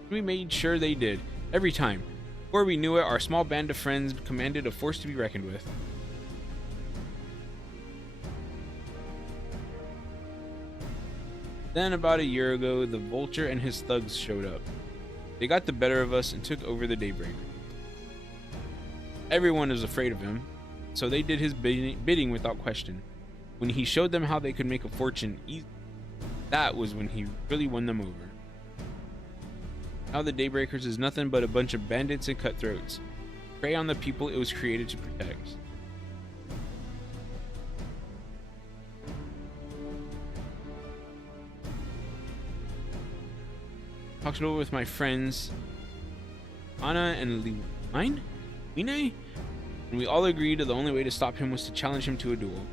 We made sure they did, every time. Before we knew it, our small band of friends commanded a force to be reckoned with. Then, about a year ago, the Vulture and his thugs showed up. They got the better of us and took over the Daybreaker. Everyone is afraid of him, so they did his bidding without question. When he showed them how they could make a fortune easily, that was when he really won them over. Now the Daybreakers is nothing but a bunch of bandits and cutthroats. Prey on the people it was created to protect. Talked it over with my friends Anna and Line? Mine? And we all agreed the only way to stop him was to challenge him to a duel.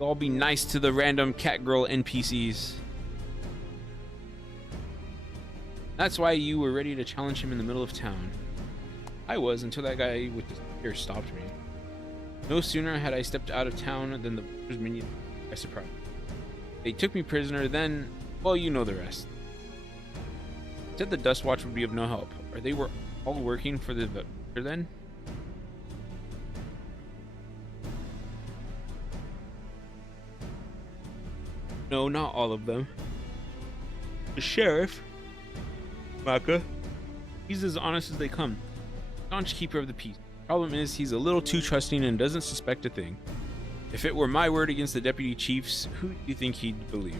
I'll be nice to the random cat girl NPCs. That's why you were ready to challenge him in the middle of town. I was, until that guy with the spear stopped me. No sooner had I stepped out of town than the Vulture's minions by surprise. They took me prisoner, then, well, you know the rest. Said the Dust Watch would be of no help. Or they were all working for the Vulture then? No, not all of them. The sheriff, Maka, he's as honest as they come. Staunch keeper of the peace. Problem is, he's a little too trusting and doesn't suspect a thing. If it were my word against the deputy chief's, who do you think he'd believe?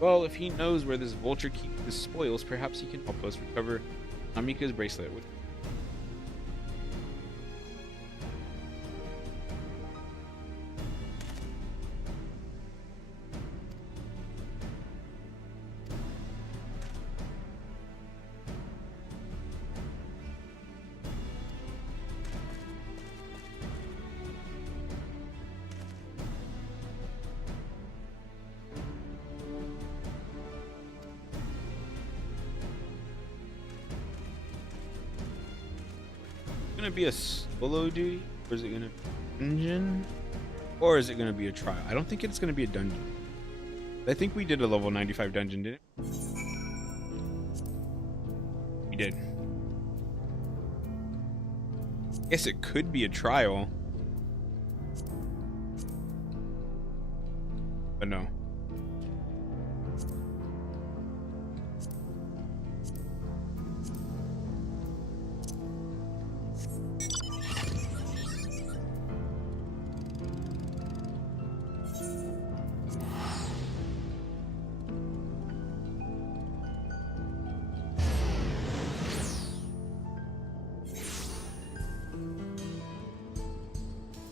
Well, if he knows where this Vulture keeps his spoils, perhaps he can help us recover Amika's bracelet. Gonna be a solo duty, or is it gonna be a dungeon, or is it gonna be a trial? I don't think it's gonna be a dungeon. I think we did a level 95 dungeon, didn't we? We did. Guess it could be a trial, but no.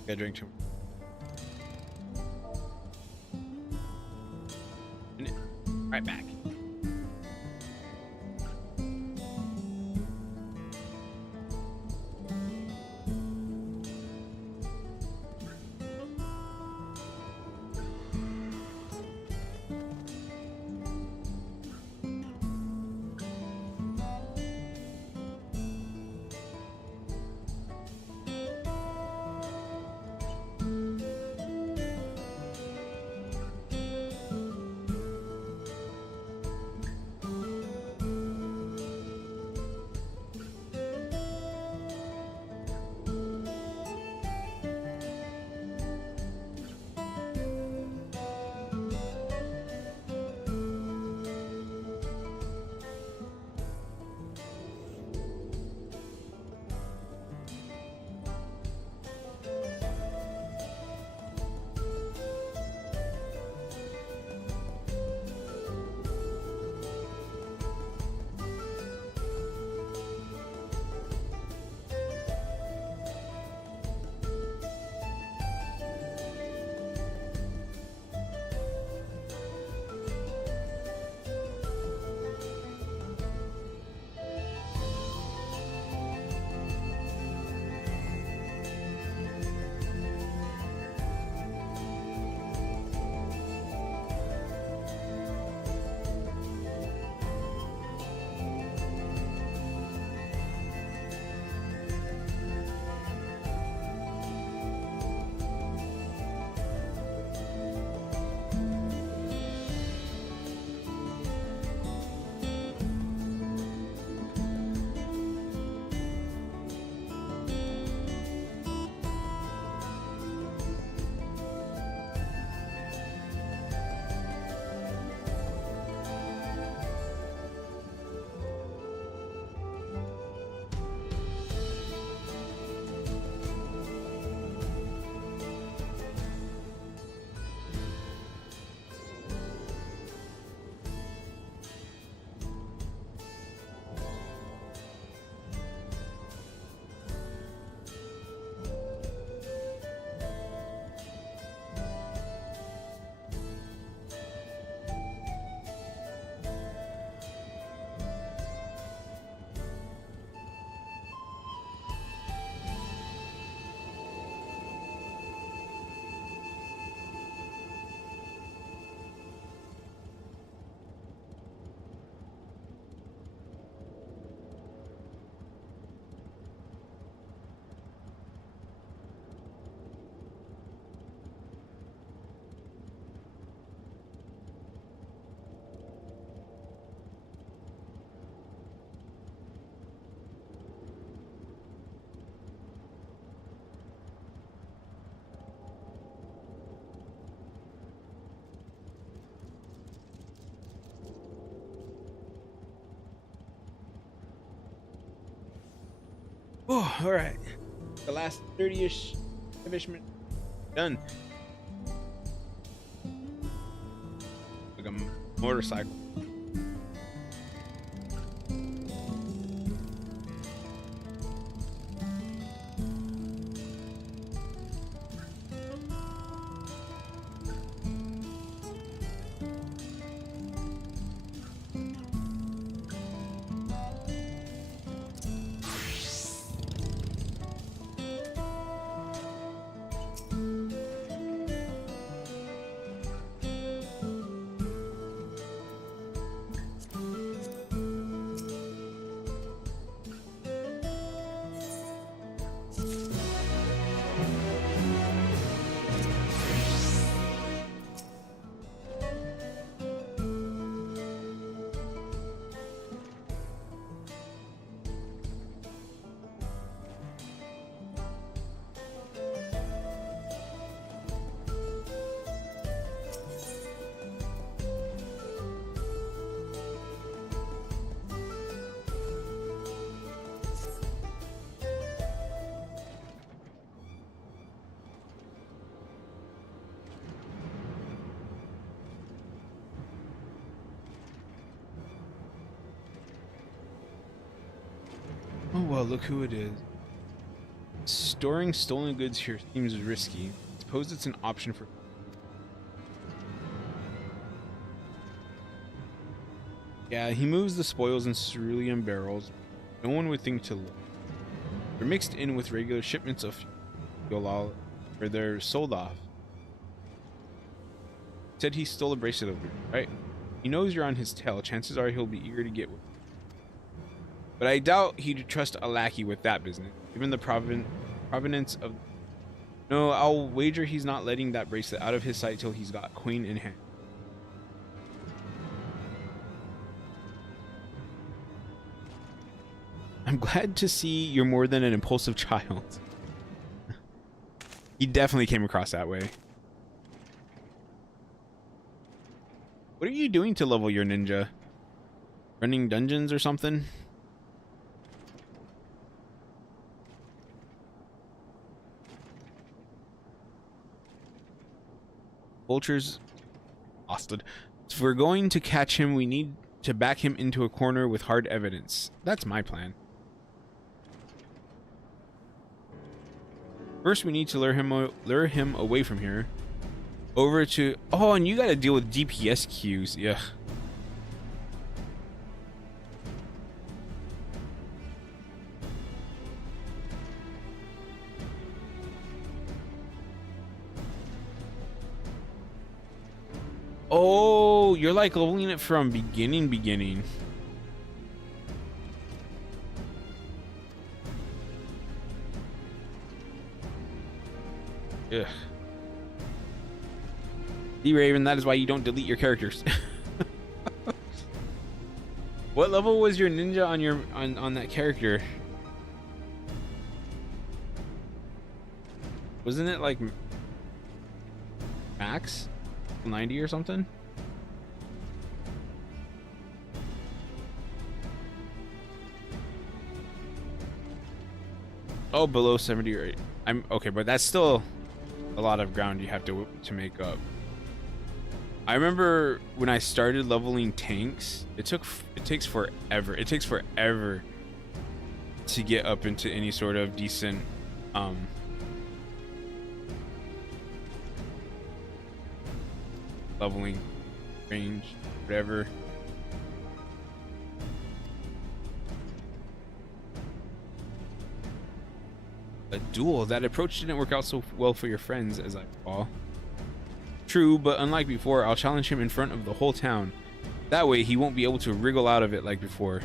I drink too much. Right back. Oh, all right. The last 30-ish mission done. Like a motorcycle. Oh well, look who it is. Storing stolen goods here seems risky. Suppose it's an option for... Yeah, he moves the spoils in cerulean barrels. No one would think to look. They're mixed in with regular shipments of fuel, where they're sold off. Said he stole a bracelet over here, right? He knows you're on his tail. Chances are he'll be eager to get with you. But I doubt he'd trust a lackey with that business, given the provenance of... No, I'll wager he's not letting that bracelet out of his sight till he's got Queen in hand. I'm glad to see you're more than an impulsive child. He definitely came across that way. What are you doing to level your ninja? Running dungeons or something? Vultures hosted. If we're going to catch him, we need to back him into a corner with hard evidence. That's my plan. First, we need to lure him away from here. Over to... Oh, and you gotta deal with DPS queues. Yeah. Oh, you're like leveling it from beginning. Ugh. D Raven, that is why you don't delete your characters. What level was your ninja on your on that character? Wasn't it like max 90 or something? Oh, below 70 or 80. I'm okay, but that's still a lot of ground you have to make up. I remember when I started leveling tanks, it takes forever. It takes forever to get up into any sort of decent leveling range, whatever. A duel. That approach didn't work out so well for your friends, as I recall. True, but unlike before, I'll challenge him in front of the whole town. That way, he won't be able to wriggle out of it like before.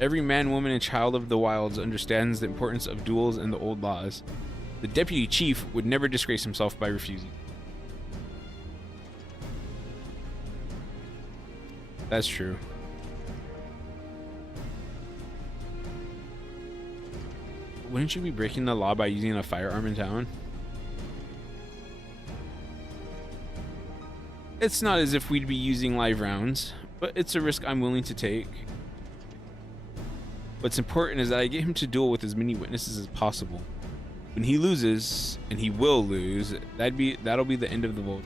Every man, woman, and child of the wilds understands the importance of duels and the old laws. The deputy chief would never disgrace himself by refusing. That's true. Wouldn't you be breaking the law by using a firearm in town? It's not as if we'd be using live rounds, but it's a risk I'm willing to take. What's important is that I get him to duel with as many witnesses as possible. When he loses, and he will lose, that'll be the end of the vote.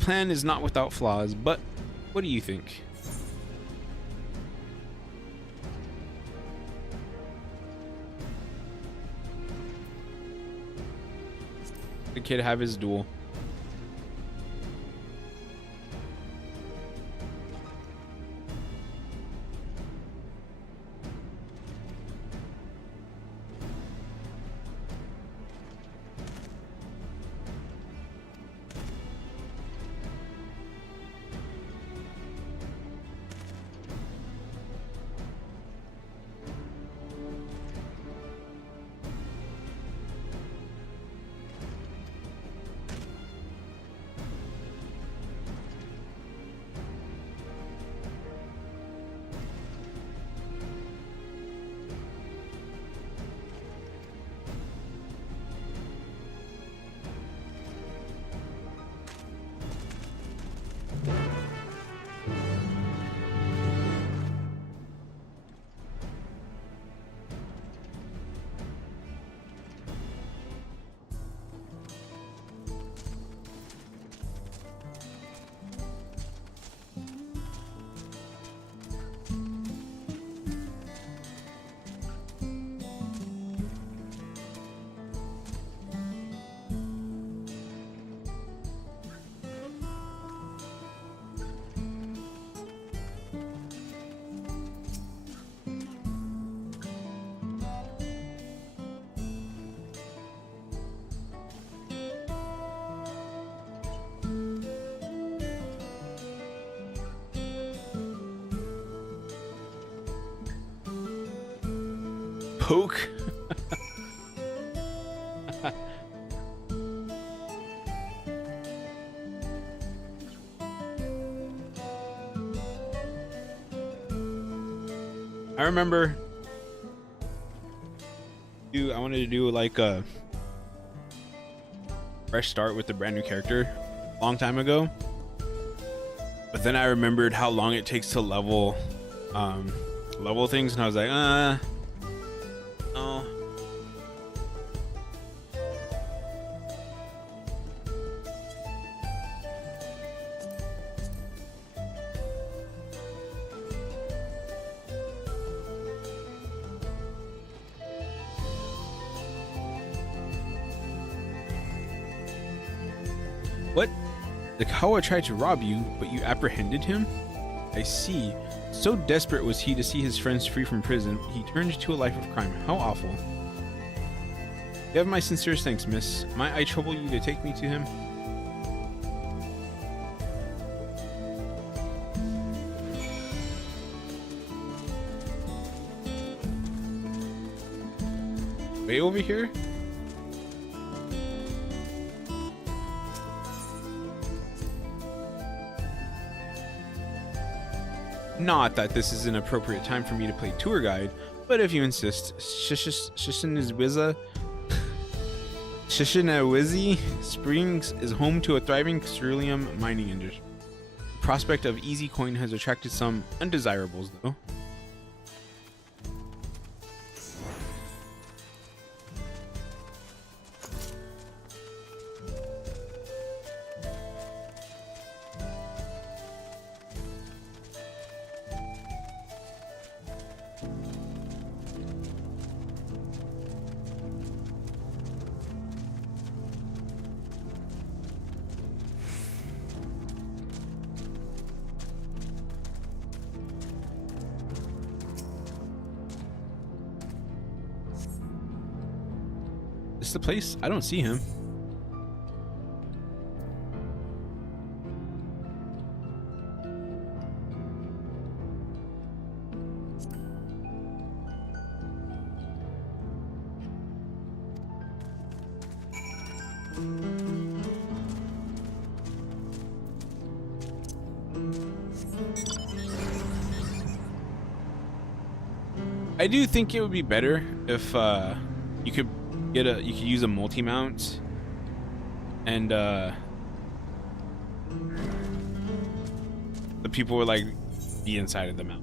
Plan is not without flaws, but what do you think? The kid have his duel. Poke. I remember I wanted to do like a fresh start with a brand new character a long time ago, but then I remembered how long it takes to level things, and I was like, no. What? The Kawa tried to rob you, but you apprehended him? I see. So desperate was he to see his friends free from prison, he turned to a life of crime. How awful. You have my sincerest thanks, miss. Might I trouble you to take me to him? Way over here? Not that this is an appropriate time for me to play tour guide, but if you insist, Shishinewizi Springs is home to a thriving ceruleum mining industry. The prospect of easy coin has attracted some undesirables, though. Is the place? I don't see him. I do think it would be better if you could use a multi-mount and the people would like be inside of the mountain.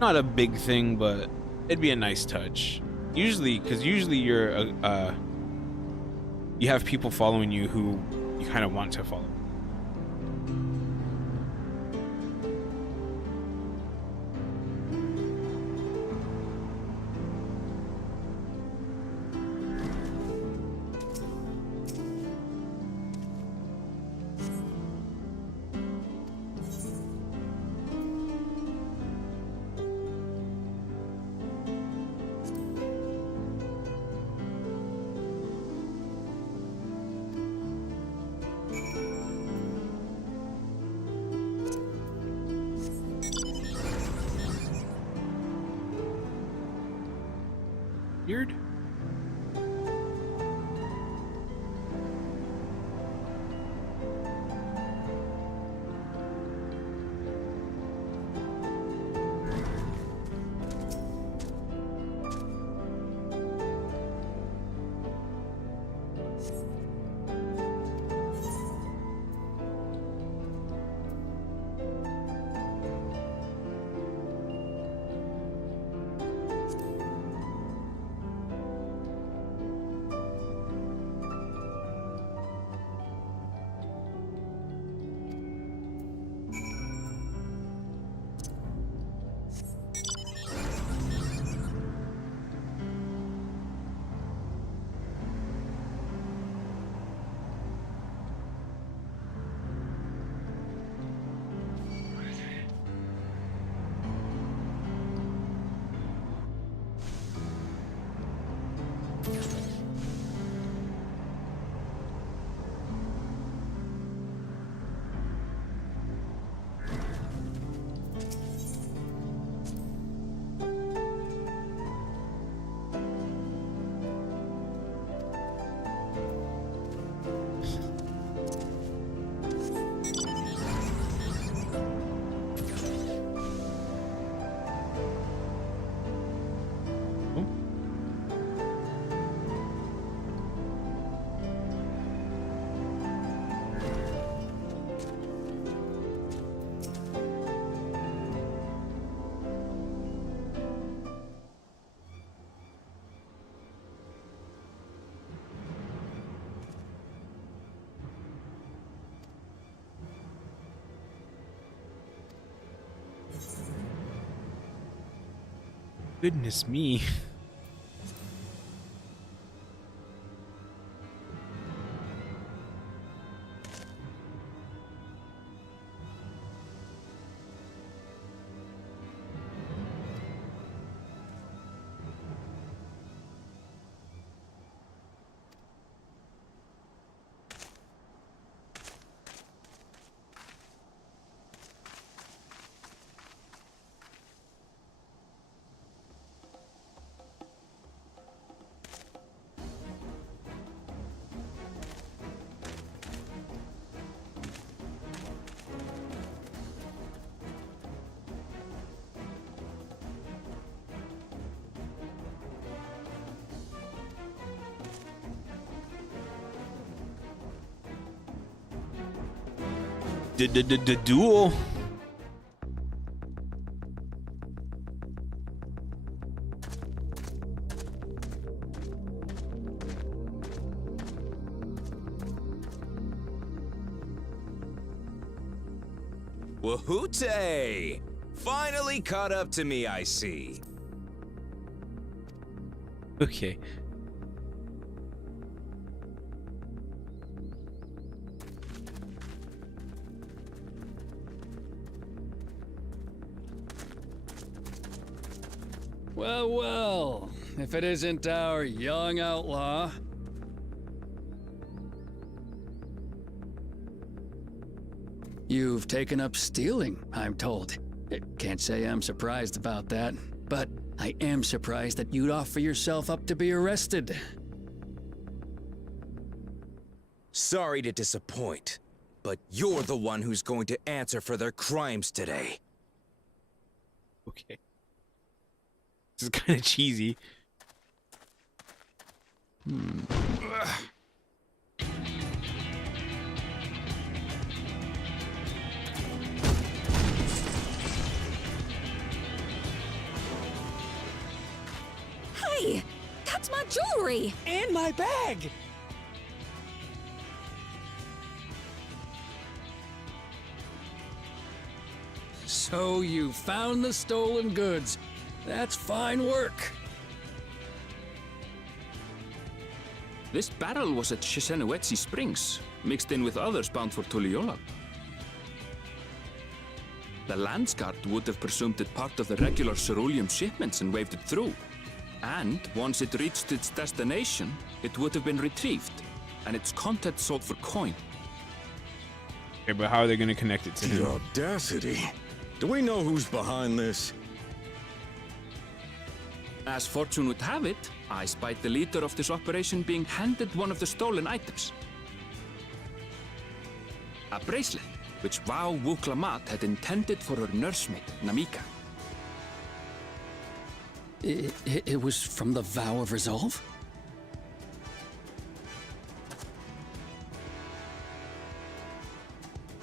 Not a big thing, but it'd be a nice touch. Usually, because usually you're you have people following you who you kind of want to follow. Weird. Goodness me. The duel. Wahoote! Finally caught up to me, I see. Okay. Well, well, if it isn't our young outlaw. You've taken up stealing, I'm told. Can't say I'm surprised about that, but I am surprised that you'd offer yourself up to be arrested. Sorry to disappoint, but you're the one who's going to answer for their crimes today. Okay. This is kind of cheesy. Hey, that's my jewelry! In my bag! So you found the stolen goods. That's fine work. This barrel was at Shisenuetsi Springs, mixed in with others bound for Tuliyola. The Landsguard would have presumed it part of the regular ceruleum shipments and waved it through. And once it reached its destination, it would have been retrieved, and its contents sold for coin. Okay, but how are they going to connect it to The him? audacity. Do we know who's behind this? As fortune would have it, I spied the leader of this operation being handed one of the stolen items. A bracelet, which Vau Wuklamat had intended for her nursemaid, Namika. It was from the Vow of Resolve?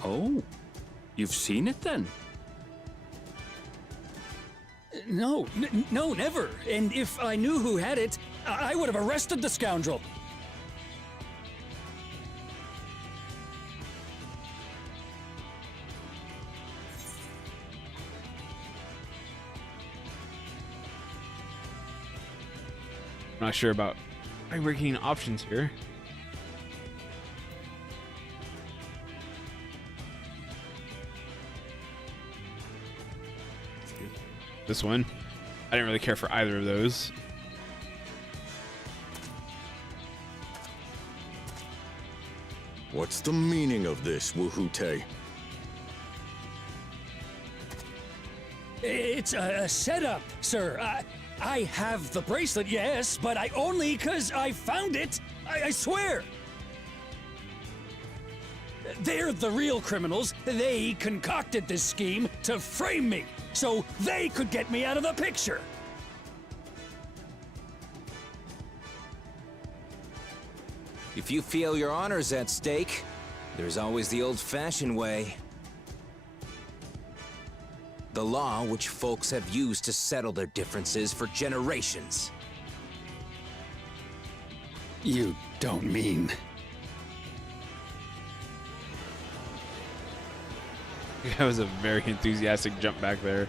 Oh, you've seen it then? No, no, never. And if I knew who had it, I would have arrested the scoundrel. I'm not sure about breaking options here. This one, I didn't really care for either of those. What's the meaning of this, Wuhute? It's a setup, sir. I have the bracelet, yes, but I only 'cause I found it. I swear. They're the real criminals. They concocted this scheme to frame me, so they could get me out of the picture. If you feel your honor's at stake, there's always the old-fashioned way. The law which folks have used to settle their differences for generations. You don't mean... That was a very enthusiastic jump back there.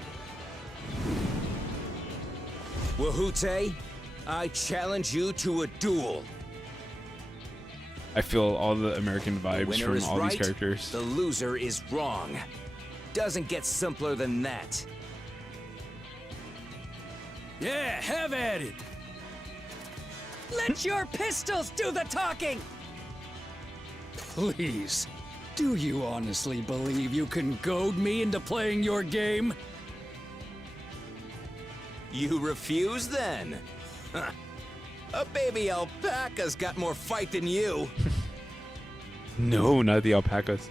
Wuhute, I challenge you to a duel. I feel all the American The vibes winner from is all right, these characters. the loser is wrong. Doesn't get simpler than that. Yeah, have at it. Let your pistols do the talking! Please, do you honestly believe you can goad me into playing your game? You refuse then? Huh. A baby alpaca's got more fight than you. No, not the alpacas.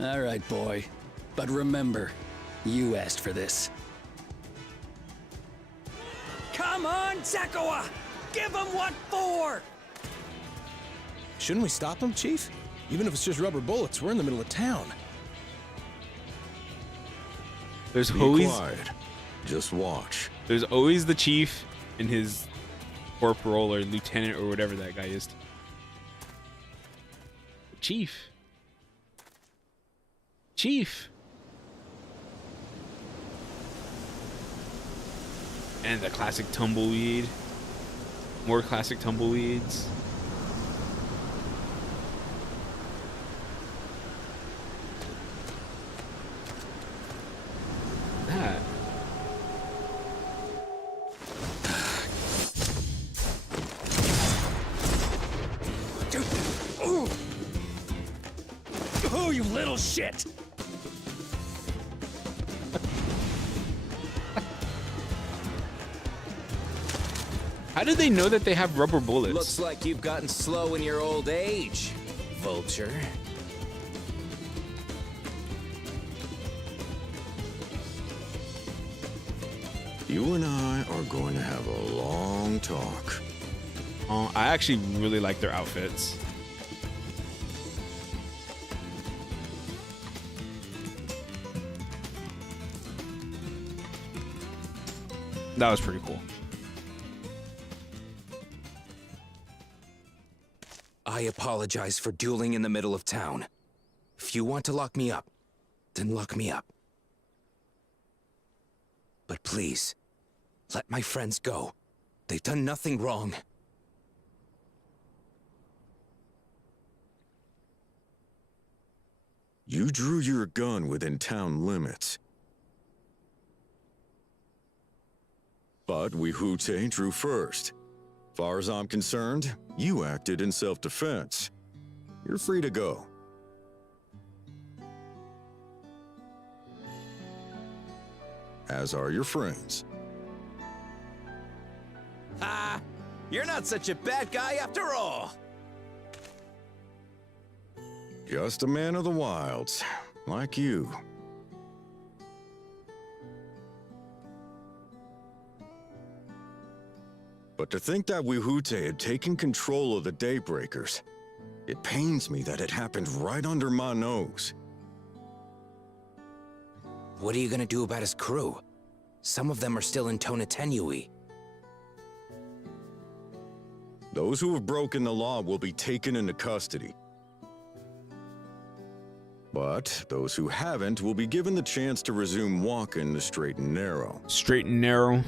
All right, boy. But remember, you asked for this. Come on, Zakawa! Give him what for! Shouldn't we stop them, Chief? Even if it's just rubber bullets, we're in the middle of town. There's Be always quiet. Just watch. there's always the chief and his corporal or lieutenant or whatever that guy is. Chief. Chief. And the classic tumbleweed. More classic tumbleweeds. That. Oh, you little shit! How did they know that they have rubber bullets? Looks like you've gotten slow in your old age, vulture. You and I are going to have a long talk. I actually really like their outfits. That was pretty cool. I apologize for dueling in the middle of town. If you want to lock me up, then lock me up. But please, let my friends go. They've done nothing wrong. You drew your gun within town limits. But Wihute drew first. Far as I'm concerned, you acted in self-defense. You're free to go. As are your friends. Ah, you're not such a bad guy after all. Just a man of the wilds, like you. But to think that Wihute had taken control of the Daybreakers, it pains me that it happened right under my nose. What are you gonna do about his crew? Some of them are still in Tonatenui. Those who have broken the law will be taken into custody. But those who haven't will be given the chance to resume walking the straight and narrow. Straight and narrow.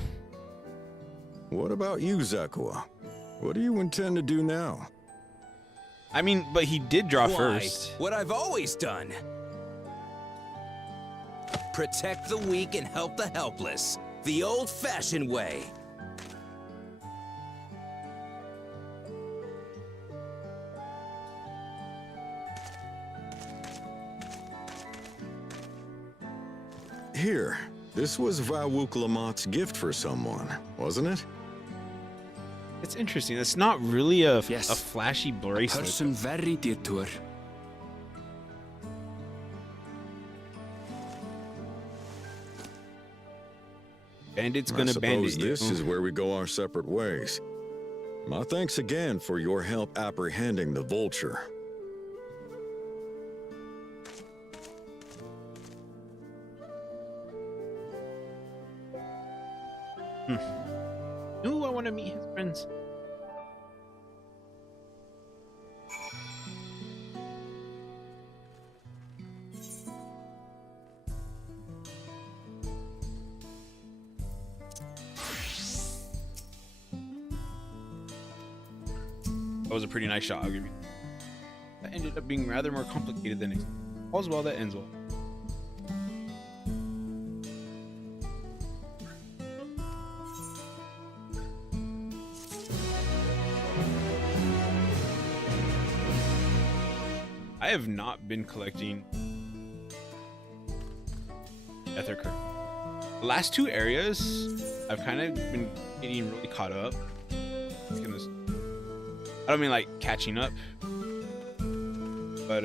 What about you, Zekua? What do you intend to do now? I mean, but he did draw Why? first. What I've always done. Protect the weak and help the helpless. The old-fashioned way. Here, this was Vawuk Lamott's gift for someone, wasn't it? It's interesting. It's not really a Yes. flashy bracelet. Person very dear to her. Bandit's I gonna suppose bandit you. this is where we go our separate ways. My thanks again for your help apprehending the vulture. Ooh, I want to meet his friends. That was a pretty nice shot, I'll give you. That ended up being rather more complicated than expected. All's well that ends well. I have not been collecting Ether Curve. The last two areas, I've kind of been getting really caught up. I don't mean like catching up, but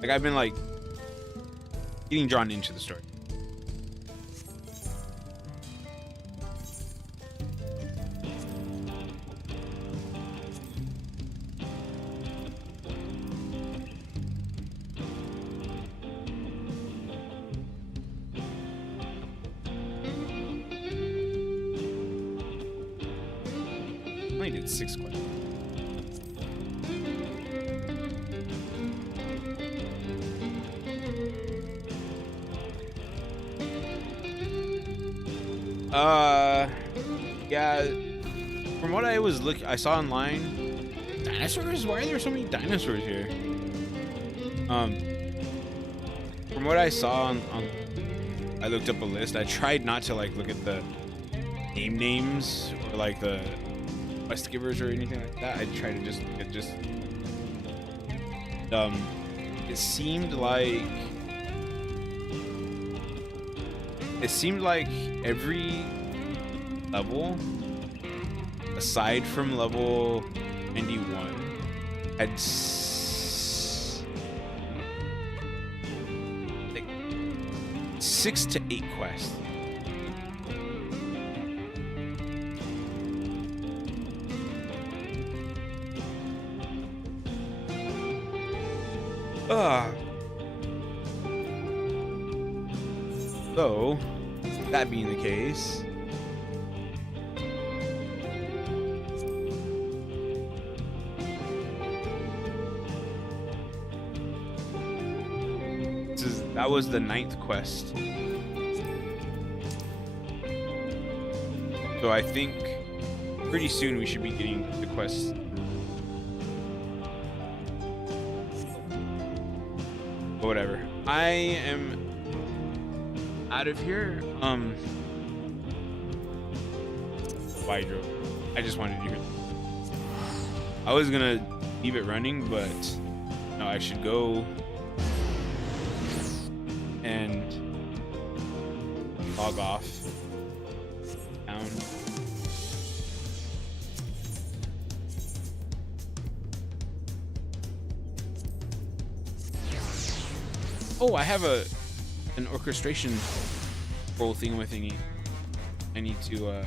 like I've been like getting drawn into the story. I only did 6 quests. Yeah, from what I saw online, dinosaurs? Why are there so many dinosaurs here? From what I saw on I looked up a list. I tried not to like look at the game names or like the quest givers or anything like that. I try to just look at just it seemed like every level aside from level 91 had like 6 to 8 quests. So, that being the case, that was the 9th quest. So I think pretty soon we should be getting the quests. But whatever. I am out of here. Why drove? I just wanted to hear. I was gonna leave it running, but no, I should go and log off. Down. Oh, I have an orchestration roll thing with thingy. I need to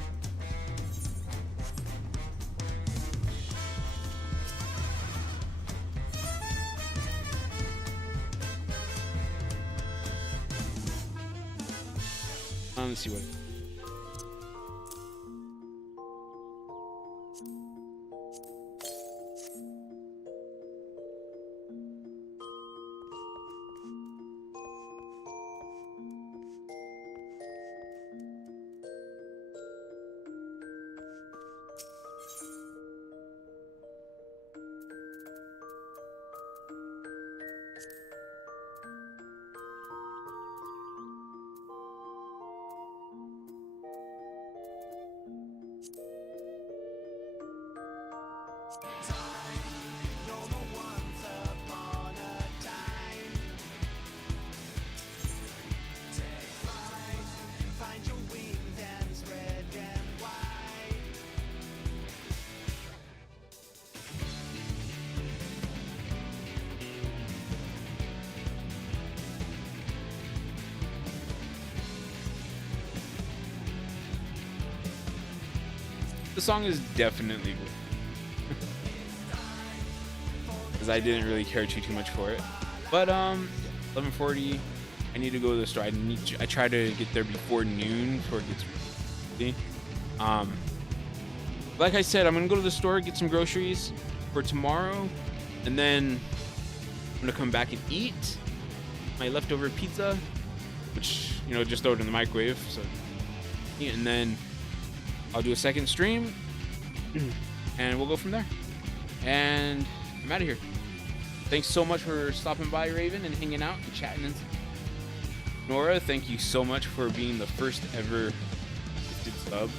let's see what. The song is definitely good. Because I didn't really care too much for it. But 11:40, I need to go to the store. I try to get there before noon before it gets busy. Like I said, I'm gonna go to the store, get some groceries for tomorrow, and then I'm gonna come back and eat my leftover pizza, which, you know, just throw it in the microwave. So, and then I'll do a second stream and we'll go from there. And I'm out of here. Thanks so much for stopping by, Raven, and hanging out and chatting. And Nora, thank you so much for being the first ever gifted sub.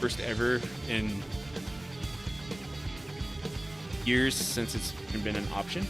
First ever in years since it's been an option.